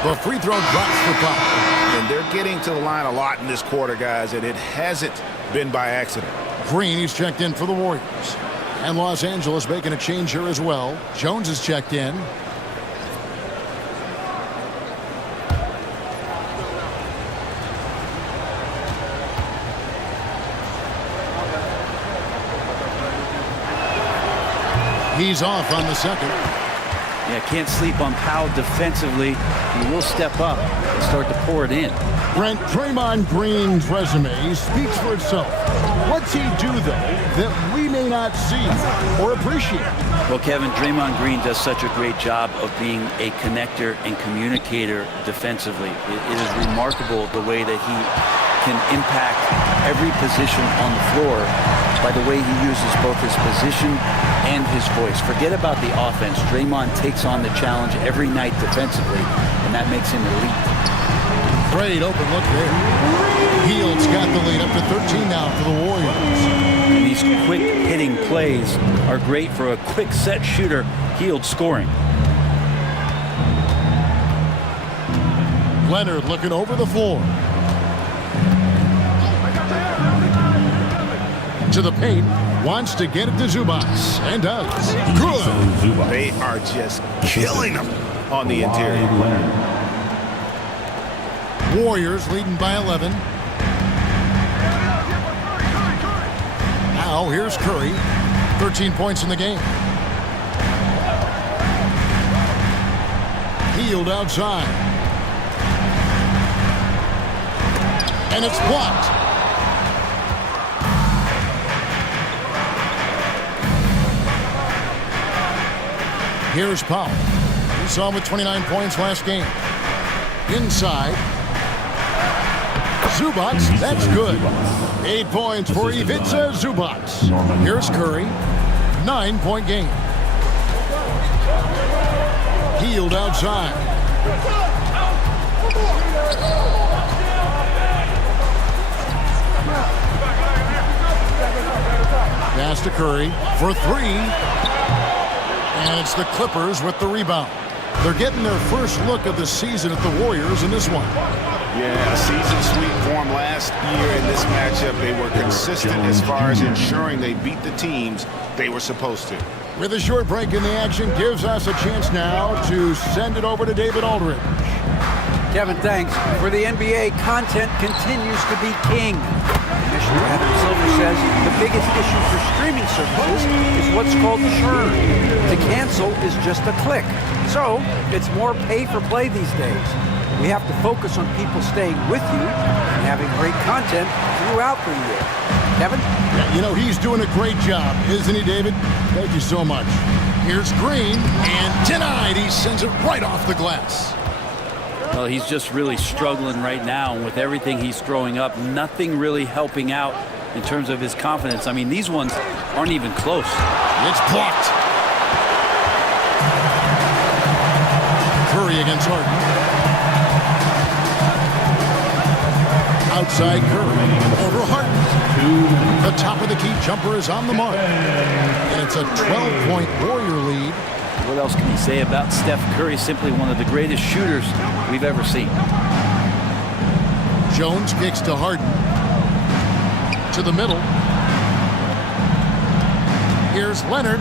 The free throw drops for Powell. And they're getting to the line a lot in this quarter, guys, and it hasn't been by accident. Green, he's checked in for the Warriors. And Los Angeles making a change here as well. Jones is checked in. He's off on the second. Yeah, can't sleep on Powell defensively. He will step up and start to pour it in. Brent, Draymond Green's resume speaks for itself. What's he do, though, that we may not see or appreciate? Well, Kevin, Draymond Green does such a great job of being a connector and communicator defensively. It is remarkable the way that he can impact every position on the floor by the way he uses both his position and his voice. Forget about the offense. Draymond takes on the challenge every night defensively, and that makes him elite. Great open look there. Hield's got the lead up to 13 now for the Warriors. And these quick hitting plays are great for a quick set shooter. Hield scoring. Leonard looking over the floor. To the paint, wants to get it to Zubac, and does. Good. They are just killing them on the interior. Warriors leading by 11. Now here's Curry. 13 points in the game. Hield outside. And it's blocked. Here's Powell. We saw him with 29 points last game. Inside. Zubac, that's good. 8 points for Ivica Zubac. Here's Curry. 9-point game. Hield outside. Pass to Curry for 3. And it's the Clippers with the rebound. They're getting their first look of the season at the Warriors in this one. Yeah, season sweep form last year in this matchup. They were consistent as far as ensuring they beat the teams they were supposed to. With a short break in the action, gives us a chance now to send it over to David Aldridge. Kevin, thanks. For the NBA, content continues to be king. Commissioner Adam Silver says the biggest issue for streaming services is what's called churn. To cancel is just a click. So it's more pay for play these days. We have to focus on people staying with you and having great content throughout the year. Kevin? Yeah, you know, he's doing a great job, isn't he, David? Thank you so much. Here's Green, and denied. He sends it right off the glass. Well, he's just really struggling right now. And with everything he's throwing up, nothing really helping out in terms of his confidence. I mean, these ones aren't even close. It's blocked. Curry against Harden. Outside Curry over Harden. The top of the key jumper is on the mark. And it's a 12-point Warrior lead. What else can you say about Steph Curry? Simply one of the greatest shooters we've ever seen. Jones kicks to Harden. to the middle. Here's Leonard.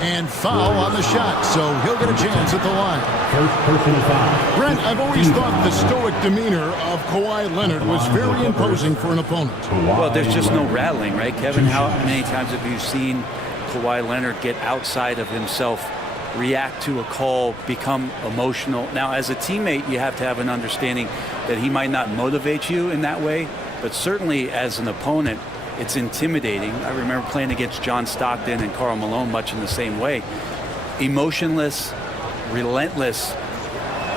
And foul on the shot, so he'll get a chance at the line. First personal foul. Brent, I've always thought the stoic demeanor of Kawhi Leonard was very imposing for an opponent. Well, there's just no rattling, right, Kevin? How many times have you seen Kawhi Leonard get outside of himself, react to a call, become emotional? Now, as a teammate, you have to have an understanding that he might not motivate you in that way, but certainly as an opponent, it's intimidating. I remember playing against John Stockton and Karl Malone much in the same way. Emotionless, relentless,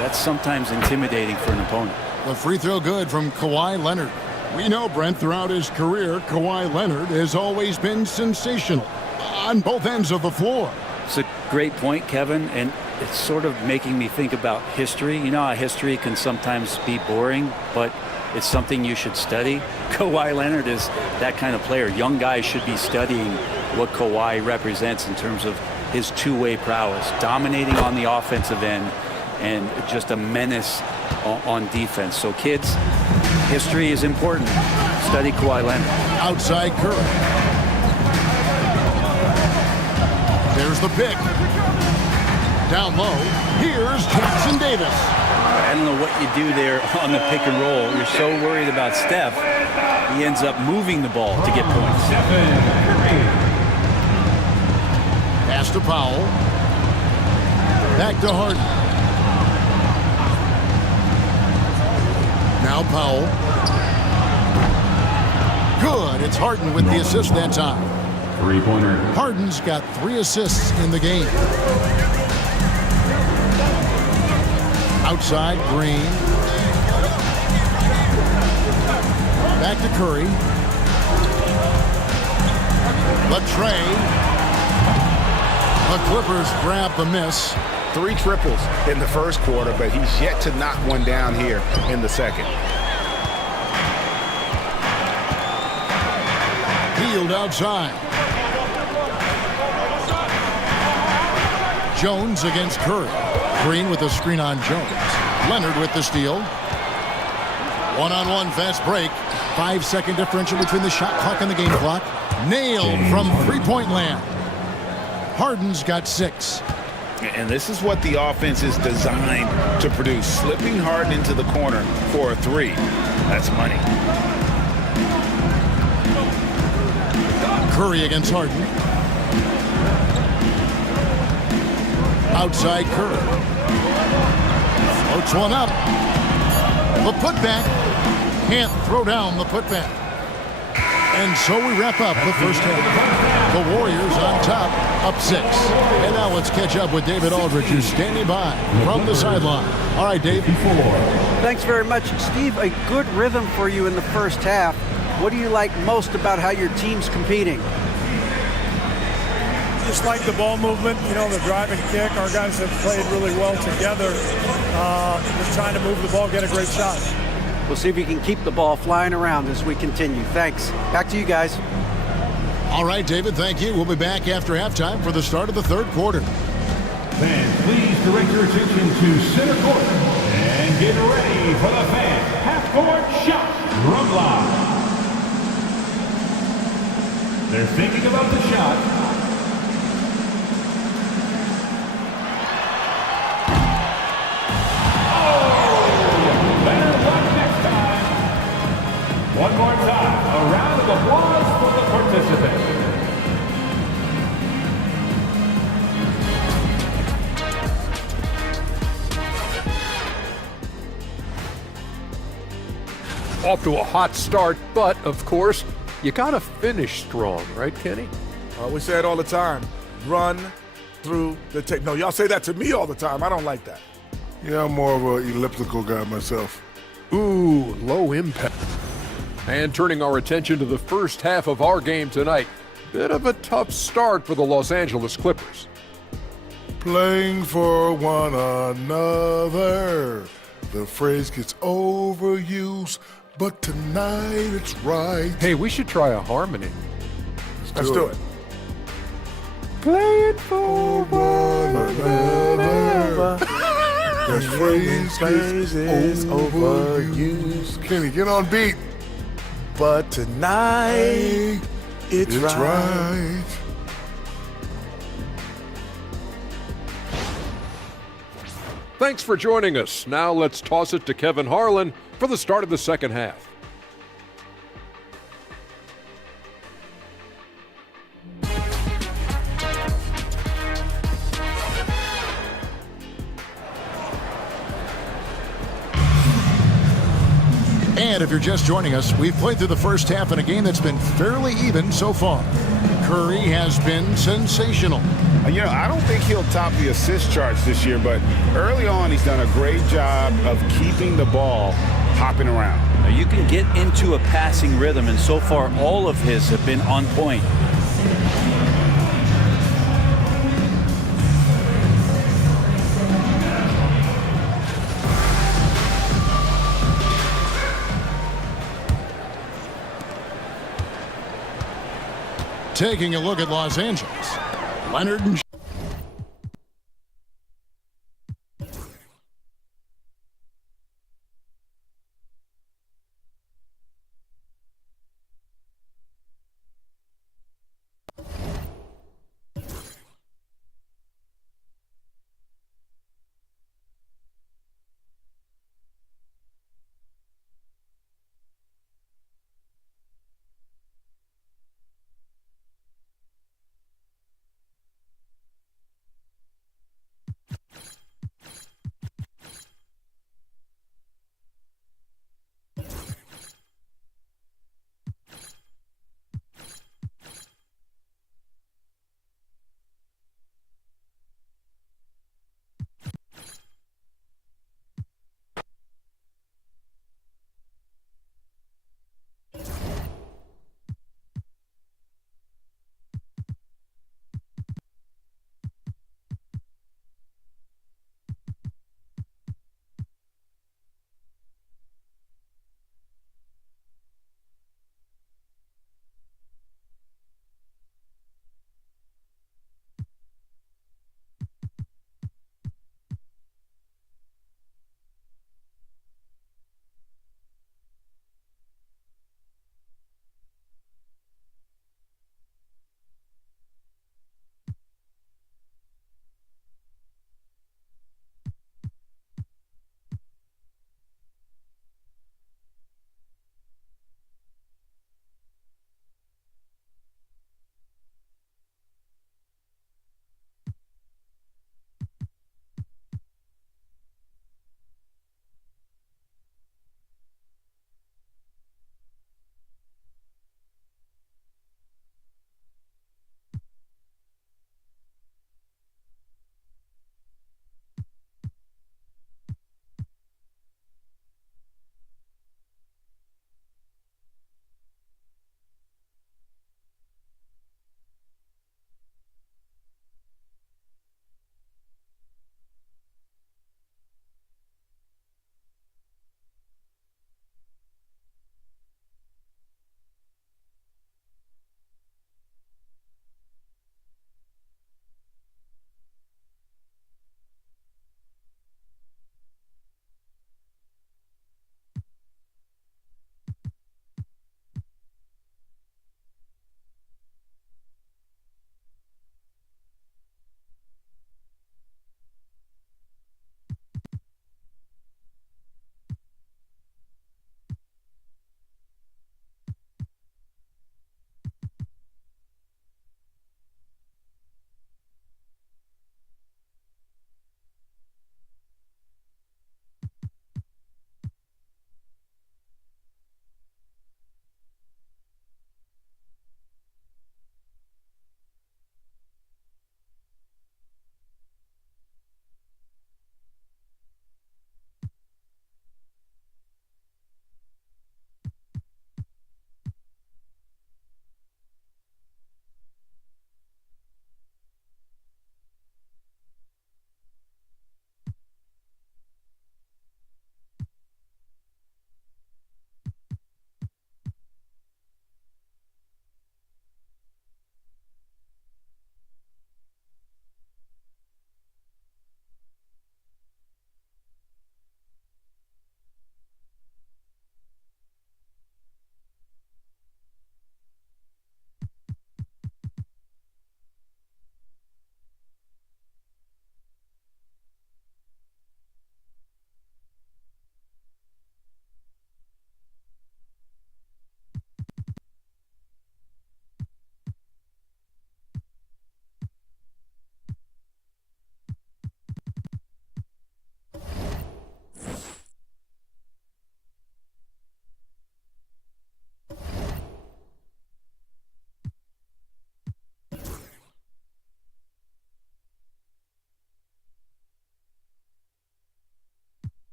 that's sometimes intimidating for an opponent. The free throw good from Kawhi Leonard. We know, Brent, throughout his career, Kawhi Leonard has always been sensational on both ends of the floor. It's a great point, Kevin, and it's sort of making me think about history. You know how history can sometimes be boring, but it's something you should study. Kawhi Leonard is that kind of player. Young guys should be studying what Kawhi represents in terms of his two-way prowess, dominating on the offensive end, and just a menace on defense. So kids, history is important. Study Kawhi Leonard. Outside Curry. There's the pick. Down low, here's Jackson Davis. I don't know what you do there on the pick and roll. You're so worried about Steph, he ends up moving the ball to get points. Pass to Powell. Back to Harden. Now Powell. Good. It's Harden with the assist that time. Three-pointer. Harden's got 3 assists in the game. Outside, Green. Back to Curry. Latrey. The Clippers grab the miss. 3 triples in the first quarter, but he's yet to knock one down here in the second. Field outside. Jones against Curry. Green with the screen on Jones. Leonard with the steal. One-on-one fast break. 5-second differential between the shot clock and the game clock. Nailed from three-point land. Harden's got 6. And this is what the offense is designed to produce. Slipping Harden into the corner for a 3. That's money. Curry against Harden. Outside Curry. Floats one up. The putback. Can't throw down the putback. And so we wrap up the first half. The Warriors on top, up 6. And now let's catch up with David Aldridge, who's standing by from the sideline. All right, Dave. Thanks very much. Steve, a good rhythm for you in the first half. What do you like most about how your team's competing? Just like the ball movement, you know, the drive and kick. Our guys have played really well together. Just trying to move the ball, get a great shot. We'll see if we can keep the ball flying around as we continue. Thanks. Back to you guys. All right, David, thank you. We'll be back after halftime for the start of the third quarter. Fans, please direct your attention to center court and get ready for the fan half-court shot from live. They're thinking about the shot. One more time, a round of applause for the participants. Off to a hot start, but, of course, you got to finish strong, right, Kenny? We say it all the time. Run through the tape. No, y'all say that to me all the time. I don't like that. Yeah, I'm more of an elliptical guy myself. Ooh, low impact. And turning our attention to the first half of our game tonight, bit of a tough start for the Los Angeles Clippers. Playing for one another. The phrase gets overused, but tonight it's right. Hey, we should try a harmony. Let's do it. Playing for one another. The phrase gets overused. Kenny, get on beat. but tonight it's right. Thanks for joining us. Now let's toss it to Kevin Harlan for the start of the second half. And if you're just joining us, we've played through the first half in a game that's been fairly even so far. Curry has been sensational. You know, I don't think he'll top the assist charts this year, but early on he's done a great job of keeping the ball hopping around. Now, you can get into a passing rhythm, and so far all of his have been on point. Taking a look at Los Angeles. Leonard and